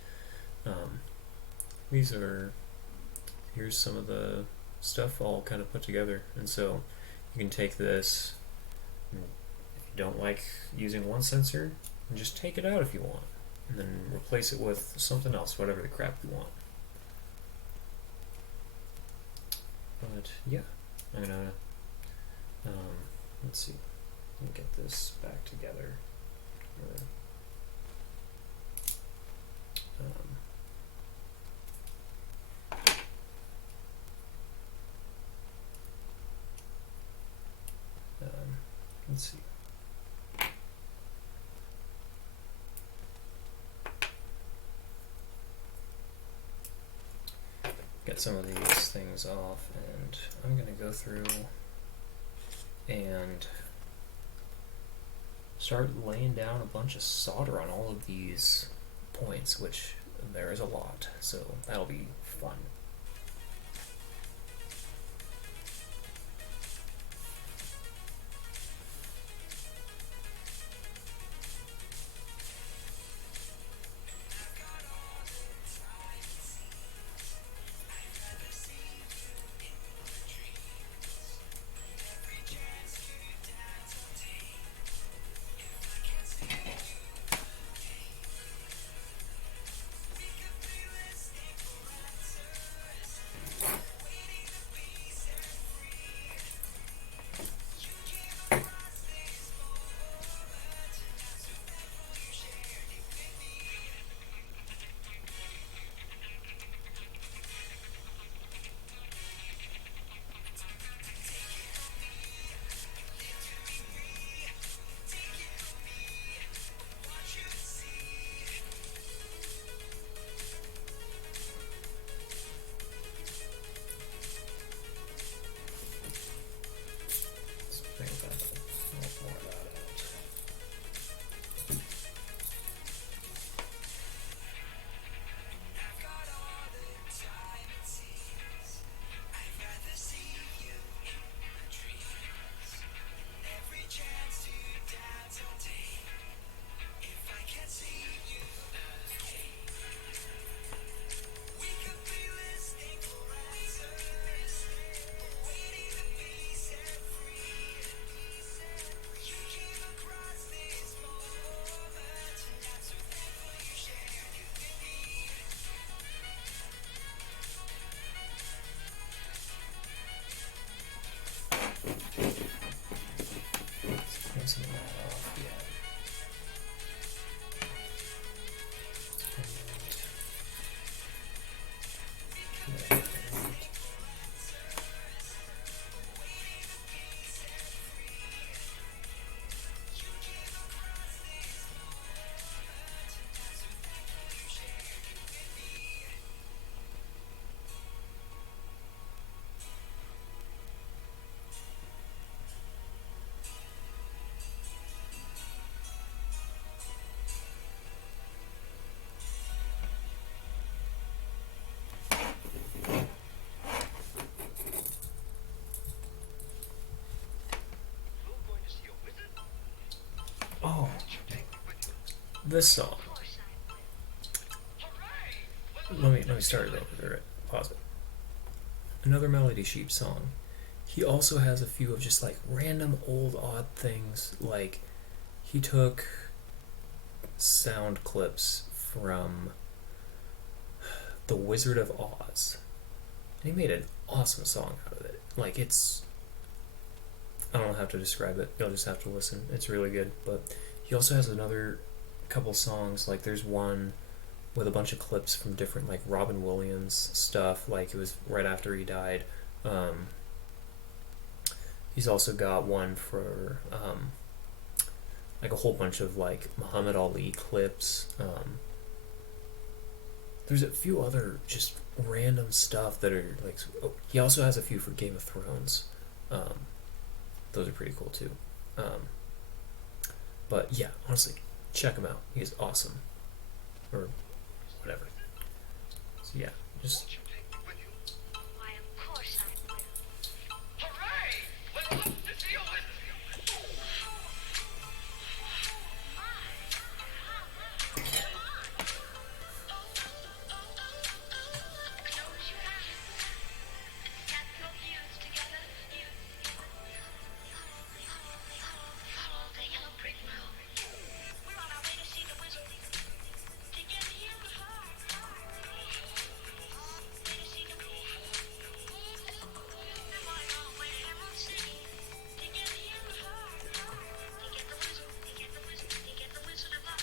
here's some of the stuff all kind of put together. And so you can take this, and if you don't like using one sensor, and just take it out if you want, and then replace it with something else, whatever the crap you want. But yeah, I'm gonna let's see, let me get this back together. Let's see. Get some of these things off, and I'm going to go through and start laying down a bunch of solder on all of these points, which there is a lot, so that'll be fun. bring it back a little more of that out. Turn some of that off, yeah. Oh, this song. Let me start it over. Pause it. Another Melody Sheep song. He also has a few of just like random old odd things. Like he took sound clips from The Wizard of Oz, and he made an awesome song out of it. Like it's, I don't have to describe it. You'll just have to listen. It's really good. But he also has another couple songs. Like there's one with a bunch of clips from different like Robin Williams stuff. Like it was right after he died. He's also got one for like a whole bunch of like Muhammad Ali clips. There's a few other just random stuff that are like. Oh, he also has a few for Game of Thrones. Those are pretty cool too. But yeah, honestly, check him out. He's awesome. Or whatever. So yeah, just. Why, of course I will. Hooray! Let's hope to see you with Close your eyes. Tap your heels together. Follow the yellow brick road. We're on our way to see the wizard. Together you and her. Way to see the wizard. We're on our way to Emerald City. Together you and her. To get the wizard. To get the wizard. To get the wizard of Oz.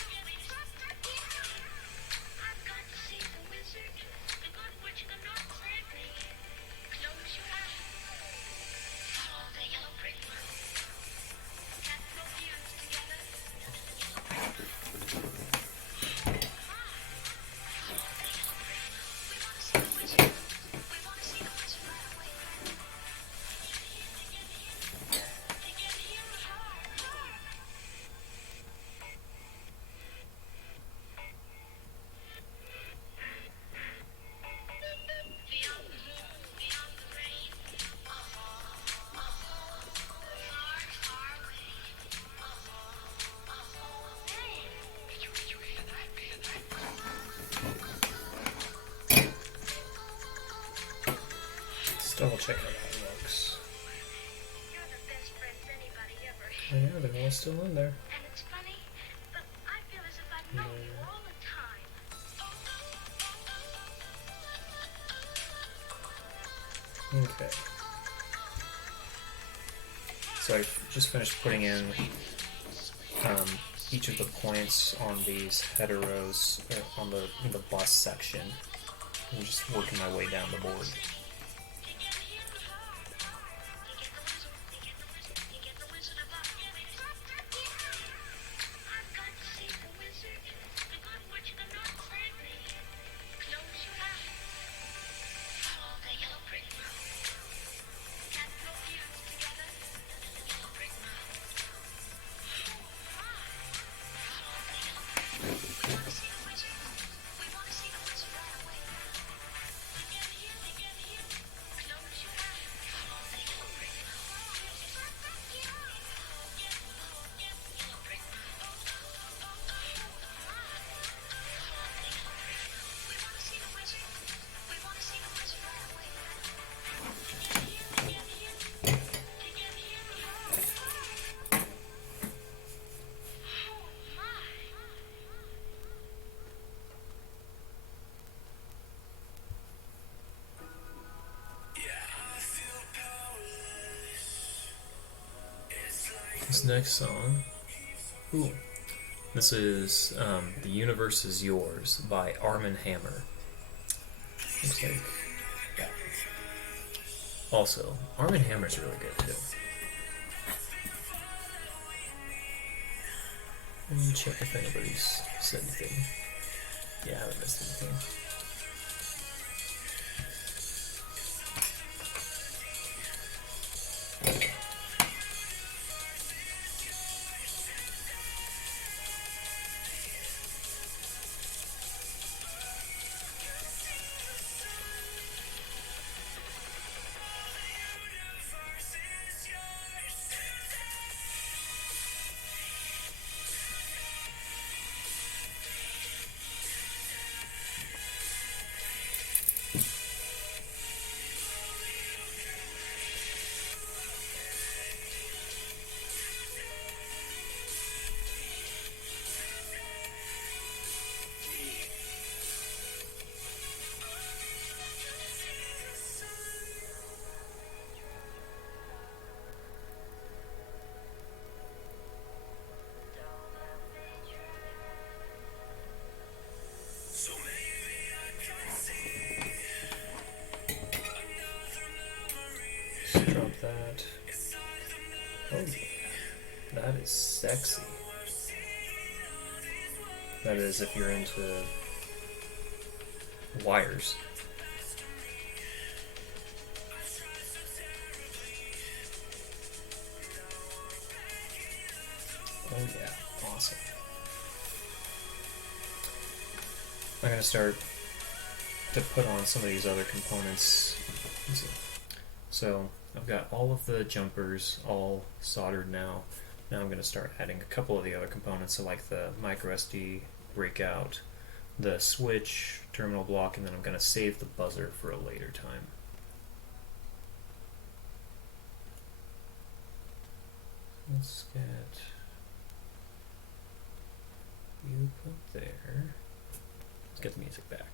I've got to see the wizard. The good witch cannot save me. Close your eyes. Follow the yellow brick road. Tap your heels together. Just double check how that looks. You're the best friends anybody ever Oh had. yeah, they're all still in there. And it's funny, but I feel as if I've known you all the time. Okay. So I just finished putting in each of the points on these header rows on the bus section. I'm just working my way down the board. This next song, ooh, this is "The Universe Is Yours" by Arm & Hammer. Looks like, yeah. Also, Arm & Hammer's really good too. Let me check if anybody's said anything. Yeah, I haven't missed anything. Drop that. Oh, that is sexy. That is if you're into wires. Oh yeah, awesome. I'm gonna start to put on some of these other components. So I've got all of the jumpers all soldered now. Now I'm going to start adding a couple of the other components, so like the micro SD breakout, the switch, terminal block, and then I'm going to save the buzzer for a later time. Let's get you put there. Let's get the music back.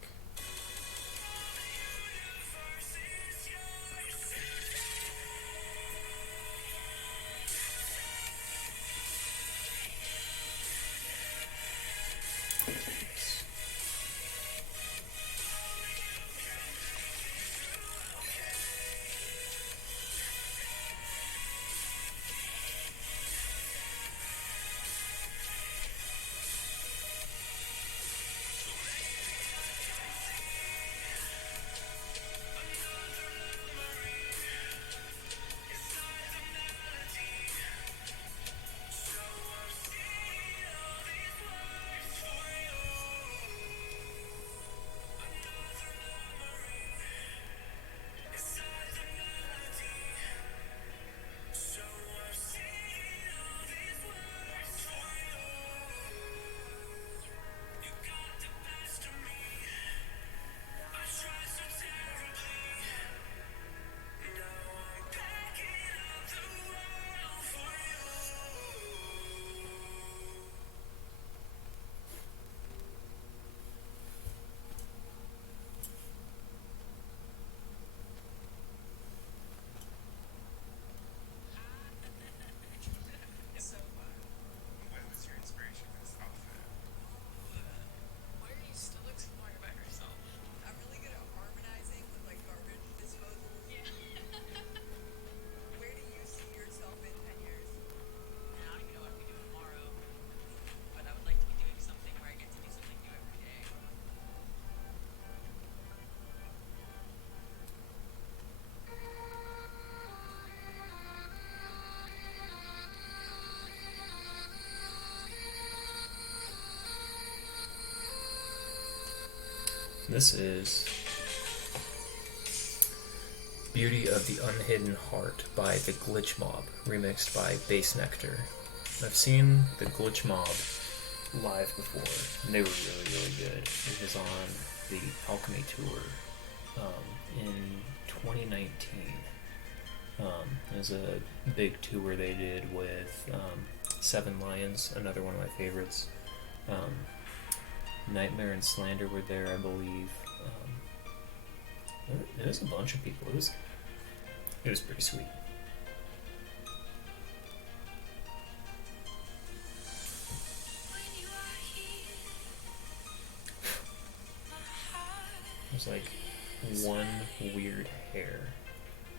This is Beauty of the Unhidden Heart by The Glitch Mob, remixed by Bass Nectar. I've seen The Glitch Mob live before, and they were really, really good. It was on the Alchemy Tour in 2019. It was a big tour they did with Seven Lions, another one of my favorites. Nightmare and Slander were there, I believe. There was a bunch of people. It was pretty sweet. There's like one weird hair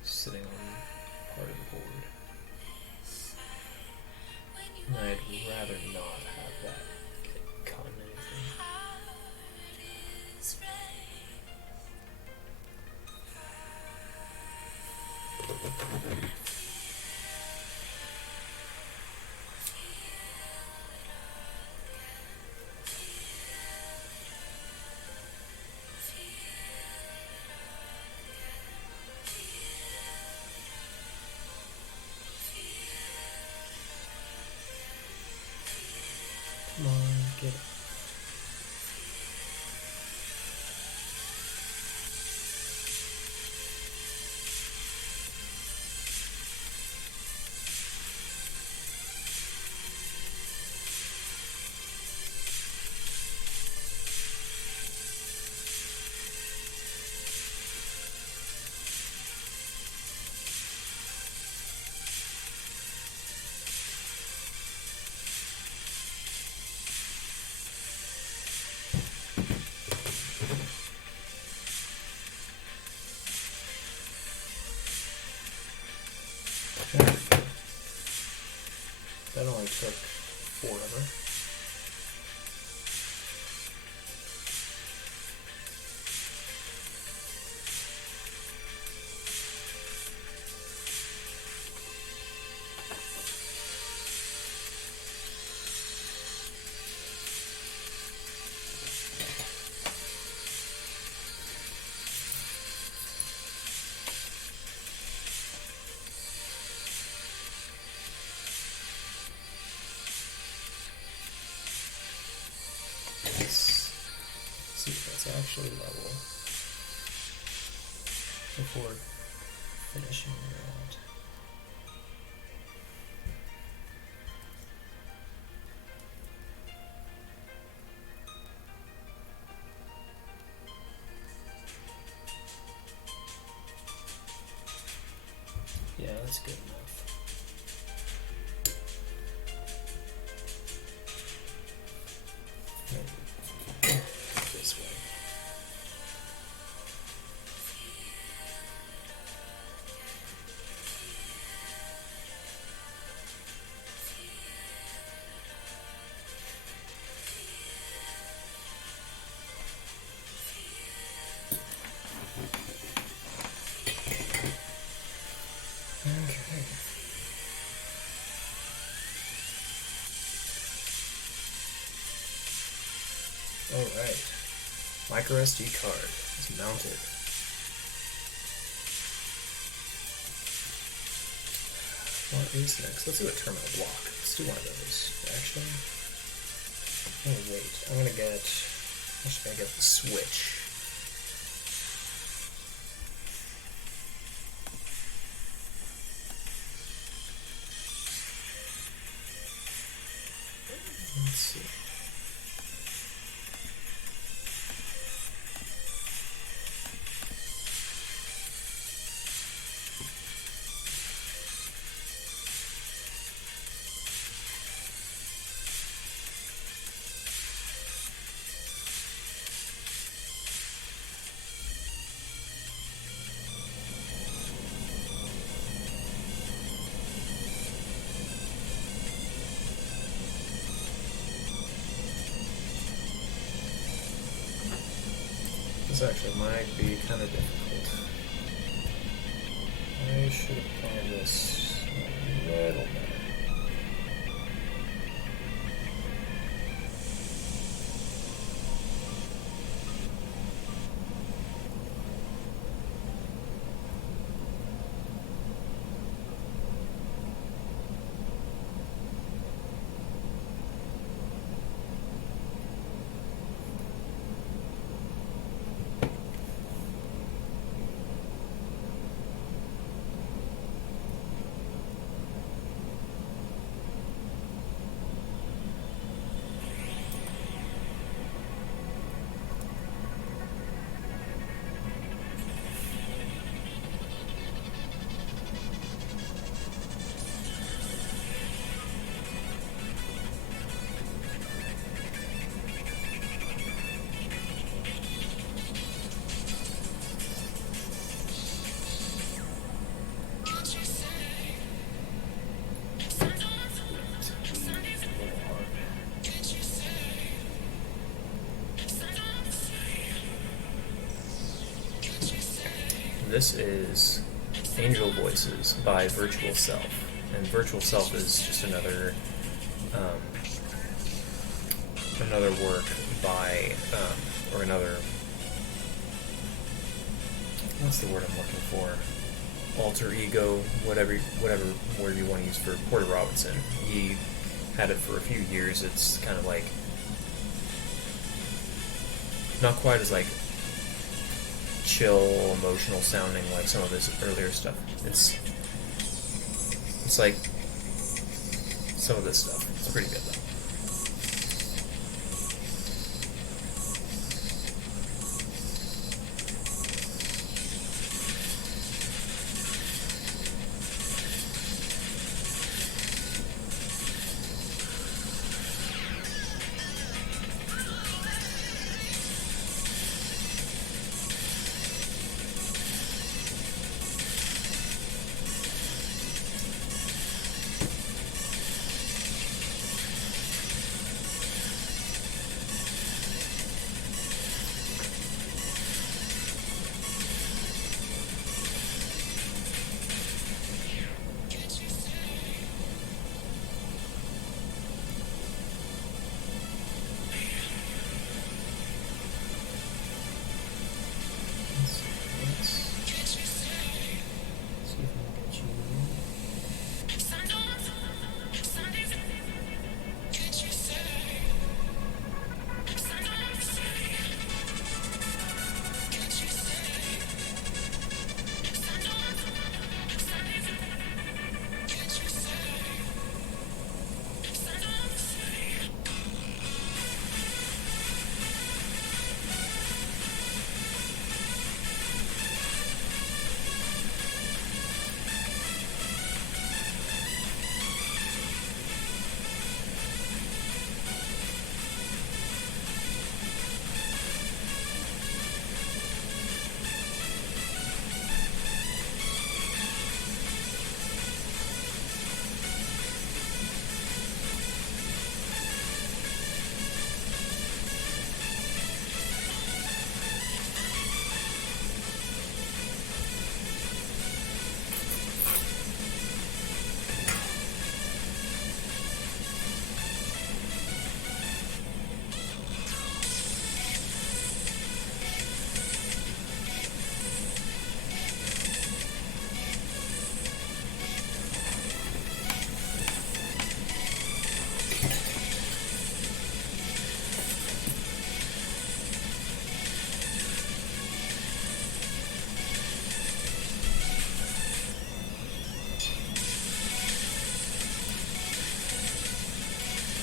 sitting on part of the board. And I'd rather not have that get caught in anything. Come on, get it. That only took forever. Let's see if that's actually level before finishing that. Yeah, that's good enough. Maybe this way. Okay. Alright. Micro SD card is mounted. What is next? Let's do a terminal block. Let's do one of those. Actually. Oh wait, I'm gonna get the switch. Let's see. This actually might be kind of difficult. I should have planned this a little better. this is Angel Voices by Virtual Self. And Virtual Self is just another work by, or another, what's the word I'm looking for? Alter ego, whatever word you want to use for Porter Robinson. He had it for a few years. It's kind of like, not quite as like chill, emotional sounding like some of his earlier stuff. It's like some of this stuff. It's pretty good though.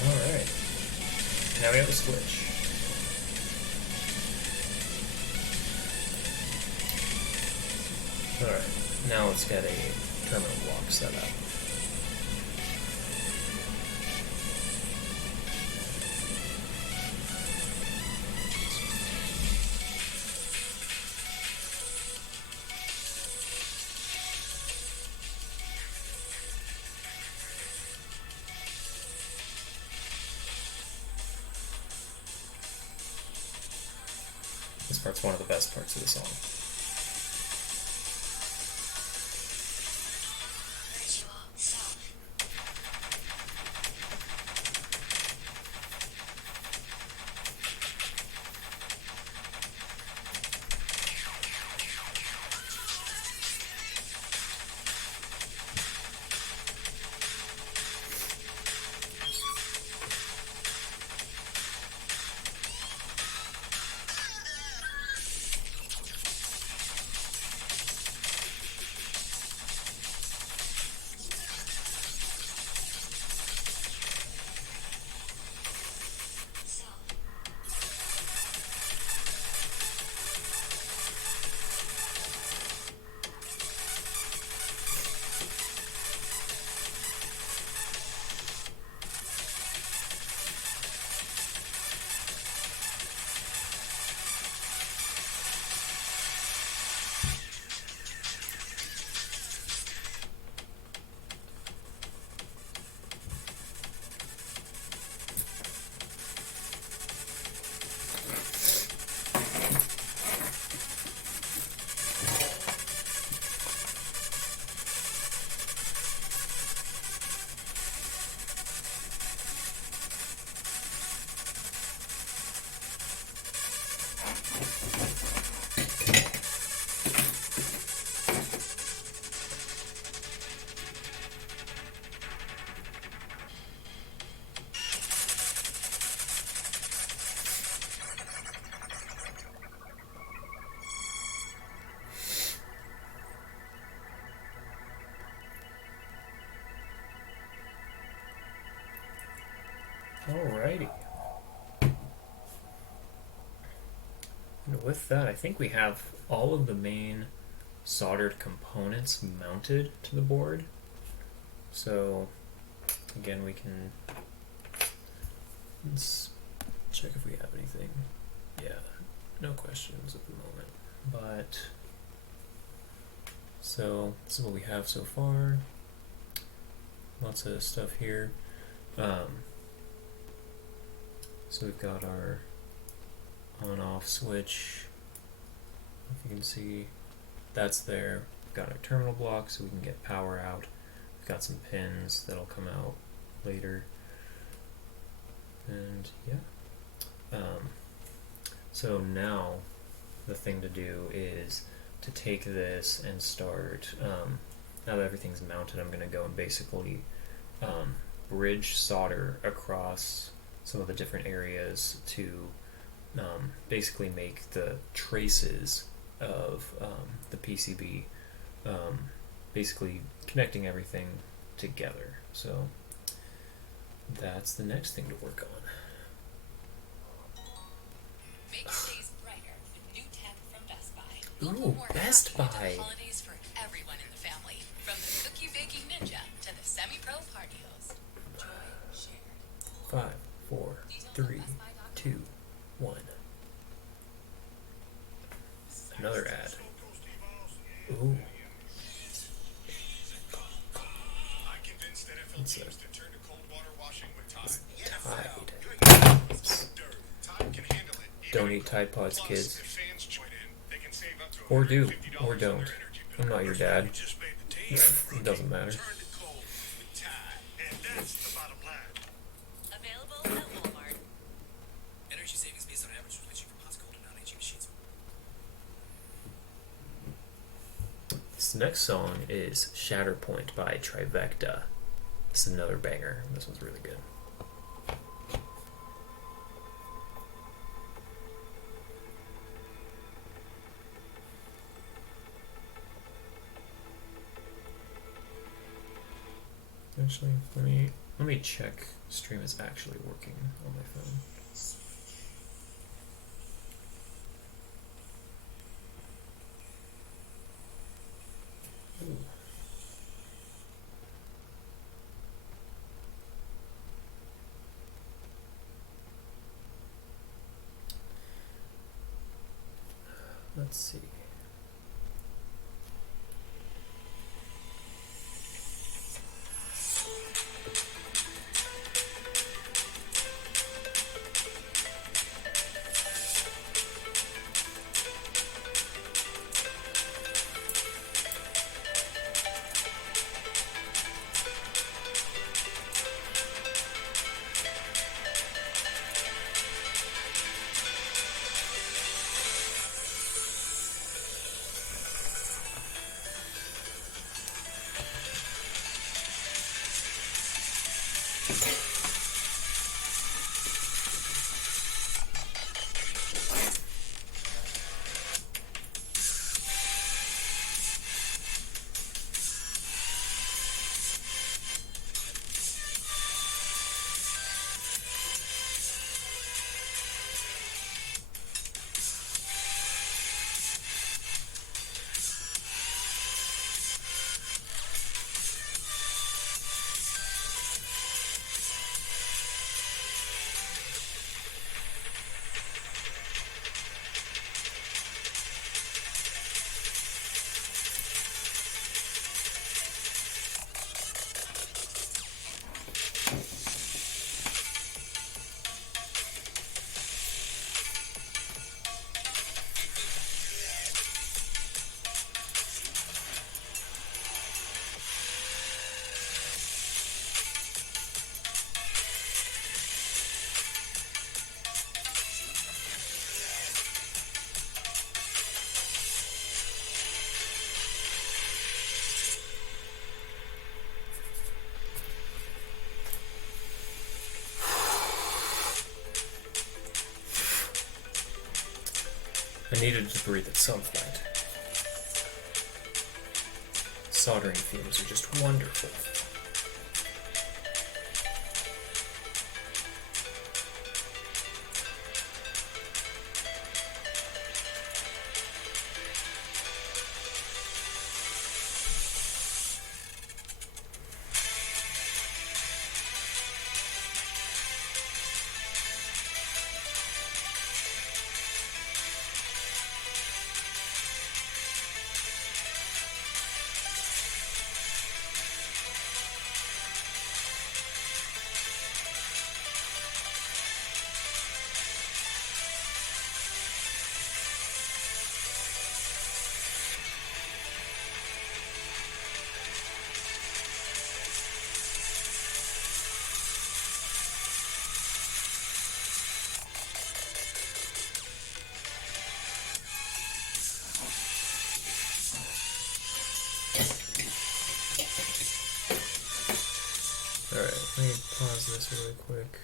Alright. Now we have a switch. Alright. Now let's get a terminal block set up. This part's one of the best parts of the song. Alrighty. And with that, I think we have all of the main soldered components mounted to the board. So again, we can let's check if we have anything. Yeah, no questions at the moment. But so this is what we have so far. Lots of stuff here. So we've got our on-off switch. If you can see, that's there. We've got our terminal block so we can get power out. We've got some pins that'll come out later. And yeah. So now the thing to do is to take this and start, now that everything's mounted, I'm going to go and basically bridge solder across some of the different areas to basically make the traces of the PCB, basically connecting everything together. So that's the next thing to work on. Make your days brighter with new tech from Best Buy. Ooh, Best Buy. Holidays for everyone in the family, from the cookie baking ninja to the semi-pro partyos. Joy shared. 5, 4, 3, 2, 1. Another ad. Ooh. What's that? Tide. Don't eat Tide Pods, kids. Or do, or don't. I'm not your dad. It doesn't matter. Available at Walmart. Energy savings based on average switching from hot to cold and non-aging machines. This next song is Shatterpoint by Trivecta. This is another banger. This one's really good. Actually, let me check stream is actually working on my phone. Ooh. Let's see. I needed to breathe at some point. Soldering fumes are just wonderful. pause this really quick.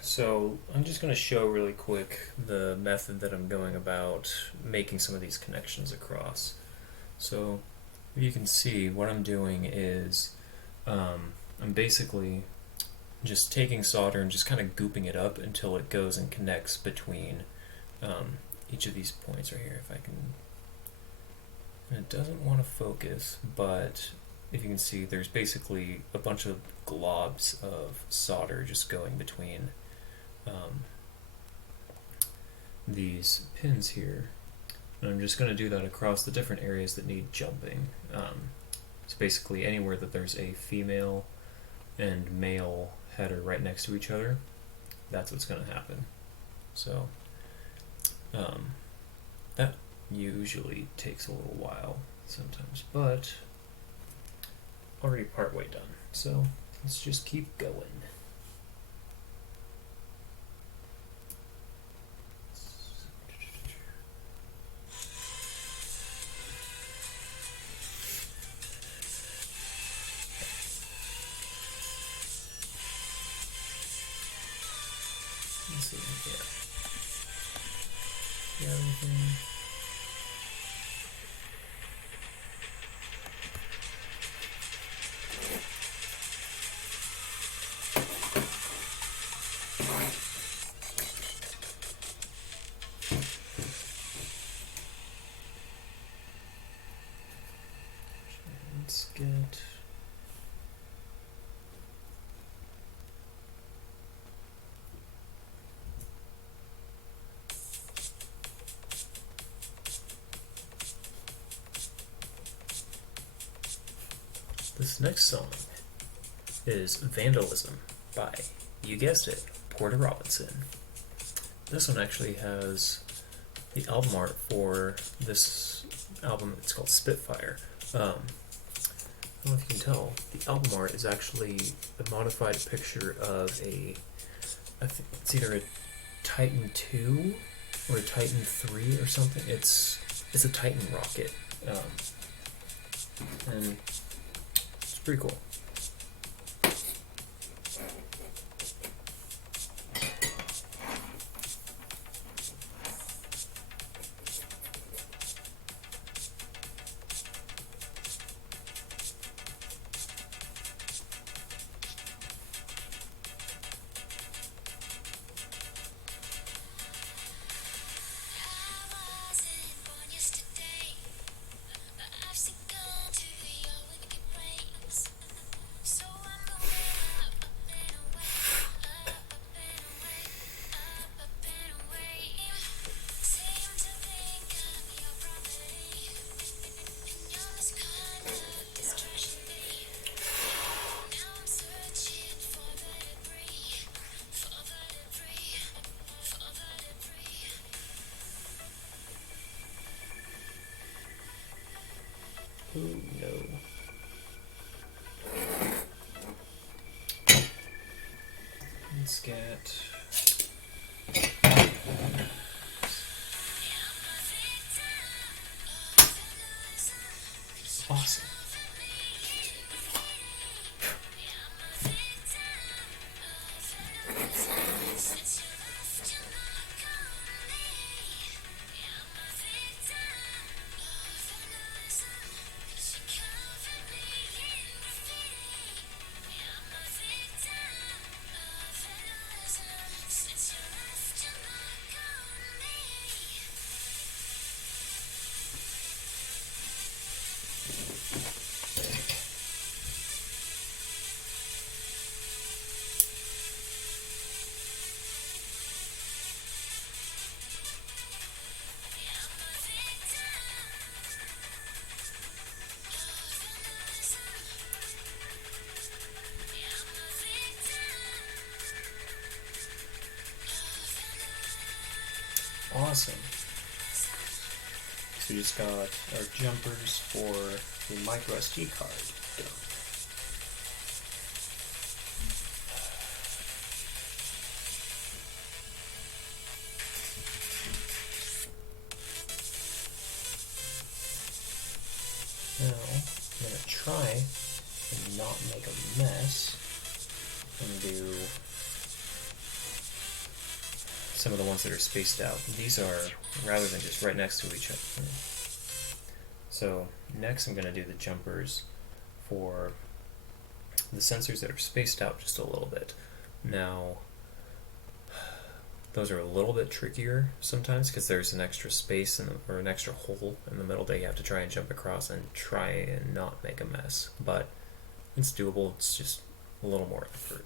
So I'm just going to show really quick the method that I'm going about making some of these connections across. So if you can see, what I'm doing is I'm basically just taking solder and just kind of gooping it up until it goes and connects between each of these points right here. If I can, and it doesn't want to focus, but if you can see, there's basically a bunch of globs of solder just going between these pins here. And I'm just going to do that across the different areas that need jumping. So basically anywhere that there's a female and male header right next to each other, that's what's going to happen. So that usually takes a little while sometimes, but already partway done. So let's just keep going. Let's see, yeah. Everything. Let's get this next song is Vandalism by, you guessed it, Porter Robinson. This one actually has the album art for this album. It's called Spitfire. I don't know if you can tell, the album art is actually a modified picture of I think it's either a Titan 2 or a Titan 3 or something. It's a Titan rocket, and it's pretty cool. Oh no. Let's get awesome. Awesome. So we just got our jumpers for the micro SD card done. Now I'm gonna try not make a mess and do some of the ones that are spaced out. These are rather than just right next to each other. So next I'm going to do the jumpers for the sensors that are spaced out just a little bit. Now, those are a little bit trickier sometimes because there's an extra space or an extra hole in the middle that you have to try and jump across and try and not make a mess. But it's doable, it's just a little more effort.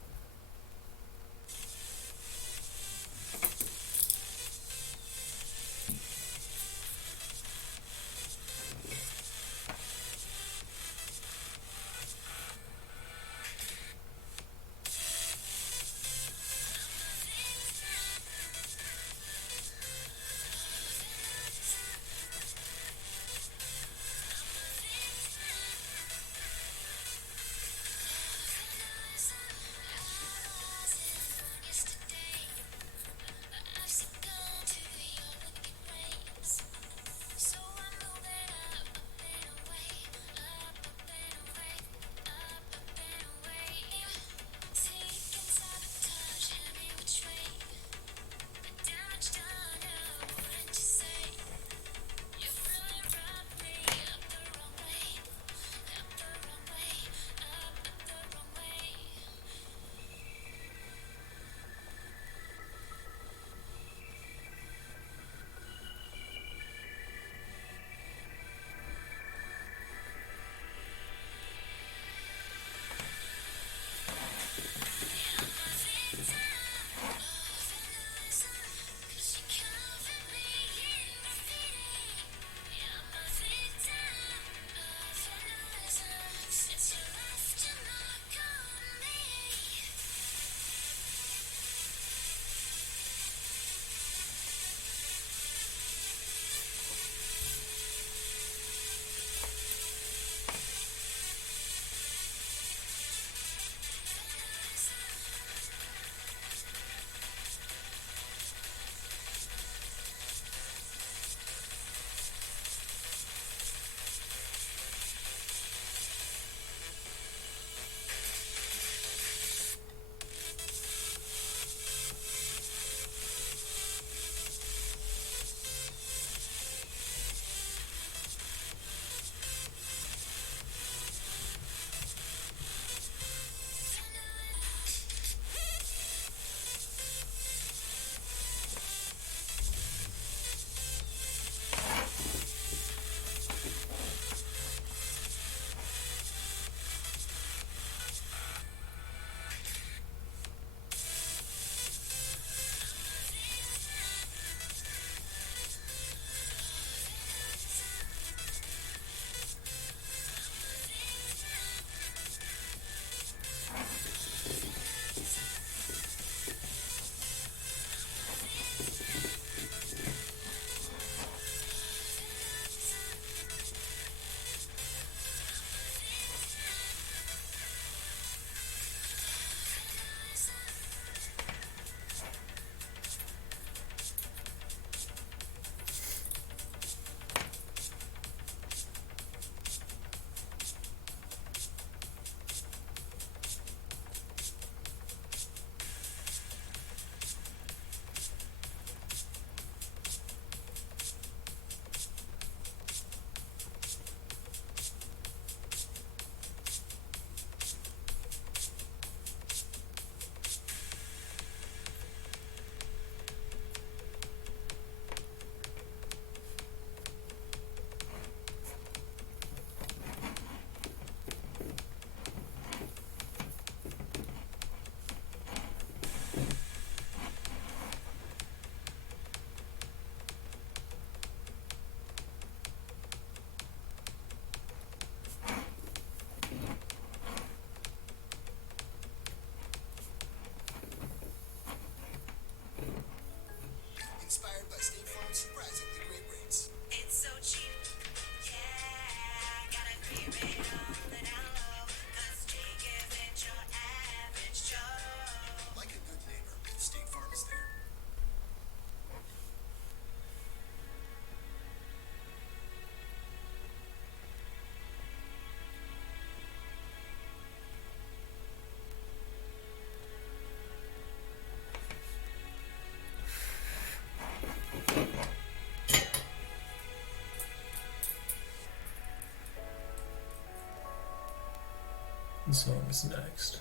song is next?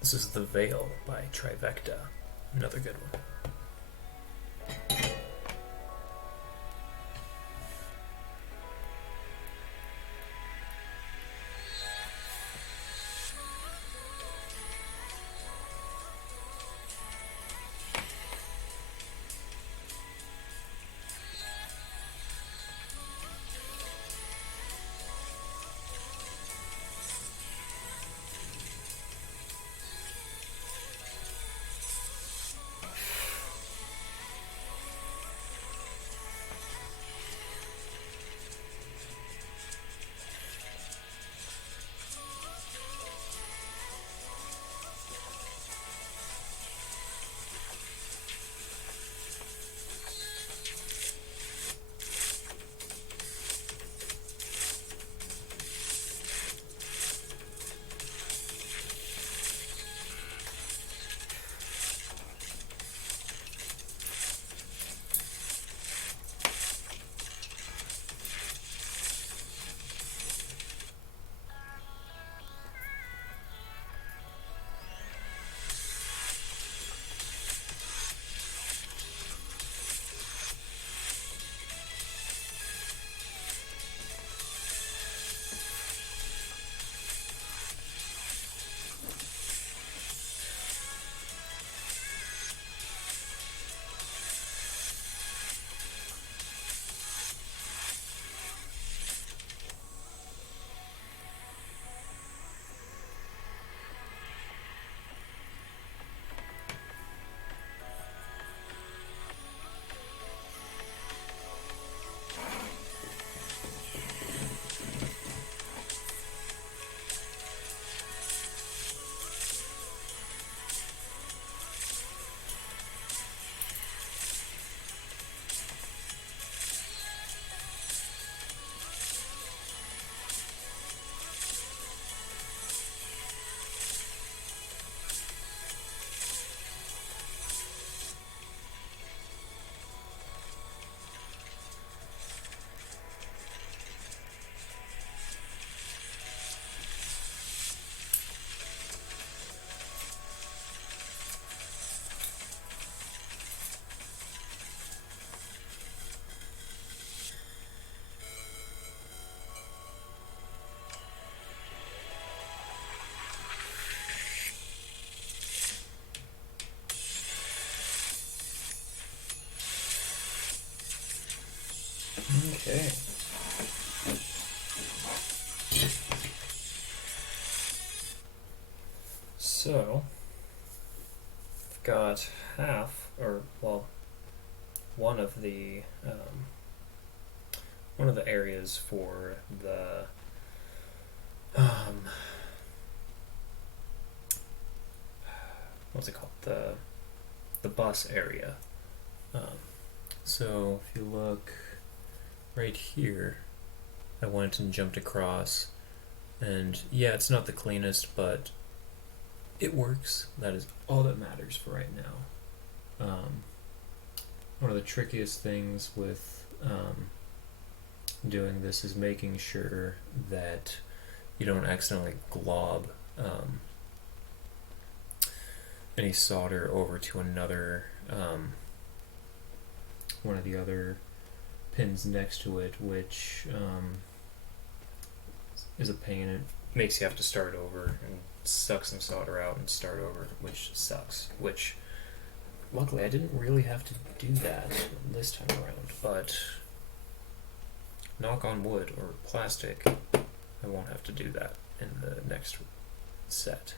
This is The Veil by Trivecta. Another good one. Okay. So, I've got half, or well, one of the areas for the what's it called, the bus area. So if you look right here, I went and jumped across, and yeah, it's not the cleanest, but it works. That is all that matters for right now. One of the trickiest things with doing this is making sure that you don't accidentally glob any solder over to another one of the other pins next to it, which is a pain. It makes you have to start over and suck some solder out and start over, which sucks. Which, luckily, I didn't really have to do that this time around, but knock on wood or plastic, I won't have to do that in the next set.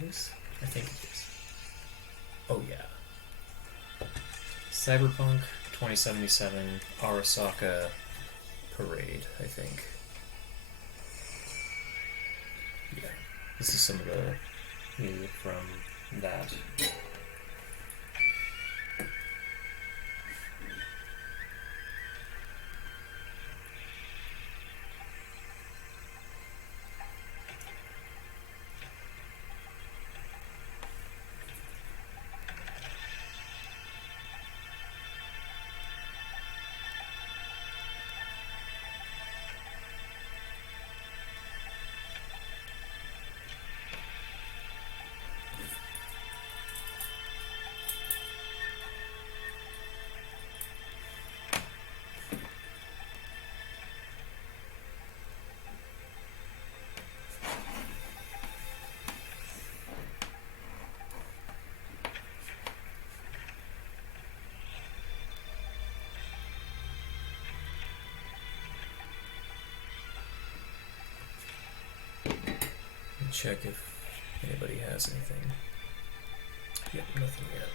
it is? I think it is. Oh yeah. Cyberpunk 2077 Arasaka Parade, I think. Yeah. This is some of the music from that. Check if anybody has anything. Yep, nothing yet.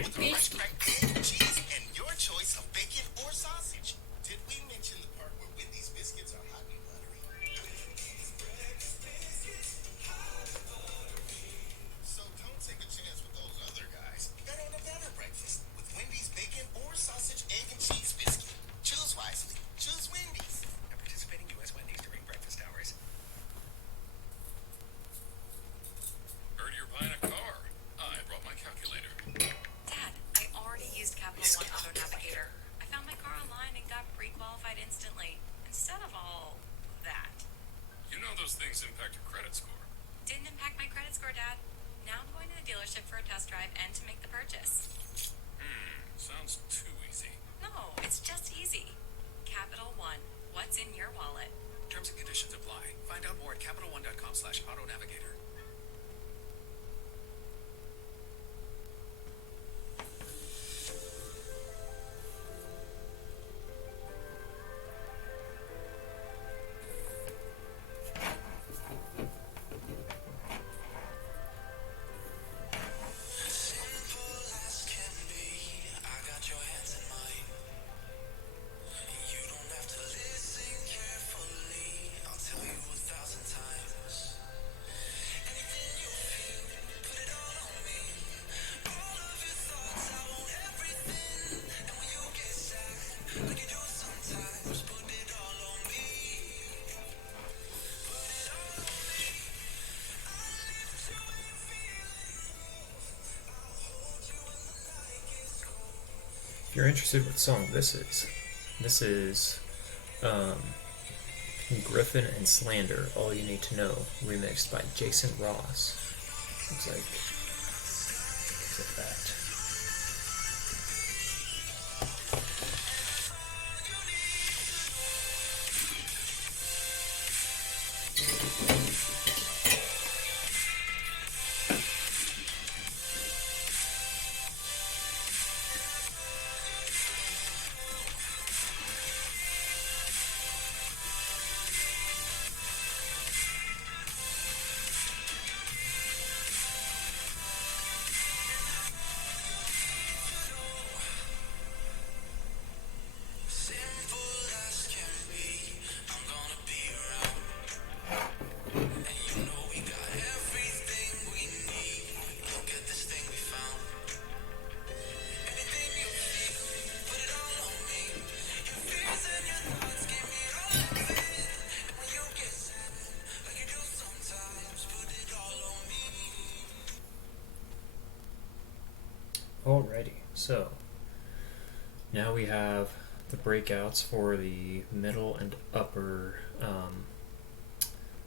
with a fresh cracked egg, cheese, and your choice of bacon or sausage. Did we mention the part where Wendy's biscuits are hot and buttery? So don't take a chance with those other guys. Bet on a better breakfast with Wendy's bacon or sausage, egg, and cheese biscuit. Choose wisely. Choose Wendy's. At participating U.S. Wendy's during breakfast hours. Heard you're buying a car. I brought my calculator. Dad, I already used Capital One Auto Navigator. I found my car online and got pre-qualified instantly, instead of all that. You know those things impact your credit score. Didn't impact my credit score, Dad. Now I'm going to the dealership for a test drive and to make the purchase. Sounds too easy. No, it's just easy. Capital One. What's in your wallet? Terms and conditions apply. Find out more at CapitalOne.com/Auto Navigator. If you're interested what song this is Griffin and Slander, All You Need to Know, remixed by Jason Ross. Looks like that. Alrighty, so now we have the breakouts for the middle and upper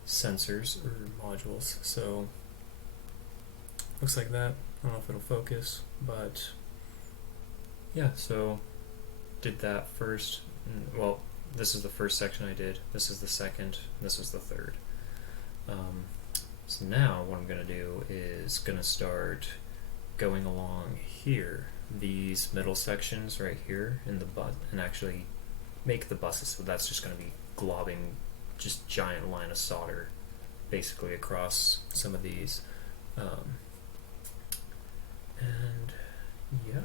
sensors or modules. So looks like that. I don't know if it'll focus, but yeah, so did that first. Well, this is the first section I did, this is the second, this was the third. So now what I'm going to do is going to start going along here, these middle sections right here in the bus, and actually make the buses. So that's just going to be globbing just giant line of solder basically across some of these. And yeah.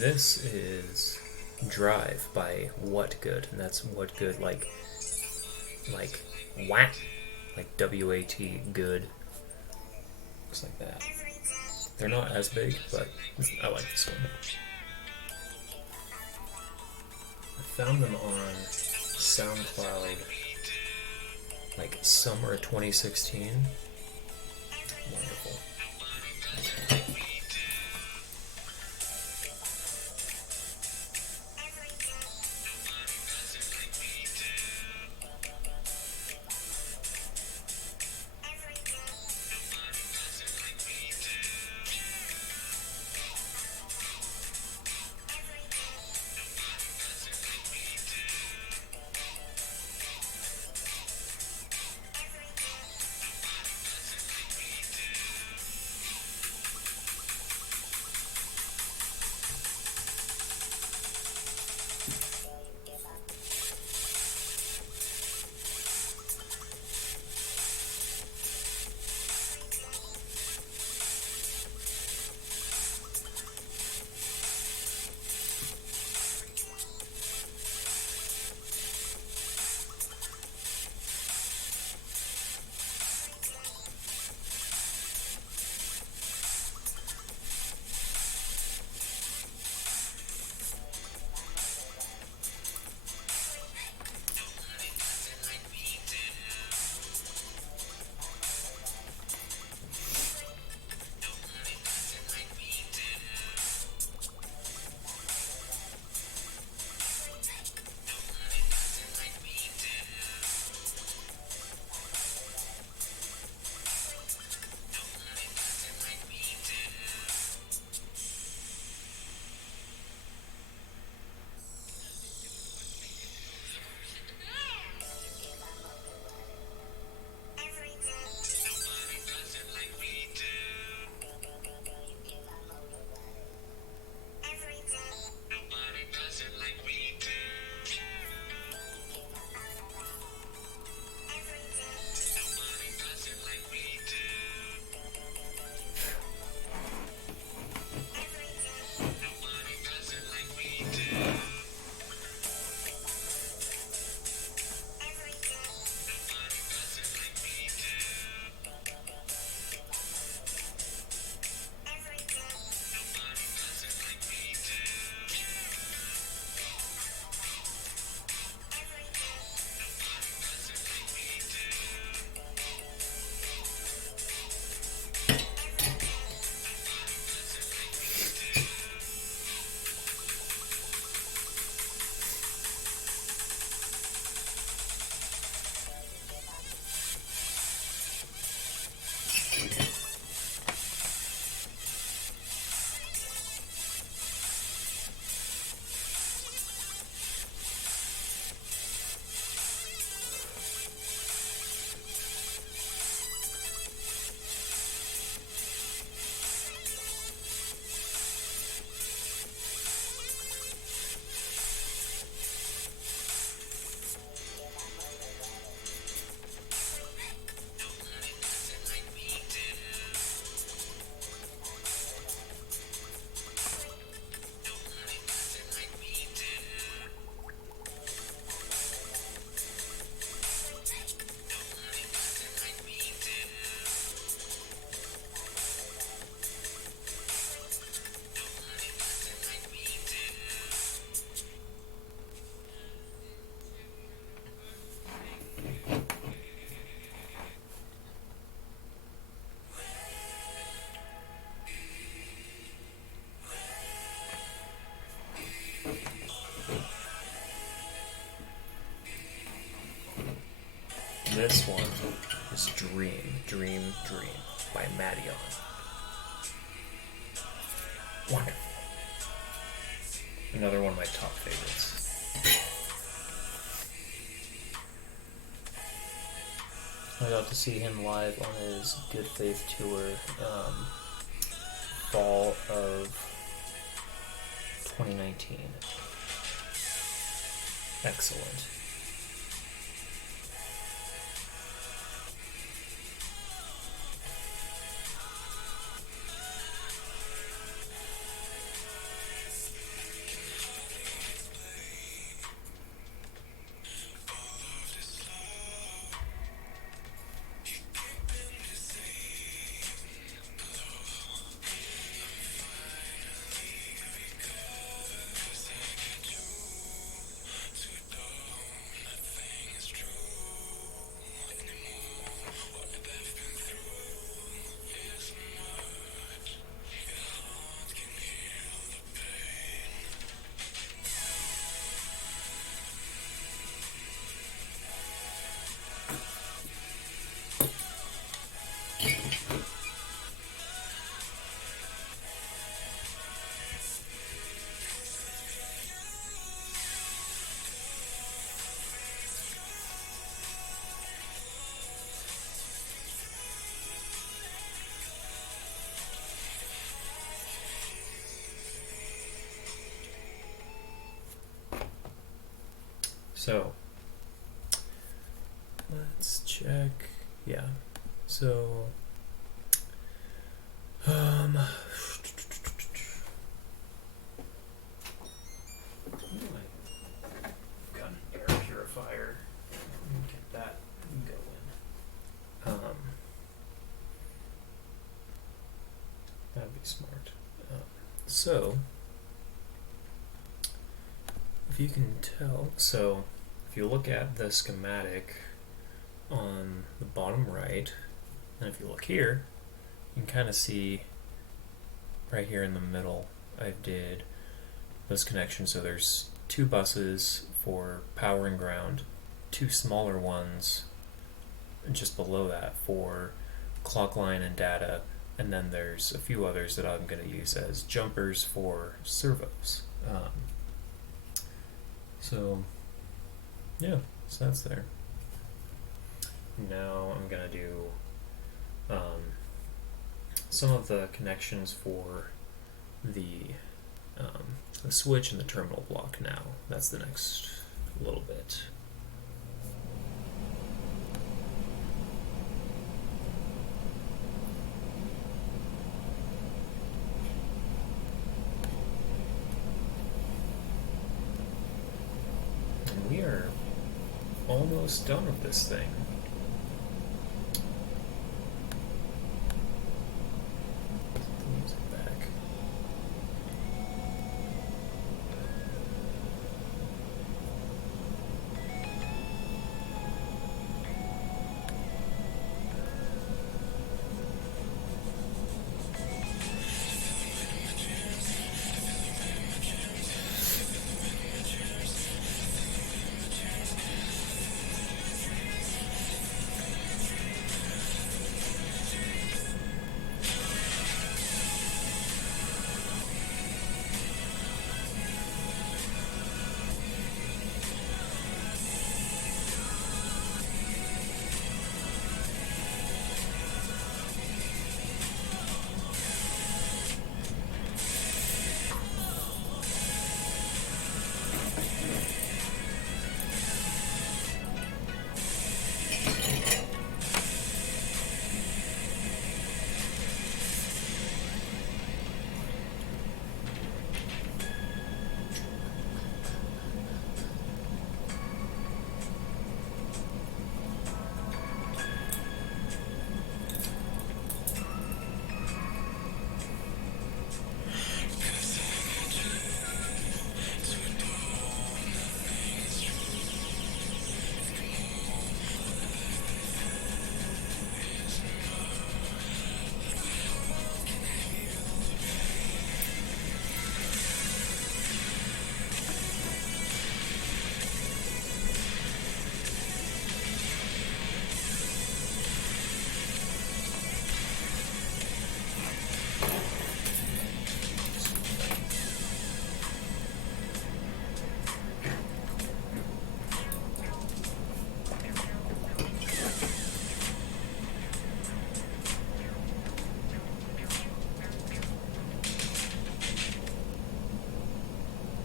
this is Drive by What Good, and that's What Good, like what, like WAT good. Looks like that. They're not as big, but I like this one. I found them on SoundCloud like summer 2016. Wonderful. This one is Dream, Dream, Dream by Madion. Wonderful. Another one of my top favorites. I got to see him live on his Good Faith tour, fall of 2019. Excellent. So let's check. Yeah. So got an air purifier. Get that going. That'd be smart. So if you can tell, so if you look at the schematic on the bottom right, and if you look here, you can kind of see right here in the middle, I did those connections. So there's 2 buses for power and ground, 2 smaller ones just below that for clock line and data, and then there's a few others that I'm going to use as jumpers for servos. So yeah, so that's there. Now I'm going to do some of the connections for the switch and the terminal block now. That's the next little bit. And we are almost done with this thing.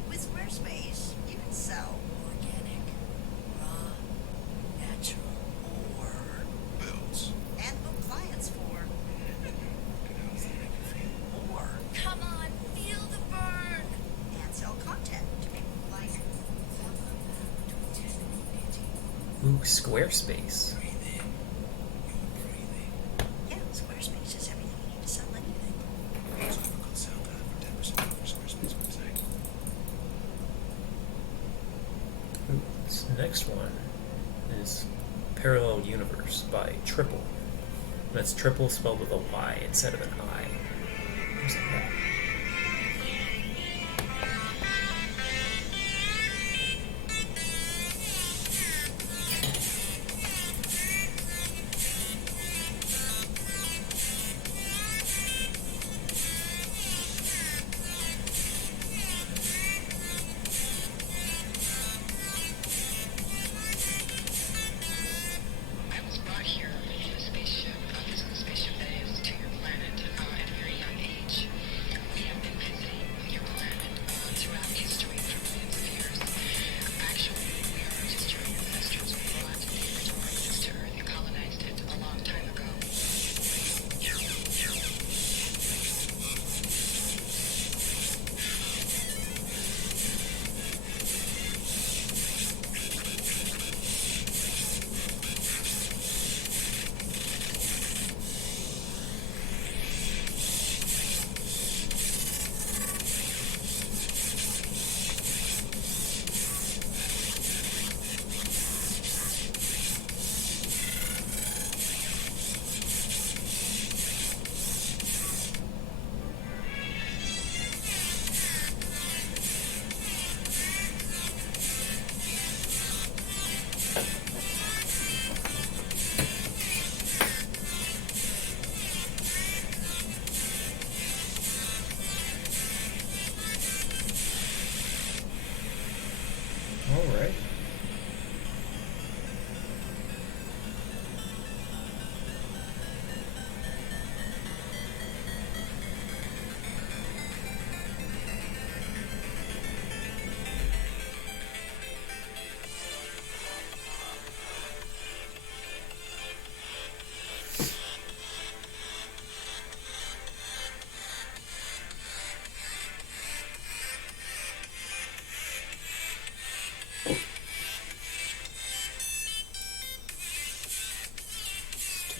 With Squarespace, you can sell organic, raw, natural, or Bills. and book clients for more, Come on, feel the burn. and sell content to people like Ooh, Squarespace. yeah, Squarespace is everything you need to sell anything. Also have a good sound guide for 10% off your Squarespace website. Ooh, this next one is Parallel Universe by Triple. That's triple spelled with a Y instead of an I. Just like that. I was brought here in a spaceship, a physical spaceship that is, to your planet at a very young age.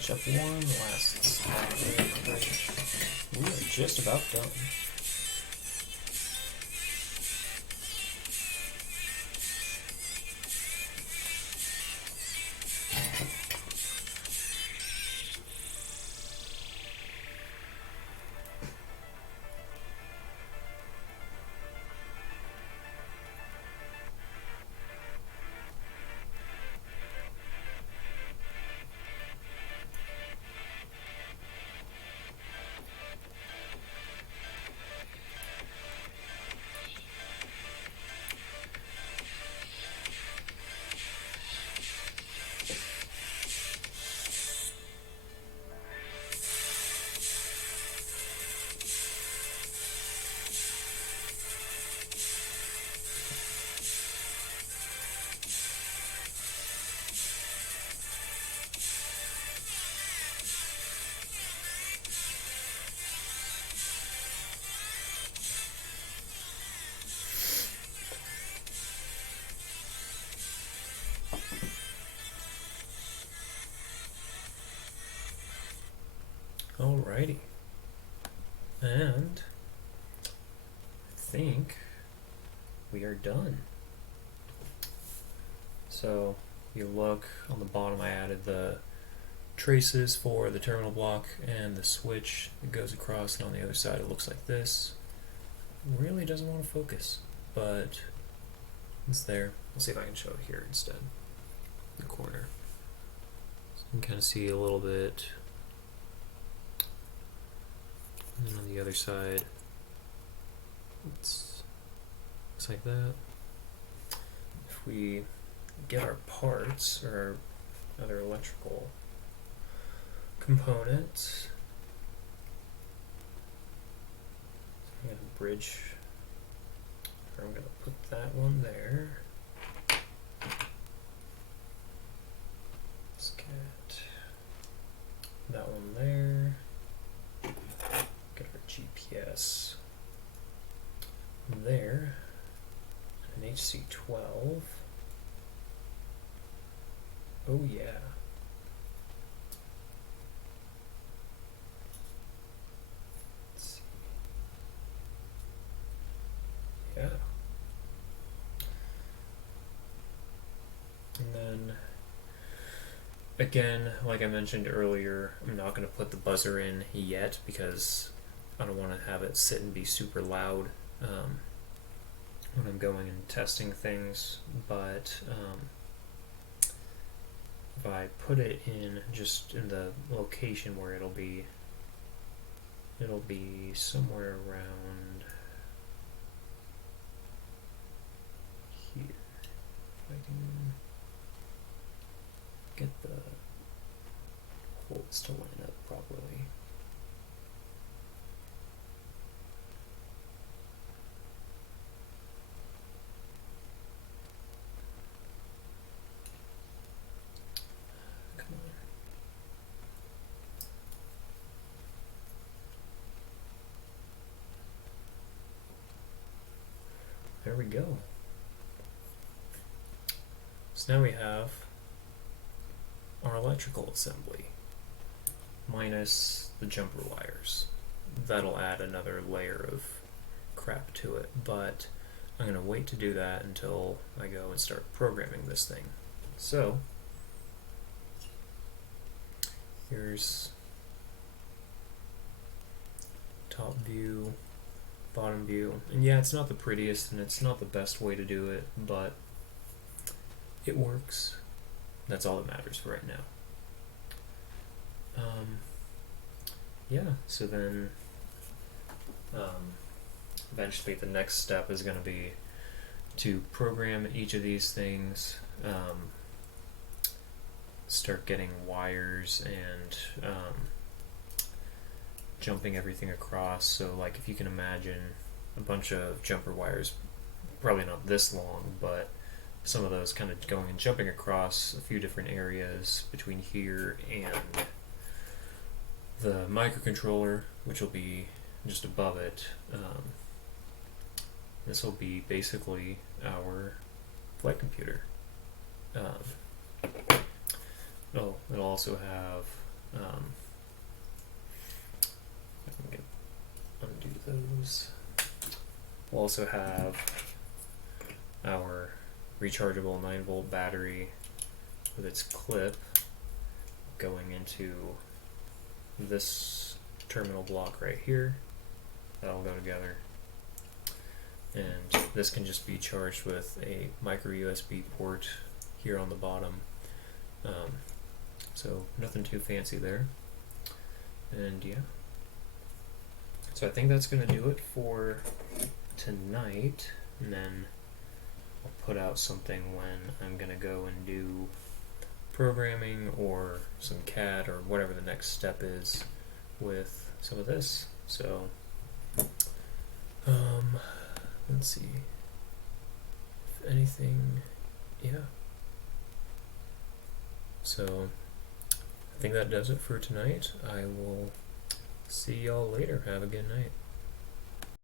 finish up one last step real quick. We are just about done. Alrighty. And I think we are done. So you look on the bottom, I added the traces for the terminal block and the switch that goes across, and on the other side it looks like this. Really doesn't want to focus, but it's there. I'll see if I can show it here instead. The corner. So you can kind of see a little bit. And then on the other side, looks like that. If we get our parts, or our other electrical components, I'm going to bridge, or I'm going to put that one there. Let's get that one there. Get our GPS there, an HC12. Oh yeah. Let's see. Yeah. And then again, like I mentioned earlier, I'm not going to put the buzzer in yet because I don't want to have it sit and be super loud when I'm going and testing things, but if I put it in just in the location where it'll be somewhere around here. If I can get the holes to line up properly. There we go. So now we have our electrical assembly, minus the jumper wires. That'll add another layer of crap to it, but I'm going to wait to do that until I go and start programming this thing. So, here's top view, bottom view, and yeah, it's not the prettiest and it's not the best way to do it, but it works. That's all that matters for right now. Yeah, so then eventually the next step is going to be to program each of these things, start getting wires and jumping everything across. So like if you can imagine a bunch of jumper wires, probably not this long, but some of those kind of going and jumping across a few different areas between here and the microcontroller, which will be just above it. This will be basically our flight computer. It'll also have Undo those. We'll also have our rechargeable 9-volt battery with its clip going into this terminal block right here. That'll go together. And this can just be charged with a micro USB port here on the bottom. So nothing too fancy there. And yeah. So I think that's going to do it for tonight. And then I'll put out something when I'm going to go and do programming or some CAD or whatever the next step is with some of this. So let's see if anything. Yeah, so I think that does it for tonight. I will see y'all later. Have a good night.